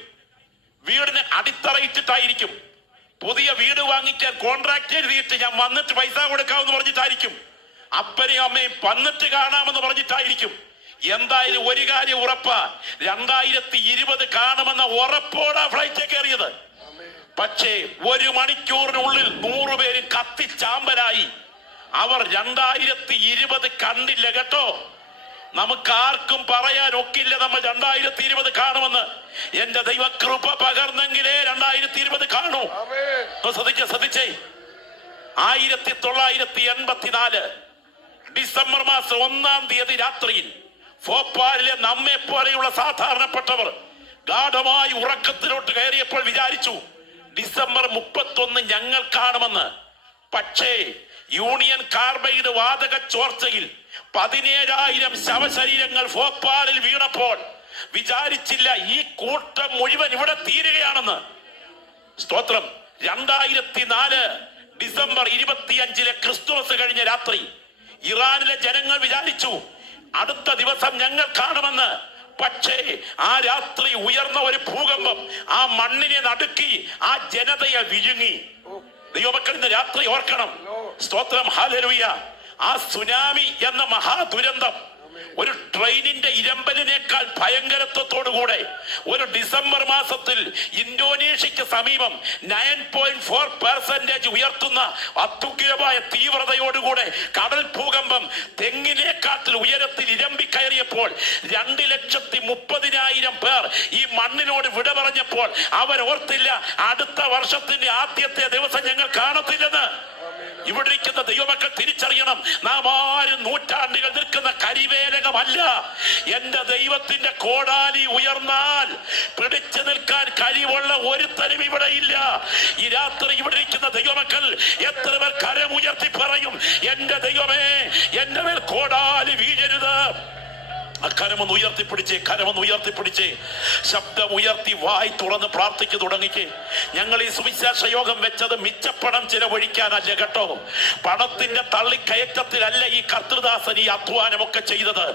വീടിന് അടിത്തറയിട്ടിട്ടായിരിക്കും, പുതിയ വീട് വാങ്ങിക്കാൻ കോൺട്രാക്ട് എഴുതിയിട്ട് ഞാൻ വന്നിട്ട് പൈസ കൊടുക്കാമെന്ന് പറഞ്ഞിട്ടായിരിക്കും, അപ്പനെയും അമ്മയും വന്നിട്ട് കാണാമെന്ന് പറഞ്ഞിട്ടായിരിക്കും. എന്തായാലും ഒരു കാര്യം ഉറപ്പാ, 2020 കാണുമെന്ന ഉറപ്പോടാ ഫ്ലൈറ്റ് കയറിയത്. പക്ഷേ 1 മണിക്കൂറിനുള്ളിൽ 100 പേര് കത്തിച്ചാമ്പലായി. അവർ 2020 കണ്ടില്ല കേട്ടോ. നമുക്ക് ആർക്കും പറയാൻ ഒക്കില്ല നമ്മൾ 2020 കാണുമെന്ന്. എന്റെ ദൈവകൃപ പകർന്നെങ്കിലേ 2020 കാണൂ. ശ്രദ്ധിച്ചേ. 1984 ഡിസംബർ മാസം 1-ാം തീയതി രാത്രിയിൽ ഭോപ്പാലിലെ നമ്മെ പോലെയുള്ള സാധാരണപ്പെട്ടവർ ഗാഠമായി ഉറക്കത്തിലോട്ട് കയറിയപ്പോൾ വിചാരിച്ചു ഡിസംബർ 31 ഞങ്ങൾ കാണുമെന്ന്. പക്ഷേ യൂണിയൻ കാർബൈഡ് വാതക ചോർച്ചയിൽ 17,000 ശവശരീരങ്ങൾ ഭോപ്പാലിൽ വീണപ്പോൾ വിചാരിച്ചില്ല ഈ കൂട്ടം മുഴുവൻ ഇവിടെ തീരുകയാണെന്ന്. സ്തോത്രം. 2004 ഡിസംബർ 25 ക്രിസ്തുമസ് കഴിഞ്ഞ രാത്രി ഇറാനിലെ ജനങ്ങൾ വിചാരിച്ചു അടുത്ത ദിവസം ഞങ്ങൾ കാണുമെന്ന്. പക്ഷേ ആ രാത്രി ഉയർന്ന ഒരു ഭൂകമ്പം ആ മണ്ണിനെ നടുക്കി ആ ജനതയെ വിഴുങ്ങി. ദൈവമക്കൾ ഇന്ന് രാത്രി ഓർക്കണം. സ്തോത്രം. ഹല്ലേലൂയ. ആ സുനാമി എന്ന മഹാദുരന്തം ഒരു ട്രെയിനിന്റെ ഇരമ്പലിനേക്കാൾ ഭയങ്കരത്വത്തോടുകൂടെ ഒരു ഡിസംബർ മാസത്തിൽ ഇന്തോനേഷ്യക്ക് സമീപം 9.4% ഉയർത്തുന്ന അത്യുഗ്രമായ തീവ്രതയോടുകൂടെ കടൽ ഭൂകമ്പം തെങ്ങിനേക്കാട്ടിൽ ഉയരത്തിൽ ഇരമ്പി കയറിയപ്പോൾ 2,30,000 പേർ ഈ മണ്ണിനോട് വിട പറഞ്ഞപ്പോൾ അവർ ഓർത്തില്ല അടുത്ത വർഷത്തിന്റെ ആദ്യത്തെ ദിവസം ഞങ്ങൾ കാണത്തില്ലെന്ന്. ഇവിടെ ഇരിക്കുന്ന ദൈവമക്കൾ തിരിച്ചറിയണം, നാം ആരും നൂറ്റാണ്ടുകൾ നിൽക്കുന്ന കരിവേലകമല്ല. എന്റെ ദൈവത്തിന്റെ കോടാലി ഉയർന്നാൽ പിടിച്ചു നിൽക്കാൻ കഴിവുള്ള ഒരുത്തരും ഇവിടെ ഇല്ല. ഈ രാത്രി ഇവിടെ ഇരിക്കുന്ന ദൈവമക്കൾ എത്ര പേർ കരമുയർത്തി പറയും, എന്റെ ദൈവമേ എന്റെ മേൽ കോടാലി വീഴരുത്. കരമൊന്ന് ഉയർത്തിപ്പിടിച്ചേ, കരമൊന്ന് ഉയർത്തിപ്പിടിച്ചേ, ശബ്ദം ഉയർത്തി വായി തുറന്ന് പ്രാർത്ഥിച്ചു തുടങ്ങിക്കേ. ഞങ്ങൾ ഈ സുവിശേഷ യോഗം വെച്ചത് മിച്ചപ്പണം ചിലവഴിക്കാനല്ല കേട്ടോ. പണത്തിന്റെ തള്ളിക്കയറ്റത്തിലല്ല ഈ കർത്തൃദാസൻ ഈ അധ്വാനമൊക്കെ ചെയ്തത്.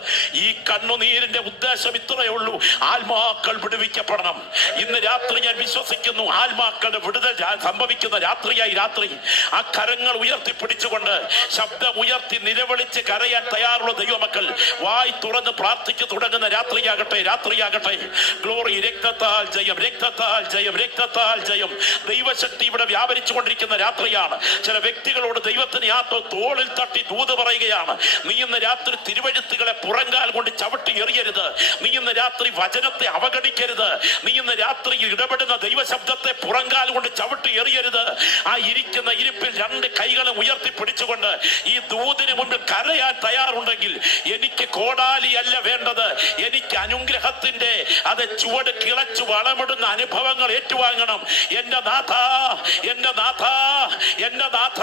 ഈ കണ്ണുനീരിന്റെ ഉദ്ദേശം ഇത്രയേ ഉള്ളൂ, ആത്മാക്കൾ വിടുവിക്കപ്പെടണം. ഇന്ന് രാത്രി ഞാൻ വിശ്വസിക്കുന്നു ആത്മാക്കളുടെ വിടുതൽ സംഭവിക്കുന്ന രാത്രിയായി രാത്രി. ആ കരങ്ങൾ ഉയർത്തിപ്പിടിച്ചുകൊണ്ട് ശബ്ദം ഉയർത്തി നിലവിളിച്ച് കരയാൻ തയ്യാറുള്ള ദൈവമക്കൾ വായി തുറന്ന് പ്രാർത്ഥിച്ചു തുടങ്ങുന്ന രാത്രിയാകട്ടെ, രാത്രിയാകട്ടെ. ഗ്ലോറി. രക്തത്താൽ ജയം, രക്തത്താൽ ജയം, രക്തത്താൽ ജയം. ദൈവശക്തി ഇവിടെ വ്യാപരിച്ചു കൊണ്ടിരിക്കുന്ന രാത്രിയാണ്. ചില വ്യക്തികളോട് ദൈവത്തിന് ആ തോളിൽ തട്ടി ദൂത് പറയുകയാണ്, നീ ഇന്ന് രാത്രി തിരുവഴുത്തുകളെ പുറങ്കാൽ കൊണ്ട് ചവിട്ടി എറിയരുത്. നീ ഇന്ന് രാത്രി വചനത്തെ അവഗണിക്കരുത്. നീ ഇന്ന് രാത്രി ഇടപെടുന്ന ദൈവശബ്ദത്തെ പുറങ്കാൽ കൊണ്ട് ചവിട്ടി എറിയരുത്. ആ ഇരിക്കുന്ന ഇരിപ്പിൽ 2 കൈകളും ഉയർത്തി പിടിച്ചുകൊണ്ട് ഈ ദൂതിന് മുൻപിൽ കരയാൻ തയ്യാറുണ്ടെങ്കിൽ എനിക്ക് കോടാലിയല്ല വേണ്ടത്, എനിക്ക് അനുഗ്രഹത്തിന്റെ അത് ചുവട് കിളച്ചു വളമിടുന്ന അനുഭവങ്ങൾ ഏറ്റുവാങ്ങണം. എന്റെ നാഥ, എന്റെ നാഥ, എന്റെ നാഥ,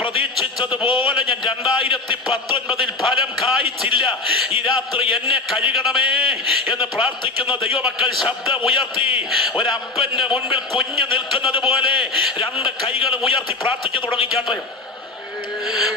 പ്രതീക്ഷിച്ചതുപോലെ ഞാൻ 2019 ഫലം കായ്ച്ചില്ല. ഈ രാത്രി എന്നെ കഴുകണമേ എന്ന് പ്രാർത്ഥിക്കുന്ന ദൈവമക്കൾ ശബ്ദം ഉയർത്തി ഒരപ്പന്റെ മുൻപിൽ കുഞ്ഞ് നിൽക്കുന്നത് പോലെ 2 കൈകളും ഉയർത്തി പ്രാർത്ഥിച്ചു തുടങ്ങിക്കാട്ടെ.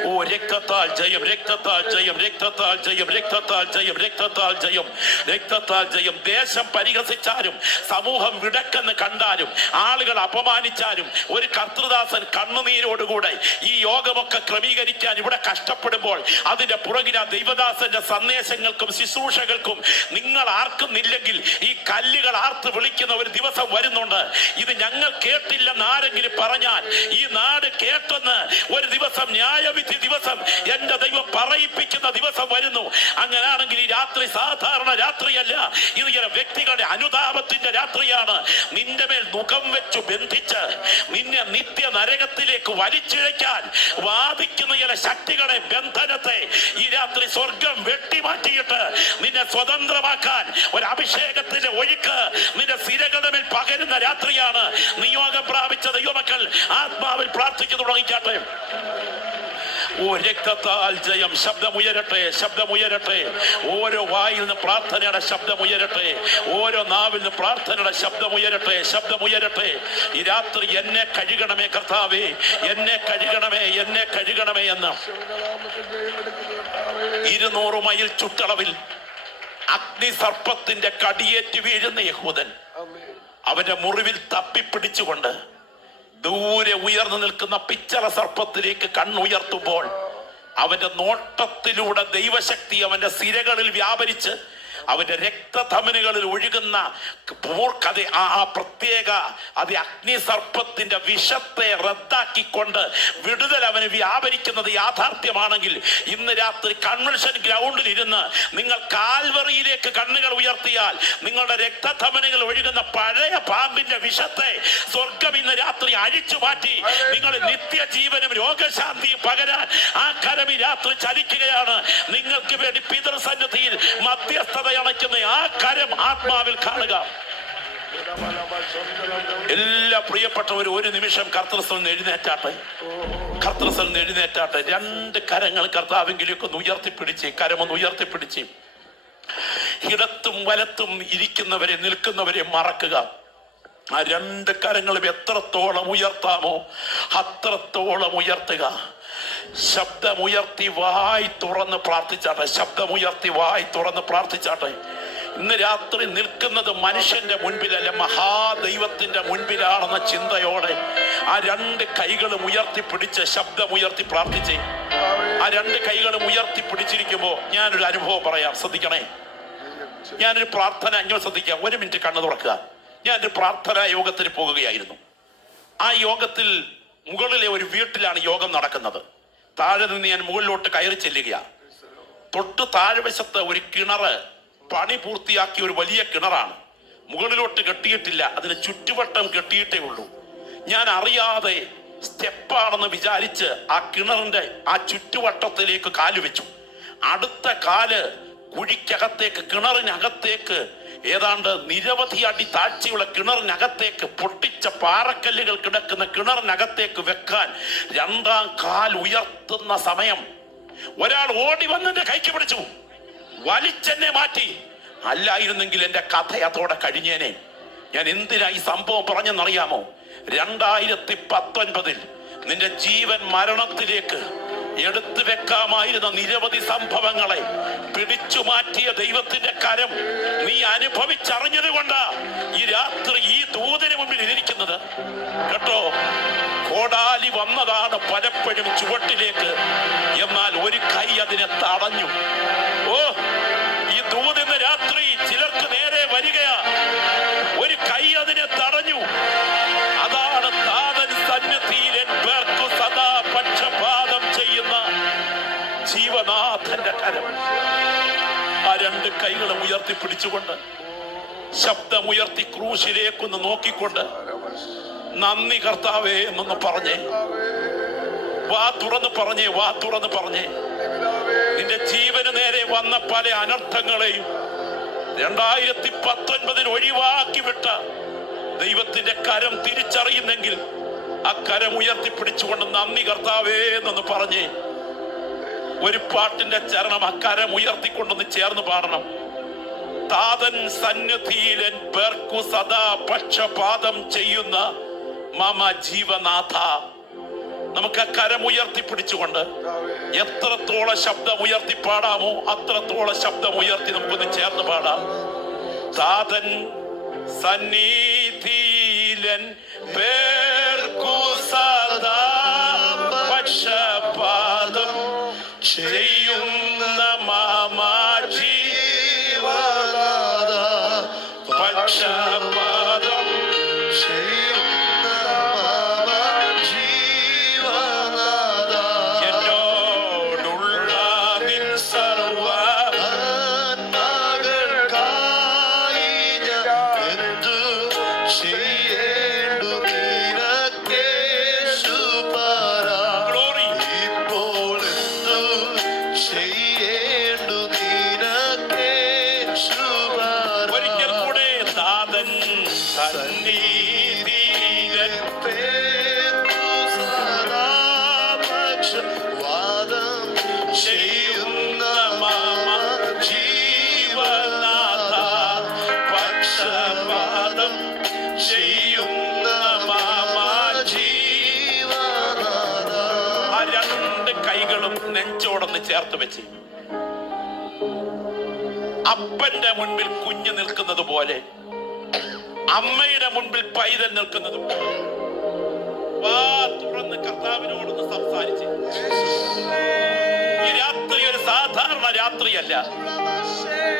ഓ രക്തത്താൽ ജയം, രക്തത്താൽ ജയം, രക്തത്താൽ ജയം, രക്തത്താൽ ജയം, രക്തത്താൽ ജയം, രക്തത്താൽ ജയം. ദേശം പരിഹസിച്ചാലും സമൂഹം വിടക്കെന്ന് കണ്ടാലും ആളുകൾ അപമാനിച്ചാലും ഒരു കർത്തൃദാസൻ കണ്ണുനീരോടുകൂടെ ഈ യോഗമൊക്കെ ക്രമീകരിക്കാൻ ഇവിടെ കഷ്ടപ്പെടുമ്പോൾ അതിന്റെ പുറകിൽ ആ ദൈവദാസന്റെ സന്ദേശങ്ങൾക്കും ശുശ്രൂഷകൾക്കും നിങ്ങൾ ആർക്കുന്നില്ലെങ്കിൽ ഈ കല്ലുകൾ ആർത്ത് വിളിക്കുന്ന ഒരു ദിവസം വരുന്നുണ്ട്. ഇത് ഞങ്ങൾ കേട്ടില്ലെന്ന് ആരെങ്കിലും പറഞ്ഞാൽ ഈ നാട് കേട്ടെന്ന് ഒരു ദിവസം ന്യായവിധി ദിവസം എന്റെ ദൈവം പറയിപ്പിക്കുന്ന ദിവസം വരുന്നു. അങ്ങനെയാണെങ്കിൽ ഈ രാത്രി സാധാരണ രാത്രിയല്ല, ഇത് ചില വ്യക്തികളുടെ അനുതാപത്തിന്റെ രാത്രിയാണ്. നിന്റെ മേൽ മുഖം വെച്ചു ബന്ധിച്ച് നിന്നെ നിത്യ നരകത്തിലേക്ക് വലിച്ചിഴയ്ക്കാൻ വാദിക്കുന്ന ചില ശക്തികളുടെ ബന്ധനത്തെ ഈ രാത്രി സ്വർഗം വെട്ടിമാറ്റിയിട്ട് നിന്നെ സ്വതന്ത്രമാക്കാൻ ഒരു അഭിഷേകത്തിന്റെ ഒഴുക്ക് നിന്റെ സിരകളുടെ മേൽ പകരുന്ന രാത്രിയാണ്. നിയോഗം പ്രാപിച്ച ദൈവമക്കൾ ആത്മാവിൽ പ്രാർത്ഥിച്ചു തുടങ്ങിക്കാട്ടെ. ഓ രക്തത്താൽ ജയം. ശബ്ദമുയരട്ടെ, ശബ്ദമുയരട്ടെ. ഓരോ വായിൽ നിന്ന് പ്രാർത്ഥനയുടെ ശബ്ദമുയരട്ടെ, ഓരോ നാവിൽ നിന്ന് പ്രാർത്ഥനയുടെ ശബ്ദമുയരട്ടെ, ശബ്ദമുയരട്ടെ. ഈ രാത്രി എന്നെ കഴുകണമേ കർത്താവേ, എന്നെ കഴുകണമേ, എന്നെ കഴുകണമേ എന്ന് 200 മൈൽ ചുറ്റളവിൽ അഗ്നിസർപ്പത്തിന്റെ കടിയേറ്റ് വീഴുന്ന യഹൂദൻ അവന്റെ മുറിവിൽ തപ്പിപ്പിടിച്ചുകൊണ്ട് ദൂരെ ഉയർന്നു നിൽക്കുന്ന പിച്ചള സർപ്പത്തിലേക്ക് കണ്ണുയർത്തുമ്പോൾ അവന്റെ നോട്ടത്തിലൂടെ ദൈവശക്തി അവന്റെ സിരകളിൽ വ്യാപരിച്ച് അവന്റെ രക്തധമനികളിൽ ഒഴുകുന്ന ആ പ്രത്യേക അത് അഗ്നിസർപ്പത്തിന്റെ വിഷത്തെ റദ്ദാക്കിക്കൊണ്ട് വിടുതൽ അവന് വ്യാപരിക്കുന്നത് യാഥാർത്ഥ്യമാണെങ്കിൽ ഇന്ന് രാത്രി കൺവെൻഷൻ ഗ്രൗണ്ടിൽ ഇരുന്ന് നിങ്ങൾ കാൽവറിയിലേക്ക് കണ്ണുകൾ ഉയർത്തിയാൽ നിങ്ങളുടെ രക്തധമനികൾ ഒഴുകുന്ന പഴയ പാമ്പിന്റെ വിഷത്തെ സ്വർഗം ഇന്ന് രാത്രി അഴിച്ചു മാറ്റി നിങ്ങൾ നിത്യജീവനും രോഗശാന്തിയും പകരാൻ ആ കരം ഈ രാത്രി ചലിക്കുകയാണ്. നിങ്ങൾക്ക് വേണ്ടി പിതൃസന്നിധിയിൽ മധ്യസ്ഥത അണയ്ക്കുന്ന ആ കരം ആത്മാവിൽ കാണുക. എല്ലാ പ്രിയപ്പെട്ടവരും ഒരു നിമിഷം കർത്തൃസ്ഥലം എഴുന്നേറ്റാട്ടെ. കർത്തൃസ്ഥലം എഴുന്നേറ്റാട്ടെ. രണ്ട് കരങ്ങൾ കർത്താവെങ്കിലേക്ക് ഒന്ന് ഉയർത്തിപ്പിടിച്ച്, കരമൊന്ന് ഉയർത്തിപ്പിടിച്ച്. ഇടത്തും വലത്തും ഇരിക്കുന്നവരെ നിൽക്കുന്നവരെ മറക്കുക. ആ രണ്ട് കരങ്ങളും എത്രത്തോളം ഉയർത്താമോ അത്രത്തോളം ഉയർത്തുക. ശബ്ദമുയർത്തി വായി തുറന്ന് പ്രാർത്ഥിച്ചാട്ടെ. ശബ്ദമുയർത്തി വായി തുറന്ന് പ്രാർത്ഥിച്ചാട്ടെ. ഇന്ന് രാത്രി നിൽക്കുന്നത് മനുഷ്യന്റെ മുൻപിലല്ല, മഹാദൈവത്തിന്റെ മുൻപിലാണെന്ന ചിന്തയോടെ ആ രണ്ട് കൈകളും ഉയർത്തിപ്പിടിച്ച് ശബ്ദമുയർത്തി പ്രാർത്ഥിച്ചേ. ആ രണ്ട് കൈകളും ഉയർത്തിപ്പിടിച്ചിരിക്കുമ്പോ ഞാനൊരു അനുഭവം പറയാം, ശ്രദ്ധിക്കണേ. ഞാനൊരു പ്രാർത്ഥന, നിങ്ങൾ ശ്രദ്ധിക്കാം, ഒരു മിനിറ്റ് കണ്ണു തുറക്കുക. ഞാനൊരു പ്രാർത്ഥനാ യോഗത്തിന് പോകുകയായിരുന്നു. ആ യോഗത്തിൽ മുകളിലെ ഒരു വീട്ടിലാണ് യോഗം നടക്കുന്നത്. താഴെ നിന്ന് ഞാൻ മുകളിലോട്ട് കയറി ചെല്ലുകയാണ്. തൊട്ട് താഴ്വശത്ത് ഒരു കിണറ്, പണി പൂർത്തിയാക്കിയ ഒരു വലിയ കിണറാണ്. മുകളിലോട്ട് കെട്ടിയിട്ടില്ല, അതിന് ചുറ്റുവട്ടം കെട്ടിയിട്ടേ ഉള്ളൂ. ഞാൻ അറിയാതെ സ്റ്റെപ്പാണെന്ന് വിചാരിച്ച് ആ കിണറിന്റെ ആ ചുറ്റുവട്ടത്തിലേക്ക് കാല് വെച്ചു. അടുത്ത കാല് കുഴിക്കകത്തേക്ക്, കിണറിനകത്തേക്ക്, ഏതാണ്ട് നിരവധി അടി താഴ്ചയുള്ള കിണറിനകത്തേക്ക്, പൊട്ടിച്ച പാറക്കല്ലുകൾ കിടക്കുന്ന കിണറിനകത്തേക്ക് വെക്കാൻ രണ്ടാം കാൽ ഉയർത്തുന്ന സമയം ഒരാൾ ഓടി വന്നെന്റെ കൈക്ക് പിടിച്ചു, വലിച്ചെന്നെ മാറ്റി. അല്ലായിരുന്നെങ്കിൽ എന്റെ കഥ അതോടെ കഴിഞ്ഞേനെ. ഞാൻ എന്തിനാ ഈ സംഭവം പറഞ്ഞെന്നറിയാമോ? 2019 നിന്റെ ജീവൻ മരണത്തിലേക്ക് എടുത്തു വെക്കാമായിരുന്ന നിരവധി സംഭവങ്ങളെ പിടിച്ചു മാറ്റിയ ദൈവത്തിന്റെ കരം നീ അനുഭവിച്ചറിഞ്ഞത് കൊണ്ടാ ഈ രാത്രി ഈ ദൂതന് മുമ്പിൽ ഇരിക്കുന്നത് കേട്ടോ. കോടാലി വന്നതാണ് പലപ്പോഴും ചുവട്ടിലേക്ക്, എന്നാൽ ഒരു കൈ അതിനെ തടഞ്ഞു. ഓ, ഈ ദൂതിന്ന് രാത്രി ചിലർക്ക് നേരെ വരികയാ, ഒരു കൈ അതിനെ തടഞ്ഞു. അതാണ് താതൻ സന്നിധിയിൽ പേർക്കു സദാ പക്ഷപാതം ചെയ്യുന്ന ജീവനാഥന്റെ കരം. ആ രണ്ട് കൈകളും ഉയർത്തിപ്പിടിച്ചുകൊണ്ട് ശബ്ദമുയർത്തി ക്രൂശിലേക്കൊന്ന് നോക്കിക്കൊണ്ട് നന്ദി കർത്താവേ എന്നൊന്ന് പറഞ്ഞേ. വാ തുറന്ന് പറഞ്ഞേ, വാ തുറന്ന് പറഞ്ഞേ. നിന്റെ ജീവന് നേരെ വന്ന പല അനർത്ഥങ്ങളെയും 2019 ഒഴിവാക്കി വിട്ട ദൈവത്തിന്റെ കരം തിരിച്ചറിയുന്നെങ്കിൽ ആ കരം ഉയർത്തിപ്പിടിച്ചുകൊണ്ട് നന്ദി കർത്താവേ എന്നൊന്ന് പറഞ്ഞേ. ഒരു പാട്ടിന്റെ ചരണം ആ കരം ഉയർത്തിക്കൊണ്ടൊന്ന് ചേർന്ന് പാടണം. താതൻ സന്നിധിയിൽ പേർക്കു സദാ പക്ഷപാതം ചെയ്യുന്ന മമ ജീവനാഥ. നമുക്ക് ആ കരം ഉയർത്തിപ്പിടിച്ചുകൊണ്ട് എത്രത്തോളം ശബ്ദം ഉയർത്തി പാടാമോ അത്രത്തോളം ശബ്ദം ഉയർത്തി നമുക്കൊന്ന് ചേർന്ന് പാടാം. താതൻ സന്നിധിയിലൻ പേർക്കു സദാ പക്ഷപാതം ചെയ്യുന്ന മമ ജീവനാഥ. പക്ഷപാതം നെഞ്ചോടൊന്ന് ചേർത്ത് വെച്ച് അപ്പന്റെ മുൻപിൽ കുഞ്ഞ് നിൽക്കുന്നത് പോലെ, അമ്മയുടെ മുൻപിൽ പൈതൽ നിൽക്കുന്നത് പോലെ വാ തുറന്ന് കർത്താവിനോടൊന്ന് സംസാരിച്ച്. ഈ രാത്രി ഒരു സാധാരണ രാത്രിയല്ല.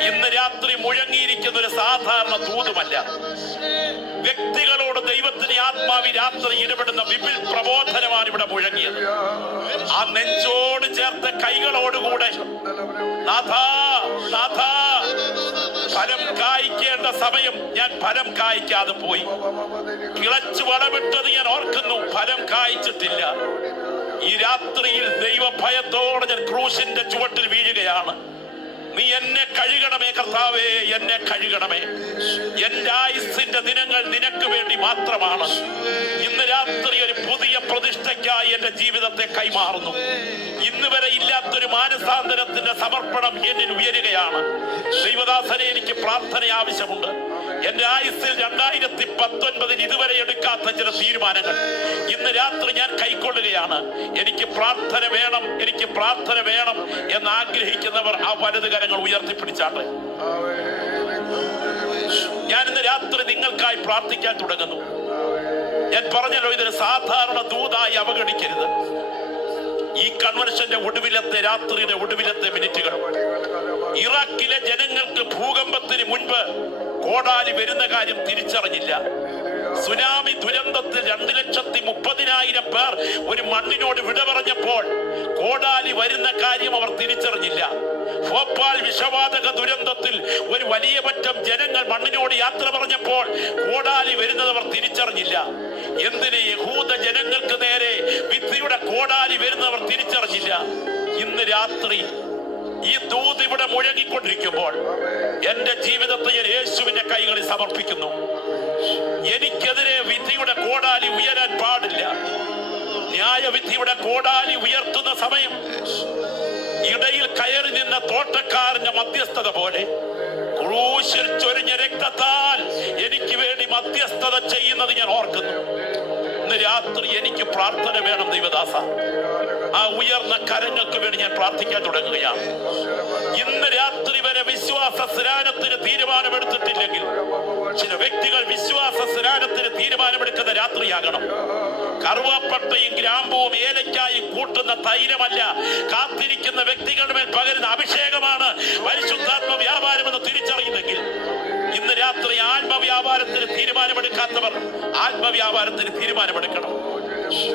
ഇന്ന് രാത്രി മുഴങ്ങിയിരിക്കുന്ന ഒരു സാധാരണ ദൂതുമല്ല. വ്യക്തികളോട് ദൈവത്തിന് ആത്മാവി രാത്രി ഇടപെടുന്ന വിപിൽ പ്രബോധനമാണ് ഇവിടെ മുഴങ്ങിയത്. ആ നെഞ്ചോട് ചേർത്ത കൈകളോടുകൂടെ നാഥാ, നാഥാ, ഫലം കായ്ക്കേണ്ട സമയം ഞാൻ ഫലം കായ്ക്കാതെ പോയി. കിളച്ചു വളമിട്ടത് ഞാൻ ഓർക്കുന്നു, ഫലം കായ്ച്ചിട്ടില്ല. ഈ രാത്രിയിൽ ദൈവഭയത്തോടെ ഞാൻ ക്രൂശിന്റെ ചുവട്ടിൽ വീഴുകയാണ്. നീ എന്നെ കഴുകണമേ കർത്താവേ, എന്നെ കഴുകണമേ. എന്റെ ആയുസ്സിന്റെ ദിനങ്ങൾ നിനക്ക് വേണ്ടി മാത്രമാണ്. ഇന്ന് രാത്രി ഒരു പുതിയ പ്രതിഷ്ഠയ്ക്കായി എന്റെ ജീവിതത്തെ കൈമാറുന്നു. ഇന്ന് വരെ ഇല്ലാത്തൊരു മാനസാന്തരത്തിന്റെ സമർപ്പണം എന്നിൽ ഉയരുകയാണ്. ദൈവദാസനെ, എനിക്ക് പ്രാർത്ഥന ആവശ്യമുണ്ട്. എന്റെ ആയുസ്സിൽ 2019 ഇതുവരെ എടുക്കാത്ത ചില തീരുമാനങ്ങൾ ഇന്ന് രാത്രി ഞാൻ കൈക്കൊള്ളുകയാണ്. എനിക്ക് പ്രാർത്ഥന വേണം, എനിക്ക് പ്രാർത്ഥന വേണം എന്ന് ആഗ്രഹിക്കുന്നവർ ആ വലത് കരങ്ങൾ ഉയർത്തിപ്പിടിച്ചാട്ടെ. ഞാൻ ഇന്ന് രാത്രി നിങ്ങൾക്കായി പ്രാർത്ഥിക്കാൻ തുടങ്ങുന്നു. ഞാൻ പറഞ്ഞല്ലോ, ഇതൊരു സാധാരണ ദൂതായി അവഗണിക്കരുത്. ഈ കൺവെൻഷന്റെ ഒടുവിലത്തെ രാത്രിയുടെ ഒടുവിലത്തെ മിനിറ്റുകൾ, ഇറാഖിലെ ജനങ്ങൾക്ക് ഭൂകമ്പത്തിന് മുൻപ് കോടാലി വരുന്ന കാര്യം തിരിച്ചറിഞ്ഞില്ല. സുനാമി ദുരന്തത്തിൽ 2,30,000 പേർ ഒരു മണ്ണിനോട് വിട പറഞ്ഞപ്പോൾ കോടാലി വരുന്ന കാര്യം അവർ തിരിച്ചറിഞ്ഞില്ല. ഭോപ്പാൽ വിഷവാതക ദുരന്തത്തിൽ ഒരു വലിയ പറ്റം ജനങ്ങൾ മണ്ണിനോട് യാത്ര പറഞ്ഞപ്പോൾ കോടാലി വരുന്നത് അവർ തിരിച്ചറിഞ്ഞില്ല. എന്തിന് യഹൂദ ജനങ്ങൾക്ക് നേരെ വിധിയുടെ കോടാലി വരുന്നവർ തിരിച്ചറിഞ്ഞില്ല. ഇന്ന് രാത്രി ഈ ദൂത് ഇവിടെ മുഴങ്ങിക്കൊണ്ടിരിക്കുമ്പോൾ എന്റെ ജീവിതത്തെ ഞാൻ യേശുവിന്റെ കൈകളിൽ സമർപ്പിക്കുന്നു. എനിക്കെതിരെ വിധിയുടെ കോടാലി ഉയരാൻ പാടില്ല. ന്യായവിധിയുടെ കോടാലി ഉയർത്തുന്ന സമയം ഇടയിൽ കയറി നിന്ന തോട്ടക്കാരന്റെ മധ്യസ്ഥത പോലെ ക്രൂശിൽ ചൊരിഞ്ഞ രക്തത്താൽ എനിക്ക് വേണ്ടി മധ്യസ്ഥത ചെയ്യുന്നത് ഞാൻ ഓർക്കുന്നു. ഇന്ന് രാത്രി എനിക്ക് പ്രാർത്ഥന വേണം ദൈവദാസ. ആ ഉയർന്ന കരങ്ങൾക്ക് വേണ്ടി ഞാൻ പ്രാർത്ഥിക്കാൻ തുടങ്ങുകയാണ്. ഇന്ന് രാത്രി വരെ വിശ്വാസ സ്നാനത്തിന് തീരുമാനമെടുത്തിട്ടില്ലെങ്കിൽ ചില വ്യക്തികൾ വിശ്വാസ സ്നാനത്തിന് തീരുമാനമെടുക്കുന്ന രാത്രിയാകണം. കറുവാപ്പട്ടയും ഗ്രാമ്പുവും ഏലക്കായും കൂട്ടുന്ന തൈലമല്ല, കാത്തിരിക്കുന്ന വ്യക്തികളുടെ മേൽ പകരുന്ന അഭിഷേകമാണ് പരിശുദ്ധാത്മ വ്യാപാരമെന്ന് തിരിച്ചറിയുന്നെങ്കിൽ ഇന്ന് രാത്രി ആത്മവ്യാപാരത്തിന് തീരുമാനമെടുക്കാത്തവർ ആത്മവ്യാപാരത്തിന് തീരുമാനമെടുക്കണം.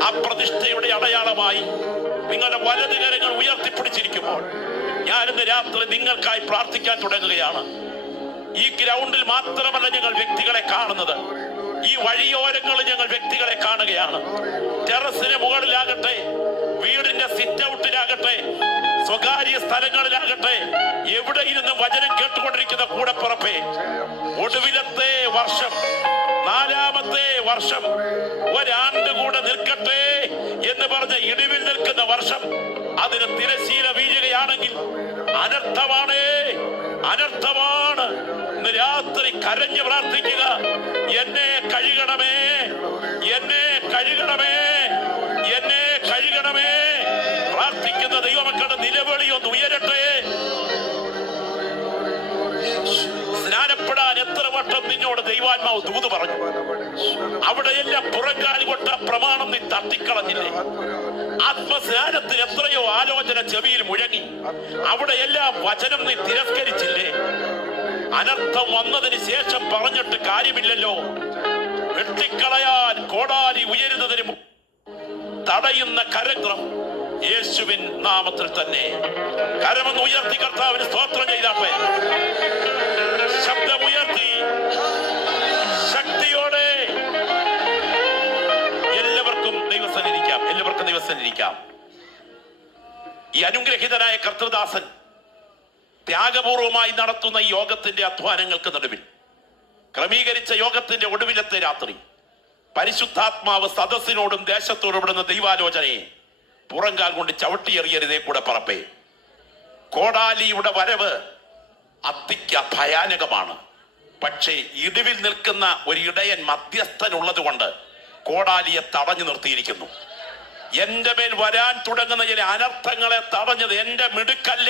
ആ പ്രതിഷ്ഠയുടെ അടയാളമായി നിങ്ങളുടെ വലത് കരങ്ങൾ ഉയർത്തിപ്പിടിച്ചിരിക്കുമ്പോൾ ഞാനിന്ന് രാത്രി നിങ്ങൾക്കായി പ്രാർത്ഥിക്കാൻ തുടങ്ങുകയാണ്. ഈ ഗ്രൗണ്ടിൽ മാത്രമല്ല ഞങ്ങൾ വ്യക്തികളെ കാണുന്നത്, ഈ വഴിയോരങ്ങളിൽ ഞങ്ങൾ വ്യക്തികളെ കാണുകയാണ്. ടെറസിന് മുകളിലാകട്ടെ, വീടിന്റെ സിറ്റ് ഔട്ടിലാകട്ടെ, സ്വകാര്യ സ്ഥലങ്ങളിലാകട്ടെ, എവിടെ ഇരുന്ന് വചനം കേട്ടുകൊണ്ടിരിക്കുന്ന കൂടപ്പുറപ്പേ, ഒടുവിലത്തെ വർഷം, 4ാമത്തെ വർഷം, ഒരാണ്ട് കൂടെ നിൽക്കട്ടെ എന്ന് പറഞ്ഞ ഇടിവിൽ നിൽക്കുന്ന വർഷം, അതിന് തിരശീല വീഴുകയാണെങ്കിൽ അനർത്ഥമാണ്, അനർത്ഥമാണ്. ഇന്ന് രാത്രി കരഞ്ഞു പ്രാർത്ഥിക്കുക, എന്നെ കഴുകണമേ, എന്നെ കഴുകണമേ, എന്നെ കഴുകണമേ. പ്രാർത്ഥിക്കുന്ന ദൈവമക്കളുടെ നിലവിളി ഒന്ന് ഉയരട്ടെ. സ്നാനപ്പെടാൻ എത്ര വട്ടം നിന്നോട് ദൈവാത്മാവ് ദൂത് പറഞ്ഞു? അവിടെയെല്ലാം പുറങ്കാലി കൊട്ട പ്രമാണം നീ തട്ടിക്കളഞ്ഞില്ലേ? ആത്മസ്നാനത്തിന് എത്രയോ ആലോചന ചെവിയിൽ മുഴങ്ങി, അവിടെയെല്ലാം വചനം നീ തിരസ്കരിച്ചില്ലേ? അനർത്ഥം വന്നതിന് ശേഷം പറഞ്ഞിട്ട് കാര്യമില്ലല്ലോ. വെട്ടിക്കളയാൻ കോടാലി ഉയരുന്നതിന് തടയുന്ന കരങ്ങൾ യേശുവിൻ നാമത്തിൽ തന്നെ. കരമെന്ന് ഉയർത്തി കർത്താവിന് സ്തോത്രം ചെയ്താട്ടെ. ശബ്ദമുയർത്തി ശക്തിയോടെ എല്ലാവർക്കും ദൈവസന്നിധിക്കാം, എല്ലാവർക്കും ദൈവസന്നിധിക്കാം. ഈ അനുഗ്രഹീതനായ കർത്തൃദാസൻ ത്യാഗപൂർവമായി നടത്തുന്ന ഈ യോഗത്തിന്റെ അധ്വാനങ്ങൾക്ക് നടുവിൽ, ക്രമീകരിച്ച യോഗത്തിന്റെ ഒടുവിലത്തെ രാത്രി, പരിശുദ്ധാത്മാവ് സദസ്സിനോടും ദേശത്തോടും ഇടുന്ന ദൈവാലോചനയെ പുറങ്കാൽ കൊണ്ട് ചവിട്ടിയെറിയരുതേ കൂടെ പറപ്പേ. കോടാലിയുടെ വരവ് ഭയാനകമാണ്. പക്ഷേ ഇടിവിൽ നിൽക്കുന്ന ഒരു ഇടയൻ മധ്യസ്ഥനുള്ളത് കൊണ്ട് കോടാലിയെ തടഞ്ഞു നിർത്തിയിരിക്കുന്നു. എന്റെ മേൽ വരാൻ തുടങ്ങുന്ന ചില അനർത്ഥങ്ങളെ തടഞ്ഞത് എന്റെ മിടുക്കല്ല,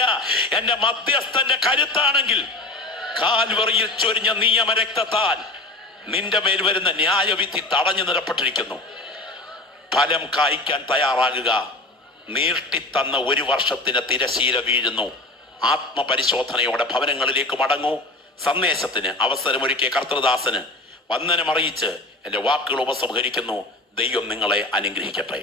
എന്റെ മധ്യസ്ഥന്റെ കരുത്താണെങ്കിൽ കാൽവറിയിൽ ചൊരിഞ്ഞ നിയമരക്തത്താൽ നിന്റെ മേൽ വരുന്ന ന്യായവിധി തടഞ്ഞു നിറപ്പെട്ടിരിക്കുന്നു. ഫലം കായ്ക്കാൻ തയ്യാറാകുക. നീട്ടിത്തന്ന 1 വർഷത്തിന് തിരശീല വീഴുന്നു. ആത്മപരിശോധനയോടെ ഭവനങ്ങളിലേക്ക് മടങ്ങൂ. സന്ദേശത്തിന് അവസരമൊരുക്കിയ കർത്തൃദാസന് വന്ദനമറിയിച്ച് എന്റെ വാക്കുകൾ ഉപസംഹരിക്കുന്നു. ദൈവം നിങ്ങളെ അനുഗ്രഹിക്കട്ടെ.